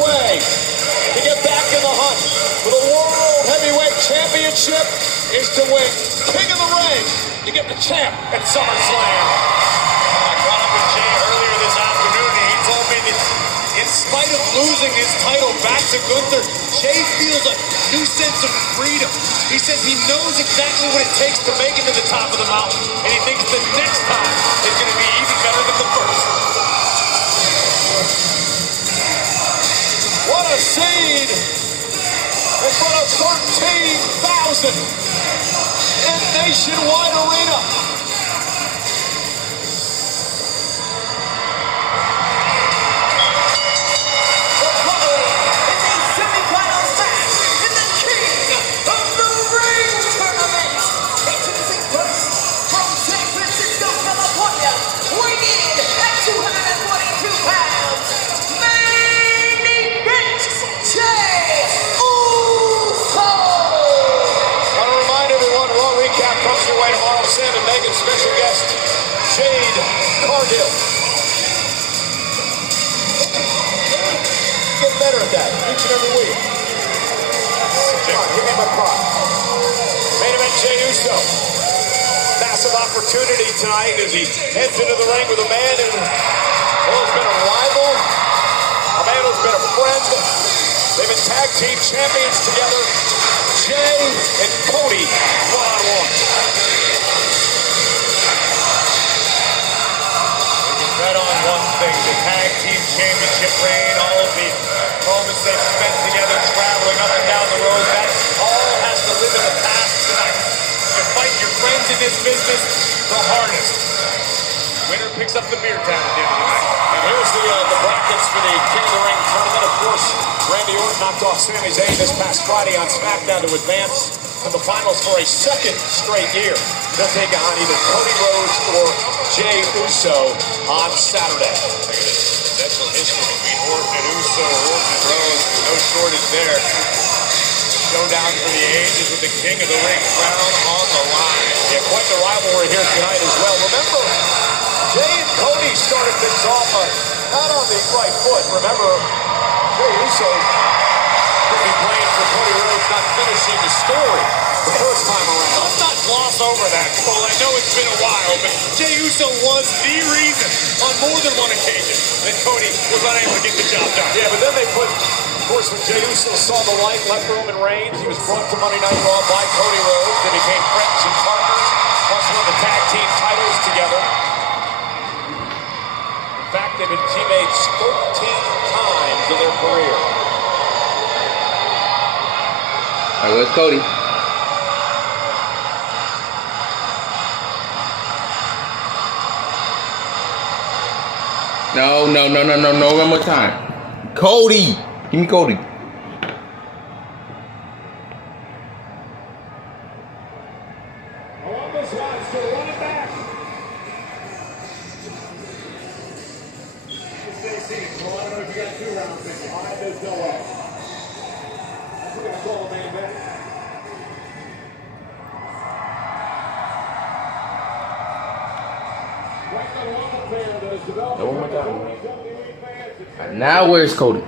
Way to get back in the hunt for the World Heavyweight Championship is to win King of the Ring to get the champ at SummerSlam. I brought up with Jey earlier this afternoon, and he told me that in spite of losing his title back to Gunther, Jey feels a new sense of freedom. He says he knows exactly what it takes to make it to the top of the mountain, and he thinks the next time is going to be even better than the first. What a scene in front of 13,000 in Nationwide Arena. The following is a semifinals match in the King of the Ring tournament. Taking place from San Francisco, California, weighing in at 222 pounds. Comes your way tomorrow, Sam and Megan, special guest, Jade Cargill. Get better at that, each and every week. Come on, give me my prop. Main event, Jey Uso. Massive opportunity tonight as he heads into the ring with a man who has been a rival, a man who's been a friend. They've been tag team champions together. Jey and Cody one-on-one. We can bet on one thing, the tag team championship reign, all of the moments they've spent together traveling up and down the road, that all has to relive in the past tonight. You fight your friends in this business the hardest. Winner picks up the beer tab at the end of the night. And here's the brackets for the King of the Ring tournament. Of course, Randy Orton knocked off Sami Zayn this past Friday on SmackDown to advance to the finals for a second straight year. They'll take on either Cody Rhodes or Jey Uso on Saturday. Potential history between Orton and Uso, Orton and Rhodes, no shortage there. Showdown for the ages with the King of the Ring crown on the line. Yeah, quite the rivalry here tonight as well. Remember, Jey and Cody started things off not on the right foot. Remember, Jey Uso could be blamed for Cody Rhodes not finishing the story the first time around. Let's not gloss over that, Cole. I know it's been a while, but Jey Uso was the reason on more than one occasion that Cody was unable to get the job done. Yeah, but then they put, of course, when Jey Uso saw the light, left Roman Reigns, he was brought to Monday Night Raw by Cody Rhodes. They became friends and partners, once won the tag team titles together. In fact, they've been teammates 13 times in their career. All right, where's Cody? No, one more time. Cody! Give me Cody. Columbus wants to run it back. Stay seated. Well, I don't know if you got 2 rounds in you. All right, there's no way. That's what I call a man back. One more time. Now where's Cody?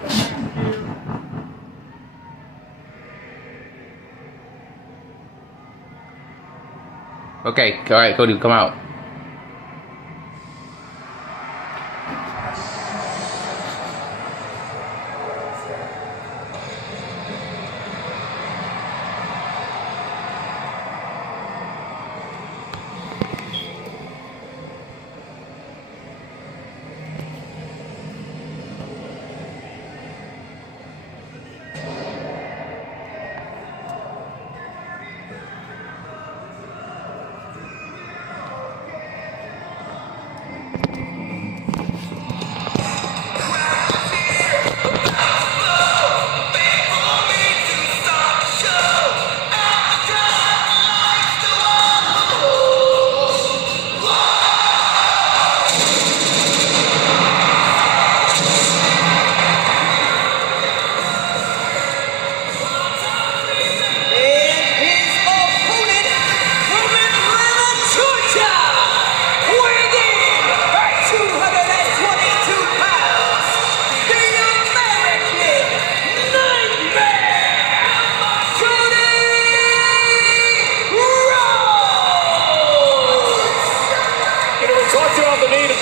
Okay, all right, Cody, come out.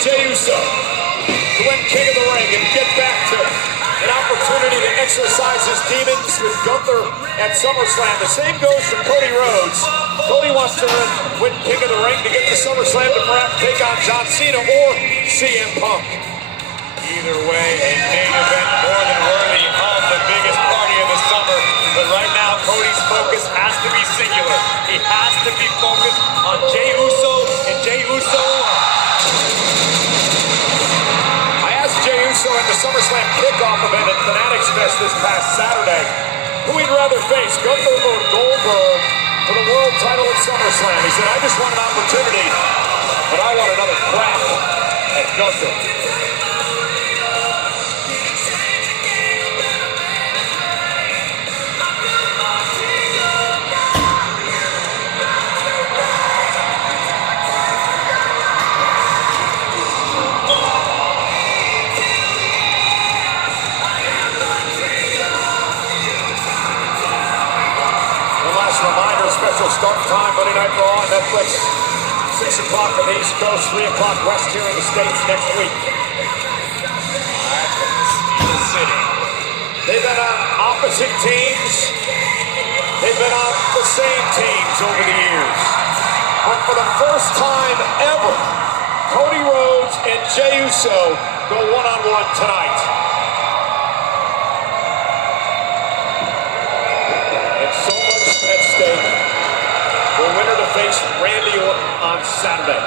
Jey Uso to win King of the Ring and get back to an opportunity to exercise his demons with Gunther at SummerSlam. The same goes for Cody Rhodes. Cody wants to win King of the Ring to get to SummerSlam to perhaps take on John Cena or CM Punk. Either way, a main event more than worthy of the biggest party of the summer. But right now, Cody's focus has to be singular. He has to be focused on Jey Uso and Jey Uso alone. I asked Jey Uso at the SummerSlam kickoff event at Fanatics Fest this past Saturday who he'd rather face, Gunther or Goldberg, for the world title at SummerSlam. He said, I just want an opportunity, but I want another crack at Gunther. Special start time, Monday Night Raw on Netflix. 6 o'clock on the East Coast, 3 o'clock West here in the States next week. Steel City. They've been on opposite teams. They've been on the same teams over the years. But for the first time ever, Cody Rhodes and Jey Uso go one-on-one tonight. It's so much at stake. faced Randy Orton on Saturday.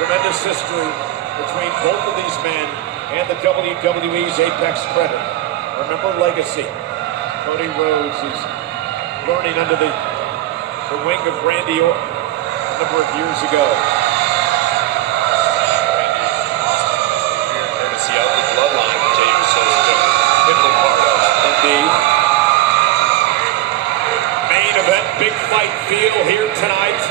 Tremendous history between both of these men and the WWE's Apex Predator. Remember legacy. Cody Rhodes is learning under the wing of Randy Orton a number of years ago. Courtesy of the bloodline, Jey Uso is a pivotal part of. Indeed. Main event, big fight feel here tonight.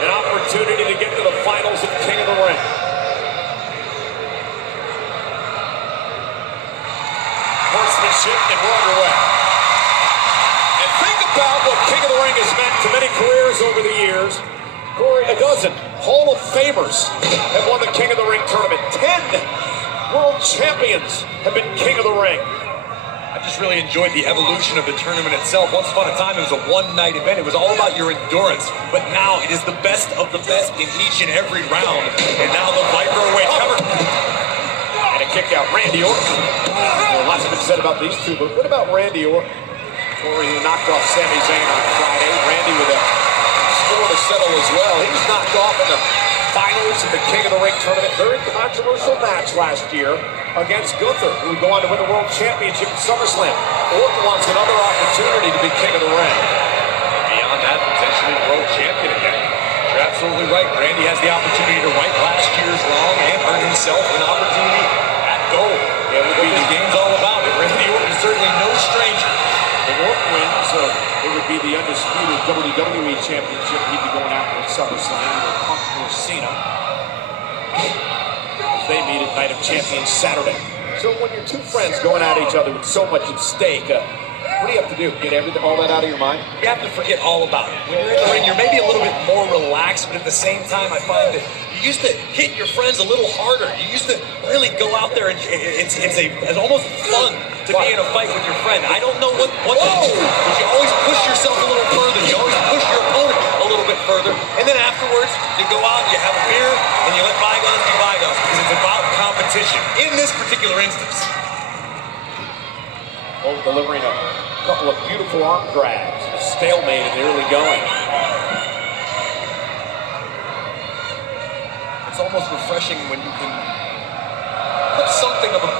An opportunity to get to the finals of King of the Ring. Horsemanship, and we're underway. And think about what King of the Ring has meant to many careers over the years. Corey, a dozen Hall of Famers have won the King of the Ring tournament. 10 world champions have been King of the Ring. I just really enjoyed the evolution of the tournament itself. Once upon a time, it was a one-night event. It was all about your endurance. But now it is the best of the best in each and every round. And now the Viper away cover. And a kick out, Randy Orton. Well, lots has been said about these two, but what about Randy Orton? Corey, who knocked off Sami Zayn on Friday. Randy with a score to settle as well. He was knocked off in the finals of the King of the Ring tournament. Very controversial match last year against Gunther, who would go on to win the World Championship at SummerSlam. Orton wants another opportunity to be King of the Ring. And beyond that, potentially World Champion again. You're absolutely right. Randy has the opportunity to right last year's wrong and earn himself an opportunity at gold. Yeah, what the game's all about. And Randy Orton is certainly no stranger. If Orton wins, it would be the undisputed WWE Championship he'd be going after at SummerSlam with Punk or Cena. They meet at Night of Champions Saturday. So when you're two friends going at each other with so much at stake, what do you have to do? Get everything, all that out of your mind? You have to forget all about it. When you're in the ring, you're maybe a little bit more relaxed, but at the same time, I find that you used to hit your friends a little harder. You used to really go out there, and it's almost fun to be in a fight with your friend. I don't know what to do, but you always push yourself a little further. You always push your opponent a little bit further, and then afterwards, you go out, you have a beer, and you let bygones be bygones, because it's about competition. In this particular instance. Oh, delivering a couple of beautiful arm grabs. A stalemate in the early going. It's almost refreshing when you can put something of a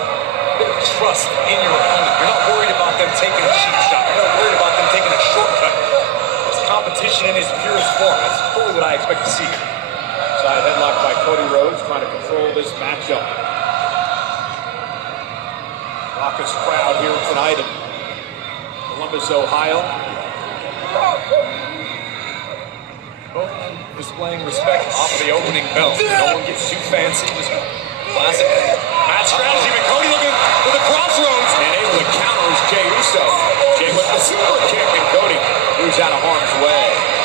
bit of trust in your opponent. You're not worried about them taking a cheap shot. You're not worried about them taking a shortcut. It's competition in its purest form. That's fully what I expect to see. Side headlock by Cody Rhodes, trying to control this matchup. Raucous crowd here tonight in Columbus, Ohio. Both displaying respect off of the opening bell. No one gets too fancy. Just classic match strategy. But Cody looking for the crossroads. And able to counter is Jey Uso. Jey with the super kick, and Cody moves out of harm's way.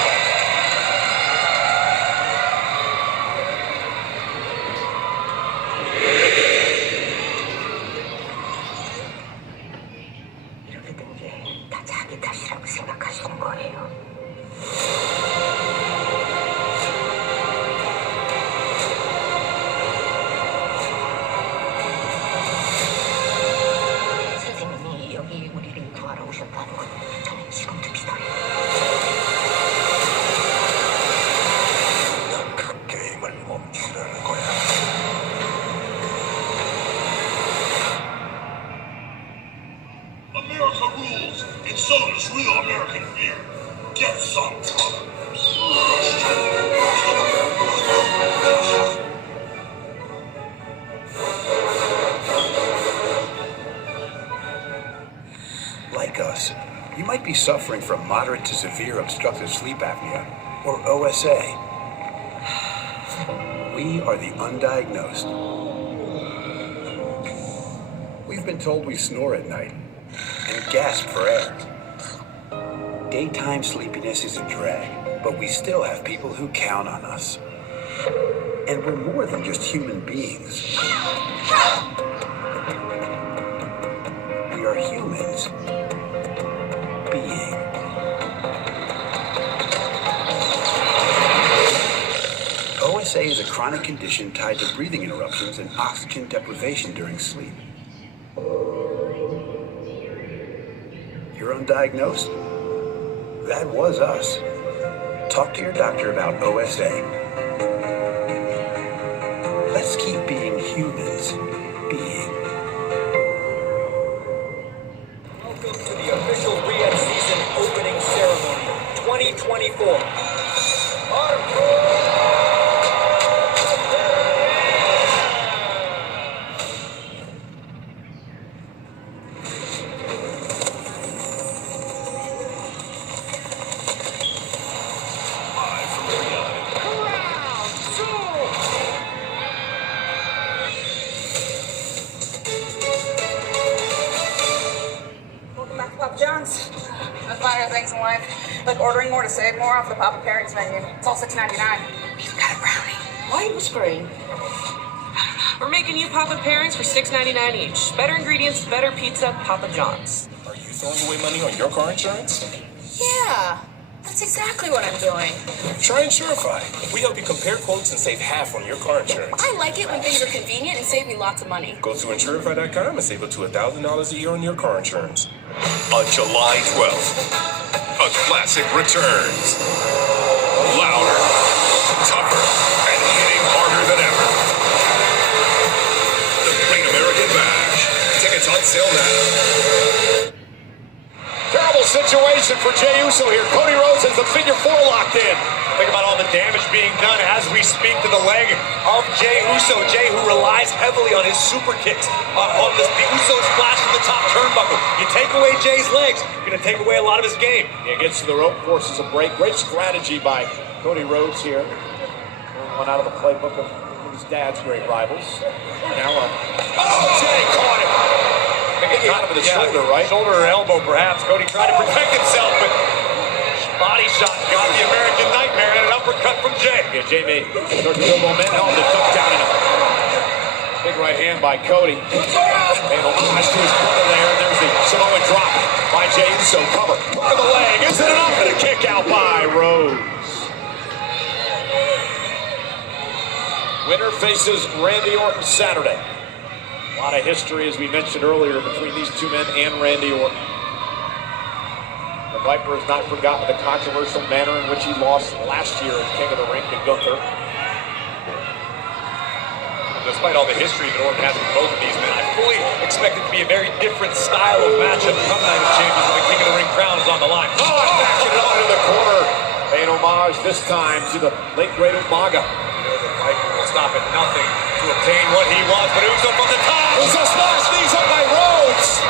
America rules, and so does real American fear. Get some. Like us, you might be suffering from moderate to severe obstructive sleep apnea, or OSA. We are the undiagnosed. We've been told we snore at night and gasp for air. Daytime sleepiness is a drag, but we still have people who count on us. And we're more than just human beings. We are humans being. OSA is a chronic condition tied to breathing interruptions and oxygen deprivation during sleep. You're undiagnosed? That was us. Talk to your doctor about OSA. Let's keep being humans. Being. Welcome to the official Riyadh season opening ceremony 2024. John's. The finer things in life, like ordering more to save more off the Papa Pairings menu. It's all $6.99. You got a brownie. Why are you whispering? We're making you Papa Pairings for $6.99 each. Better ingredients, better pizza, Papa John's. Are you throwing away money on your car insurance? Yeah, that's exactly what I'm doing. Try Insurify. We help you compare quotes and save half on your car insurance. I like it when things are convenient and save me lots of money. Go to Insurify.com and save up to $1,000 a year on your car insurance. On July 12th, a classic returns. Louder, tougher, and hitting harder than ever. The Great American Bash. Tickets on sale now. Terrible situation for Jey Uso here. Cody Rhodes has the figure 4 locked in. Think about all the damage being done as we speak to the leg of Jey Uso. Jey, who relies heavily on his super kicks, on the Uso splash from the top turnbuckle. You take away Jey's legs, you're going to take away a lot of his game. He gets to the rope, forces a break. Great strategy by Cody Rhodes here. One out of the playbook of his dad's great rivals. Now, Jey caught him. I think he got him with the shoulder, right? Shoulder or elbow, perhaps. Cody tried to protect himself, but body shot got the American Nightmare and an uppercut from Jey. Yeah, Jey may start to build momentum to duck down in a big right hand by Cody. And homage to his brother there, and there's the Samoan drop by Jey Uso. Cover. Look at the leg. Isn't it enough? And a kick out by Rhodes. Winner faces Randy Orton Saturday. A lot of history, as we mentioned earlier, between these two men and Randy Orton. The Viper has not forgotten the controversial manner in which he lost last year as King of the Ring to Gunther. Despite all the history that Orton has with both of these men, I fully expect it to be a very different style of matchup come Night of Champions when the King of the Ring crown is on the line. Oh, backing it up into the corner. Paying homage this time to the late great Umaga. The Viper will stop at nothing to obtain what he wants, but Uso from the top. Uso smash, knees up by Rhodes.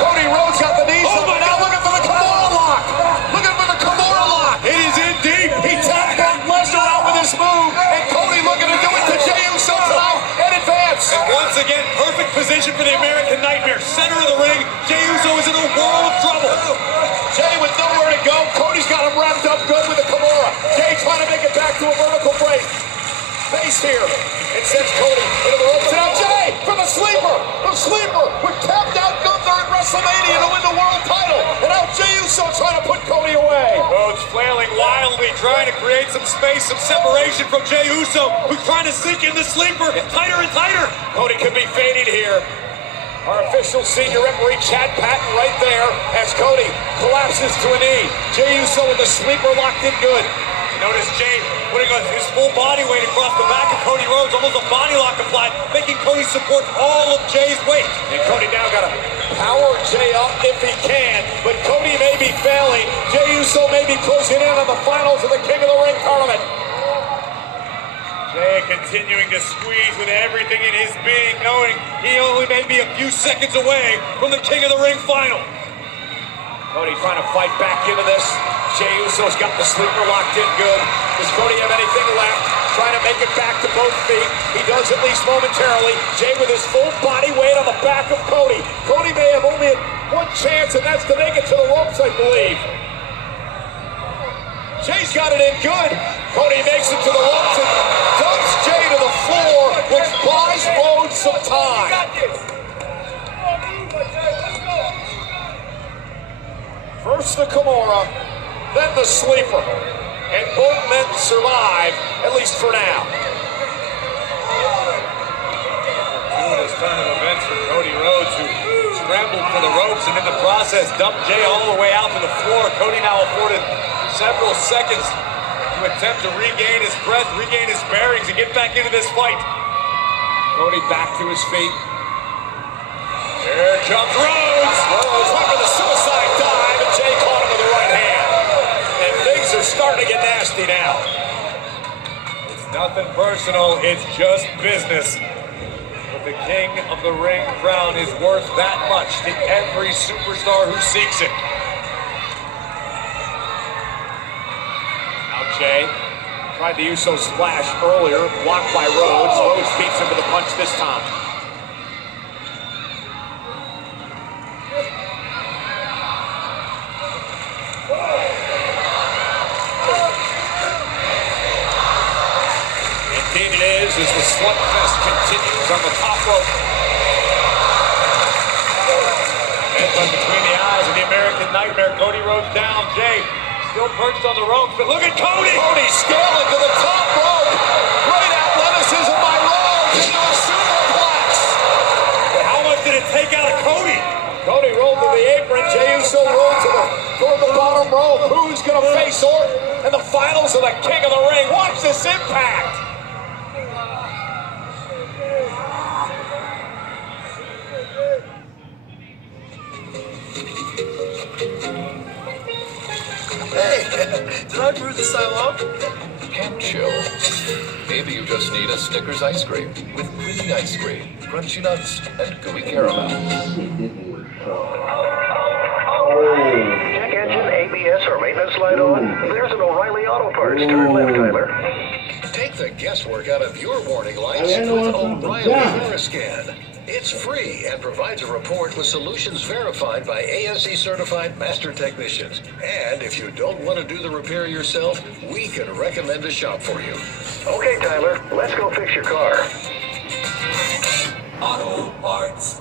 Cody Rhodes got the knees up, and now looking for the Kimura lock. Looking for the Kimura lock. It is in deep. He tapped Brock Lesnar out with this move, and Cody looking to do it to Jey Uso tonight and advance. And once again, perfect position for the American Nightmare. Center of the ring. Jey Uso is in a world of trouble. Jey with nowhere to go. Cody's got him wrapped up good with the Kimura. Jey trying to make it back to a vertical break. Face here. It sends Cody into the ropes. Now Jey for the sleeper. The sleeper would tapped out Gunther at WrestleMania to win the world title. And now Jey Uso trying to put Cody away. Rhodes flailing wildly, trying to create some space, some separation from Jey Uso, who's trying to sink in the sleeper tighter and tighter. Cody could be faded here. Our official senior referee Chad Patton right there as Cody collapses to a knee. Jey Uso with the sleeper locked in good. Notice Jey putting his full body weight across the back of Cody Rhodes, almost a body lock applied, making Cody support all of Jey's weight. And Cody now got to power Jey up if he can, but Cody may be failing. Jey Uso may be closing in on the finals of the King of the Ring tournament. Jey continuing to squeeze with everything in his being, knowing he only may be a few seconds away from the King of the Ring final. Cody trying to fight back into this. Jey Uso's got the sleeper locked in good. Does Cody have anything left? Trying to make it back to both feet. He does at least momentarily. Jey with his full body weight on the back of Cody. Cody may have only one chance, and that's to make it to the ropes, I believe. Jey's got it in good. Cody makes it to the ropes and dumps Jey to the floor, which buys Rhodes some time. First the Kimura, then the sleeper. And both men survive, at least for now. Fortuitous turn of events for Cody Rhodes, who scrambled for the ropes and in the process dumped Jey all the way out to the floor. Cody now afforded several seconds to attempt to regain his breath, regain his bearings, and get back into this fight. Cody back to his feet. Here comes Rhodes. Rhodes went for the suicide dive, and Jay caught him with the right hand. And things are starting to get nasty now. It's nothing personal, it's just business. But the King of the Ring crown is worth that much to every superstar who seeks it. Now Jay tried the Uso splash earlier, blocked by Rhodes. Rhodes beats him with a punch this time. Indeed it is, as the slugfest continues on the top rope. Headbutt between the eyes of the American Nightmare. Cody Rhodes down. Jay still perched on the ropes, but look at Cody! Cody scaling to the top rope. Great athleticism by Rhodes into a superplex. But how much did it take out of Cody? Cody rolled to the apron. Jey Uso rolled toward the bottom rope. Who's going to face Orton in the finals of the King of the Ring? Watch this impact. Hey, did I bruise the sidewalk? Can't chill. Maybe you just need a Snickers ice cream with creamy ice cream, crunchy nuts, and gooey caramel. Check engine, ABS, or maintenance light on? There's an O'Reilly Auto Parts. Turn left, Tyler. Take the guesswork out of your warning lights with O'Reilly Veriscan. It's free and provides a report with solutions verified by ASE certified master technicians. And if you don't want to do the repair yourself, we can recommend a shop for you. Okay, Tyler, let's go fix your car. Auto Parts.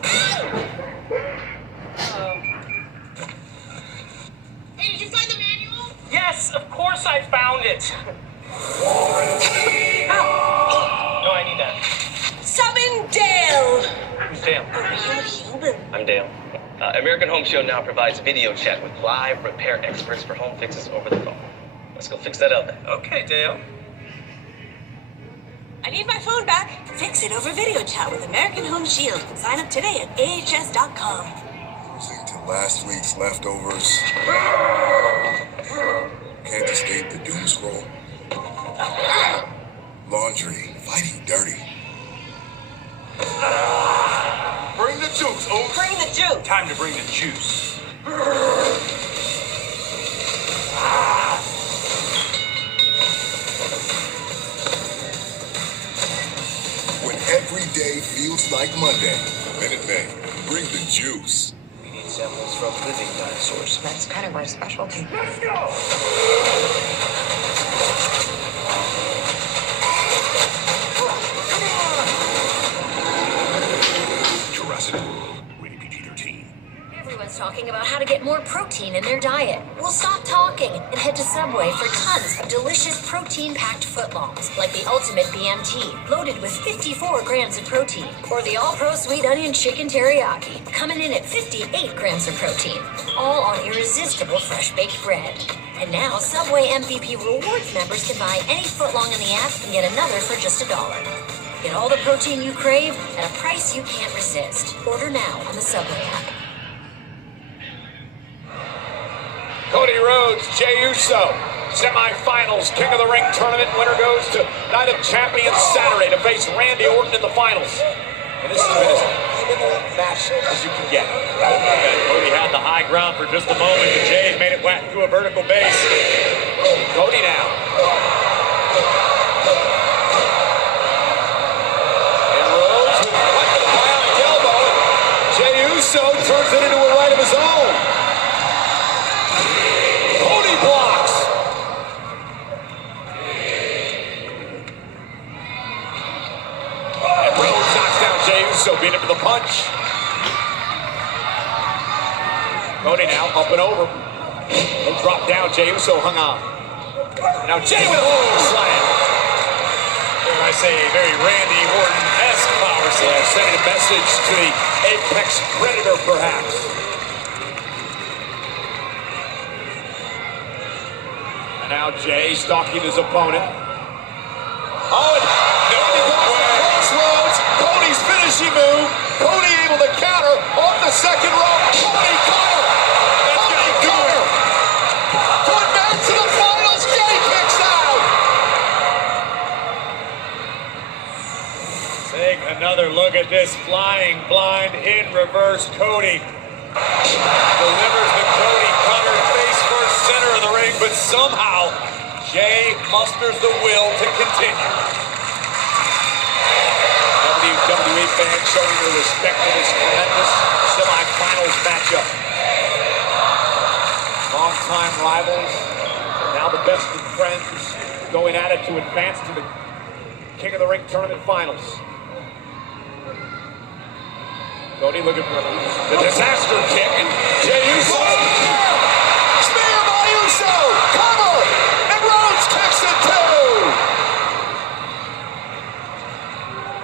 Hey, did you find the manual? Yes, of course I found it. No, I need that. Summon Dale! Who's Dale? Human. I'm Dale. American Home Show now provides video chat with live repair experts for home fixes over the phone. Let's go fix that out then. Okay, Dale. I need my phone back. Fix it over video chat with American Home Shield. Sign up today at ahs.com. Losing to last week's leftovers. Can't escape the doom scroll. Laundry, fighting dirty. Bring the juice, oh. Bring the juice. Time to bring the juice. When every day feels like Monday, Minute Maid, bring the juice. We need samples from living dinosaurs. That's kind of our specialty. Let's go! Jurassic World, rated PG-13. Everyone's talking about how to get more protein in their diet. Well, stop talking and head to Subway for tons of delicious protein-packed footlongs, like the Ultimate BMT, loaded with 54 grams of protein, or the All-Pro Sweet Onion Chicken Teriyaki, coming in at 58 grams of protein, all on irresistible fresh-baked bread. And now, Subway MVP Rewards members can buy any footlong in the app and get another for just $1. Get all the protein you crave at a price you can't resist. Order now on the Subway app. Cody Rhodes, Jey Uso, semifinals, King of the Ring tournament winner goes to Night of Champions Saturday to face Randy Orton in the finals. And this has been as even a match as you can get. Cody had the high ground for just a moment, but Jey made it whack to a vertical base. Cody now. And Rhodes with a bionic elbow. Jey Uso turns it into a right of his own. Cody blocks. And Rhodes knocks down Jey Uso, beat him to the punch. Cody now up and over. He'll drop down. Jey Uso hung on. Now Jey with a low slam. Dare I say, a very Randy Orton-esque power slam, sending a message to the Apex Predator, perhaps. And now Jay stalking his opponent. Oh, and Cody goes for crossroads. Cody's finishing move. Cody able to counter off the second rope. Cody cutter. Cody cutter. To advance to the finals. Jay kicks out. Take another look at this flying blind in reverse. Cody delivers the Cody cutter face first, center of the ring, but somehow Jay musters the will to continue. WWE fans showing their respect for this tremendous semifinals matchup. Long-time rivals, now the best of friends, going at it to advance to the King of the Ring tournament finals. Cody looking for the disaster kick, and Jey Uso. Spear by Uso! Cover! And Rhodes kicks it too!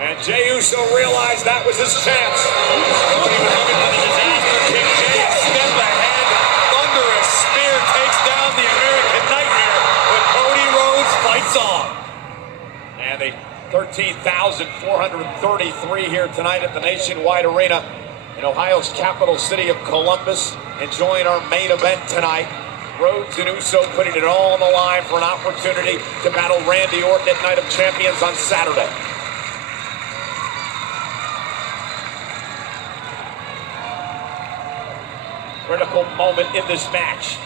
And Jey Uso realized that was his chance. Cody was looking for the disaster kick. Jey a step ahead. Thunderous spear takes down the American Nightmare, but Cody Rhodes fights on. And they 13,433 here tonight at the Nationwide Arena in Ohio's capital city of Columbus, enjoying our main event tonight. Rhodes and Uso putting it all on the line for an opportunity to battle Randy Orton at Night of Champions on Saturday. Critical moment in this match.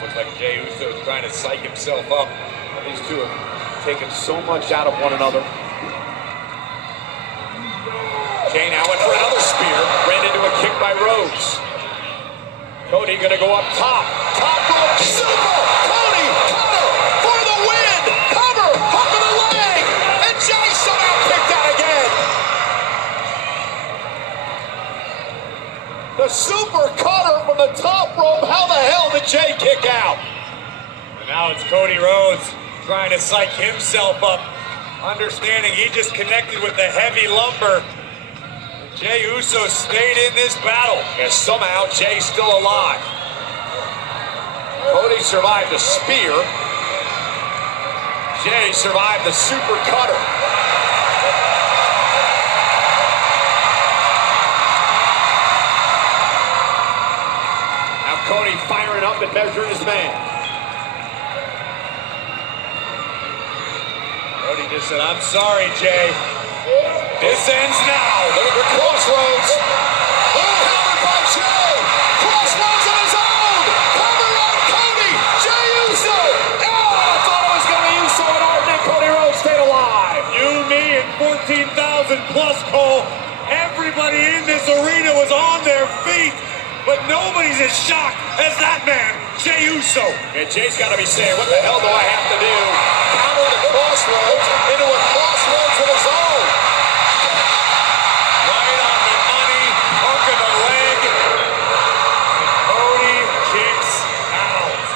Looks like Jey Uso is trying to psych himself up. These two have taken so much out of one another. Jey now went for another spear. Ran into a kick by Rhodes. Cody gonna go up top. Top rope, super! Cody, cutter for the win! Cover, hook of the leg! And Jey somehow kicked out again! The super cutter from the top rope. How the hell did Jey kick out? And now it's Cody Rhodes trying to psych himself up, understanding he just connected with the heavy lumber. Jey Uso stayed in this battle, and somehow Jey's still alive. Cody survived a spear. Jey survived the super cutter. Cody firing up and measuring his man. Cody just said, I'm sorry, Jey. This ends now. Looking for Crossroads. Covered by Jey. Crossroads on his own. Cover on Cody. Jey Uso. Oh, I thought it was going to be Uso and Orton, and Cody Rhodes stayed alive. You, me, and 14,000 plus, Cole. Everybody in this arena was on their feet. But nobody's as shocked as that man, Jey Uso. And Jey's got to be saying, what the hell do I have to do? Counter the Crossroads into a Crossroads of his own. Right on the money, hook of the leg. And Cody kicks out.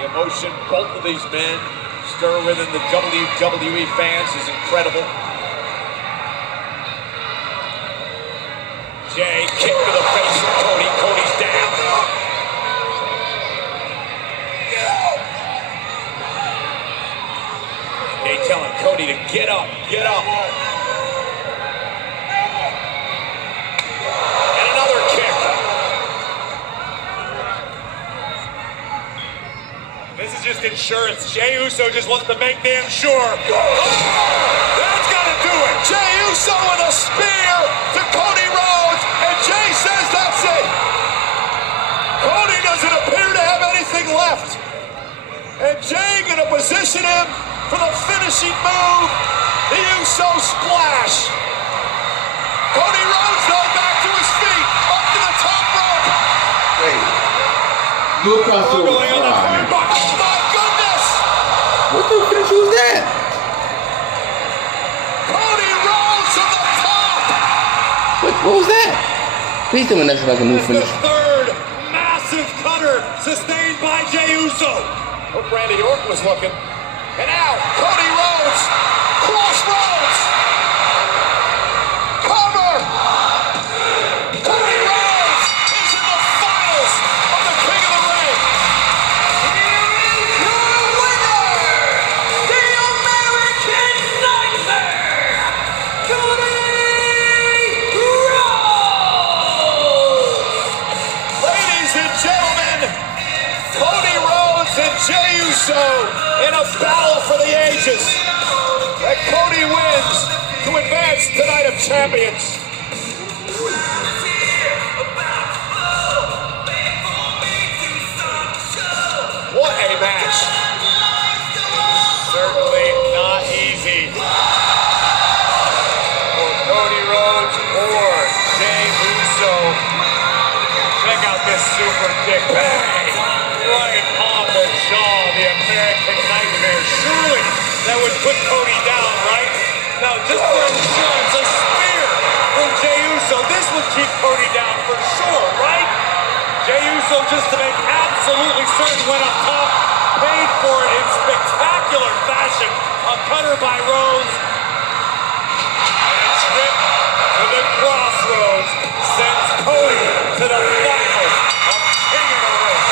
The emotion both of these men stir within the WWE fans is incredible. Jey kick to the face of Cody. Cody's down. Jey telling Cody to get up, get up. And another kick. This is just insurance. Jey Uso just wants to make damn sure. That's got to do it. Jey Uso with a spear to Cody Rhodes, and Jey says that's it. Cody doesn't appear to have anything left. And Jey going to position him for the finishing move, the Uso splash. Cody Rhodes though back to his feet, up to the top rope. Wait. Do a crossover. What the finish was that? Cody Rhodes to the top. What was that? Please tell me that's like a new finish. The third massive cutter sustained by Jey Uso. Hope Randy Orton was looking. And now Cody Rhodes, Crossroads. this tonight of champions. What a match. Certainly not easy for Cody Rhodes or Jey Uso. Check out this super kick. Bang! Right on the jaw, the American Nightmare. Surely that would put Cody down, right? Now, just for insurance, a spear from Jey Uso. This would keep Cody down for sure, right? Jey Uso, just to make absolutely certain, went up top, paid for it in spectacular fashion. A cutter by Rhodes. And a trip to the crossroads sends Cody to the finals of King of the Ring.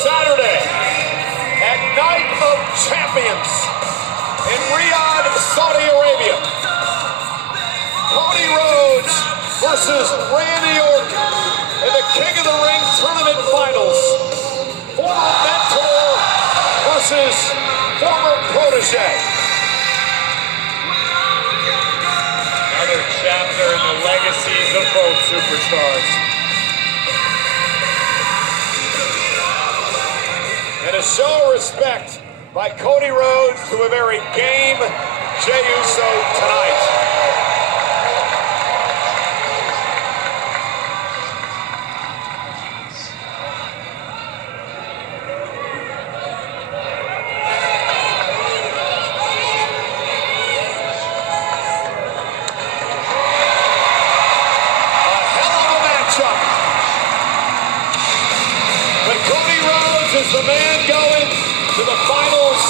Saturday at Night of Champions in Riyadh, Saudi Arabia. Cody Rhodes versus Randy Orton in the King of the Ring Tournament Finals. Former mentor versus former protege. Another chapter in the legacies of both superstars. And a show of respect by Cody Rhodes to a very game Jey Uso tonight. Is the man going to the finals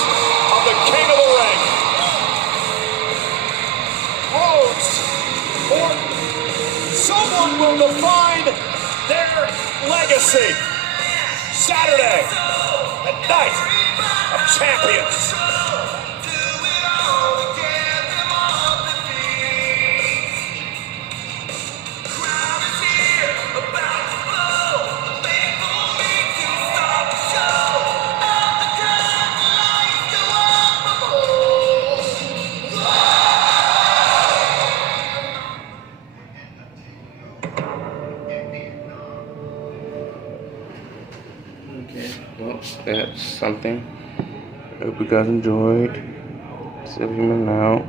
of the King of the Ring. Rhodes, or someone will define their legacy. Saturday, at Night of Champions. Well, that's something. I hope you guys enjoyed. Zipping out.